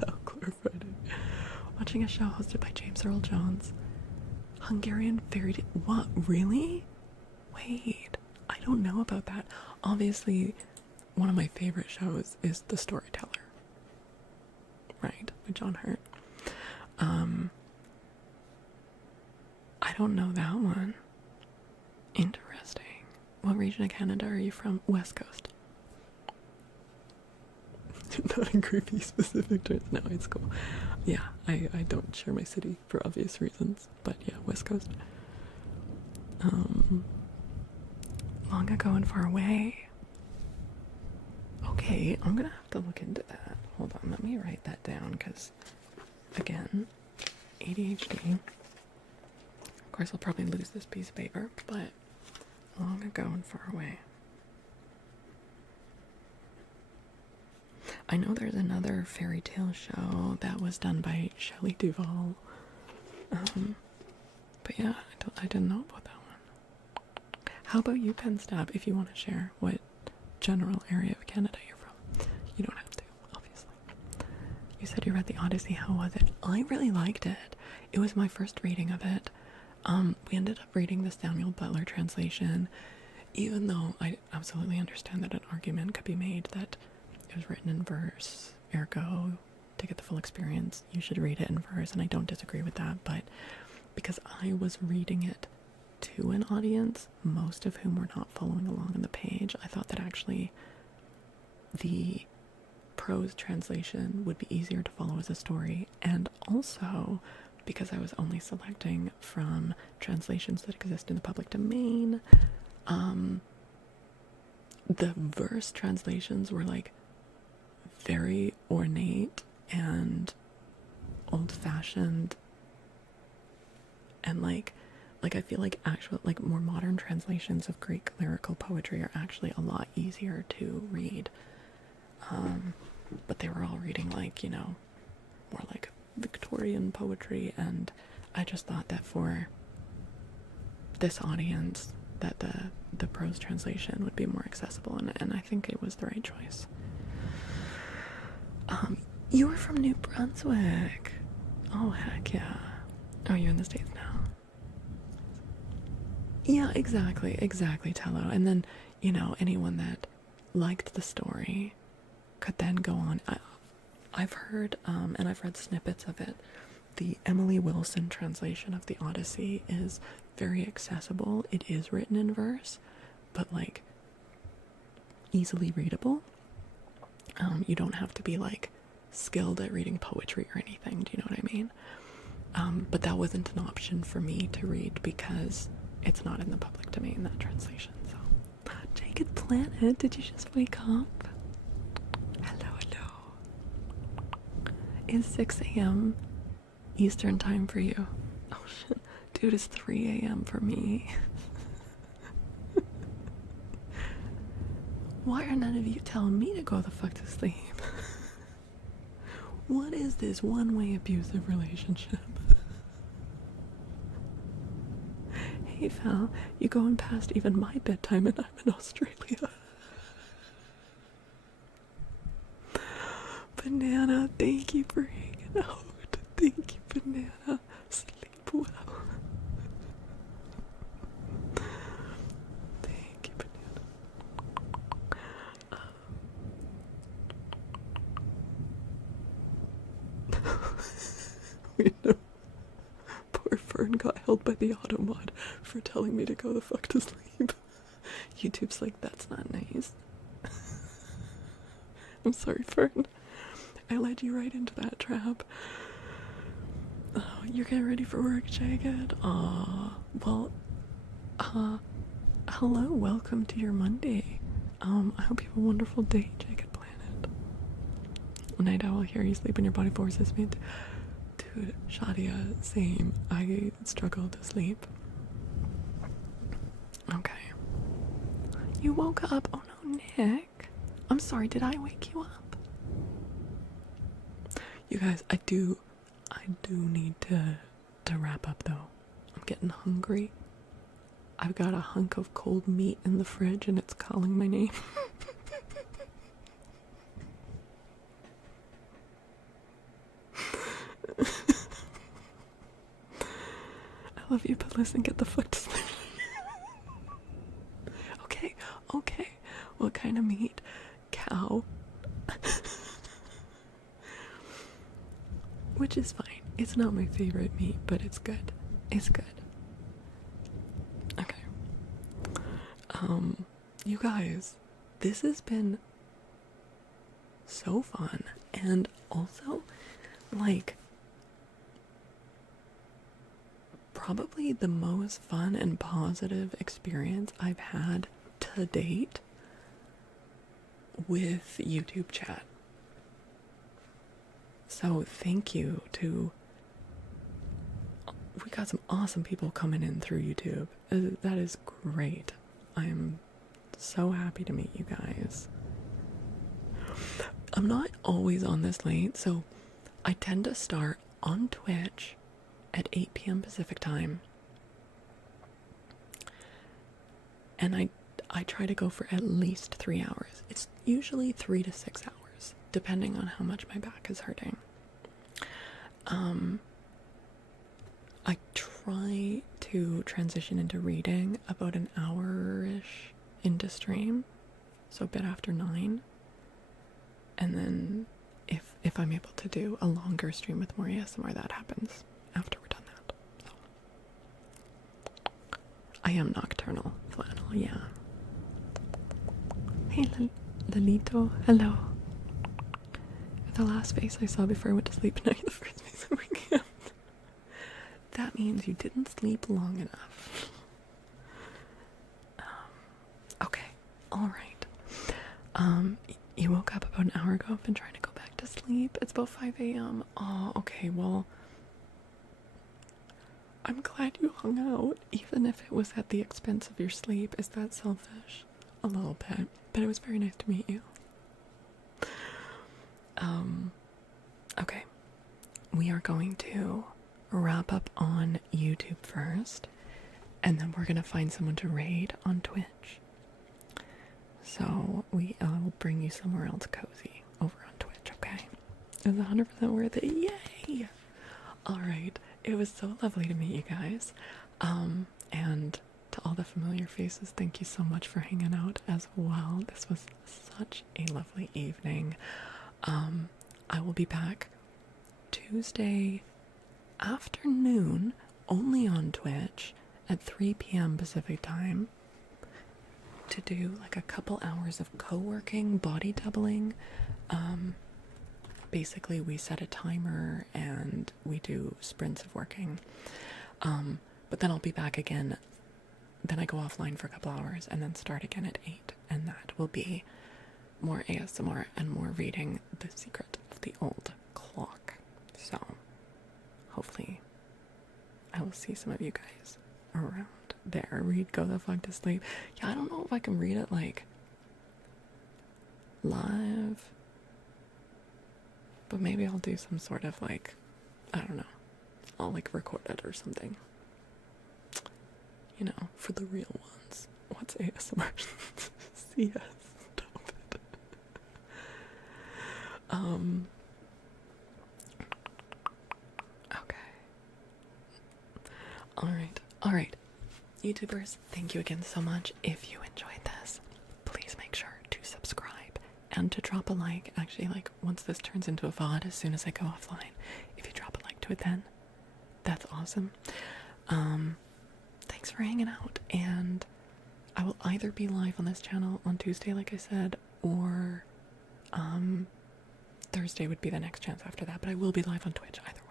Folklore Friday. Watching a show hosted by James Earl Jones. Hungarian fairy tale. What? Really? Wait. I don't know about that. Obviously, one of my favorite shows is The Storyteller. Right, with John Hurt. I don't know that one. Interesting. What region of Canada are you from? West Coast. Not in creepy specific terms. No, it's cool. Yeah, I don't share my city for obvious reasons, but yeah, West Coast. Long ago and far away. Okay, I'm gonna have to look into that. Hold on, let me write that down, because, again, ADHD. Of course, I'll probably lose this piece of paper, but long ago and far away. I know there's another fairy tale show that was done by Shelley Duvall. But yeah, I didn't know about that one. How about you, Penstab, if you want to share what general area of Canada you're from? You don't have to, obviously. You said you read the Odyssey. How was it? I really liked it. It was my first reading of it. We ended up reading the Samuel Butler translation, even though I absolutely understand that an argument could be made that it was written in verse, ergo, to get the full experience, you should read it in verse, and I don't disagree with that, but because I was reading it to an audience, most of whom were not following along on the page, I thought that actually the prose translation would be easier to follow as a story, and also because I was only selecting from translations that exist in the public domain, the verse translations were like very ornate and old-fashioned, and like I feel like actual, like, more modern translations of Greek lyrical poetry are actually a lot easier to read. But they were all reading, like, you know, more like Victorian poetry, and I just thought that for this audience that the prose translation would be more accessible, and I think it was the right choice. You were from New Brunswick. Oh, heck yeah. Oh, you're in the States now. Yeah, exactly, Tello. And then, you know, anyone that liked the story could then go on. I've heard, and I've read snippets of it, the Emily Wilson translation of the Odyssey is very accessible. It is written in verse, but, like, easily readable. You don't have to be, like, skilled at reading poetry or anything, do you know what I mean? But that wasn't an option for me to read because it's not in the public domain, that translation. So, Jagged Planet, did you just wake up? Hello. Is 6 a.m. Eastern time for you? Oh shit, dude, it's 3 a.m. for me. Why are none of you telling me to go the fuck to sleep? What is this one-way abusive relationship? Hey Val, you going past even my bedtime and I'm in Australia. Banana, thank you for hanging out. Thank you, Banana. Sleep well. Thank you, Banana. Wait, no. Poor Fern got held by the automod for telling me to go the fuck to sleep. YouTube's like, that's not nice. I'm sorry, Fern. I led you right into that trap. Oh, you're getting ready for work, Jagged? Aw, well, hello, welcome to your Monday. I hope you have a wonderful day, Jagged Planet. Night Owl, here you sleep and your body forces me to... Dude, Shadia, same. I struggle to sleep. Okay. You woke up? Oh no, Nick. I'm sorry, did I wake you up? You guys, I do need to wrap up though. I'm getting hungry. I've got a hunk of cold meat in the fridge and it's calling my name. I love you, but listen, get the fuck to sleep. Okay. What kind of meat? Cow. Which is fine. It's not my favorite meat, but it's good. It's good. Okay. You guys, this has been so fun, and also, like, probably the most fun and positive experience I've had to date with YouTube chat. So thank you to... We got some awesome people coming in through YouTube. That is great. I am so happy to meet you guys. I'm not always on this late, so I tend to start on Twitch at 8 p.m. Pacific time. And I try to go for at least 3 hours. It's usually 3 to 6 hours, depending on how much my back is hurting. I try to transition into reading about an hour-ish into stream, so a bit after 9. And then if I'm able to do a longer stream with more ASMR, that happens after we're done that. So I am nocturnal flannel, yeah. Hey, Angelito, hello. The last face I saw before I went to sleep, now you're the first face I'm waking up. That means you didn't sleep long enough. Okay, alright. You woke up about an hour ago. I've been trying to go back to sleep. It's about 5 a.m. Oh, okay, well, I'm glad you hung out, even if it was at the expense of your sleep. Is that selfish? A little bit, but it was very nice to meet you. Okay. We are going to wrap up on YouTube first, and then we're gonna find someone to raid on Twitch. So we will bring you somewhere else cozy over on Twitch, okay? It was 100% worth it. Yay! Alright, it was so lovely to meet you guys. And to all the familiar faces, thank you so much for hanging out as well. This was such a lovely evening. I will be back Tuesday afternoon, only on Twitch, at 3 p.m. Pacific time, to do like a couple hours of co-working, body doubling. Basically we set a timer and we do sprints of working. But then I'll be back again. Then I go offline for a couple hours and then start again at 8. And that will be more ASMR and more reading The Secret of the Old Clock. So hopefully I will see some of you guys around there. Read Go the Fuck to Sleep. Yeah, I don't know if I can read it like live, but maybe I'll do some sort of like, I don't know, I'll like record it or something, you know, for the real ones. What's ASMR? CS, stop it. Okay. Alright. YouTubers, thank you again so much. If you enjoyed this, please make sure to subscribe and to drop a like. Actually, like, once this turns into a VOD, as soon as I go offline, if you drop a like to it then, that's awesome. Thanks for hanging out, and I will either be live on this channel on Tuesday, like I said, or Thursday would be the next chance after that, but I will be live on Twitch either way.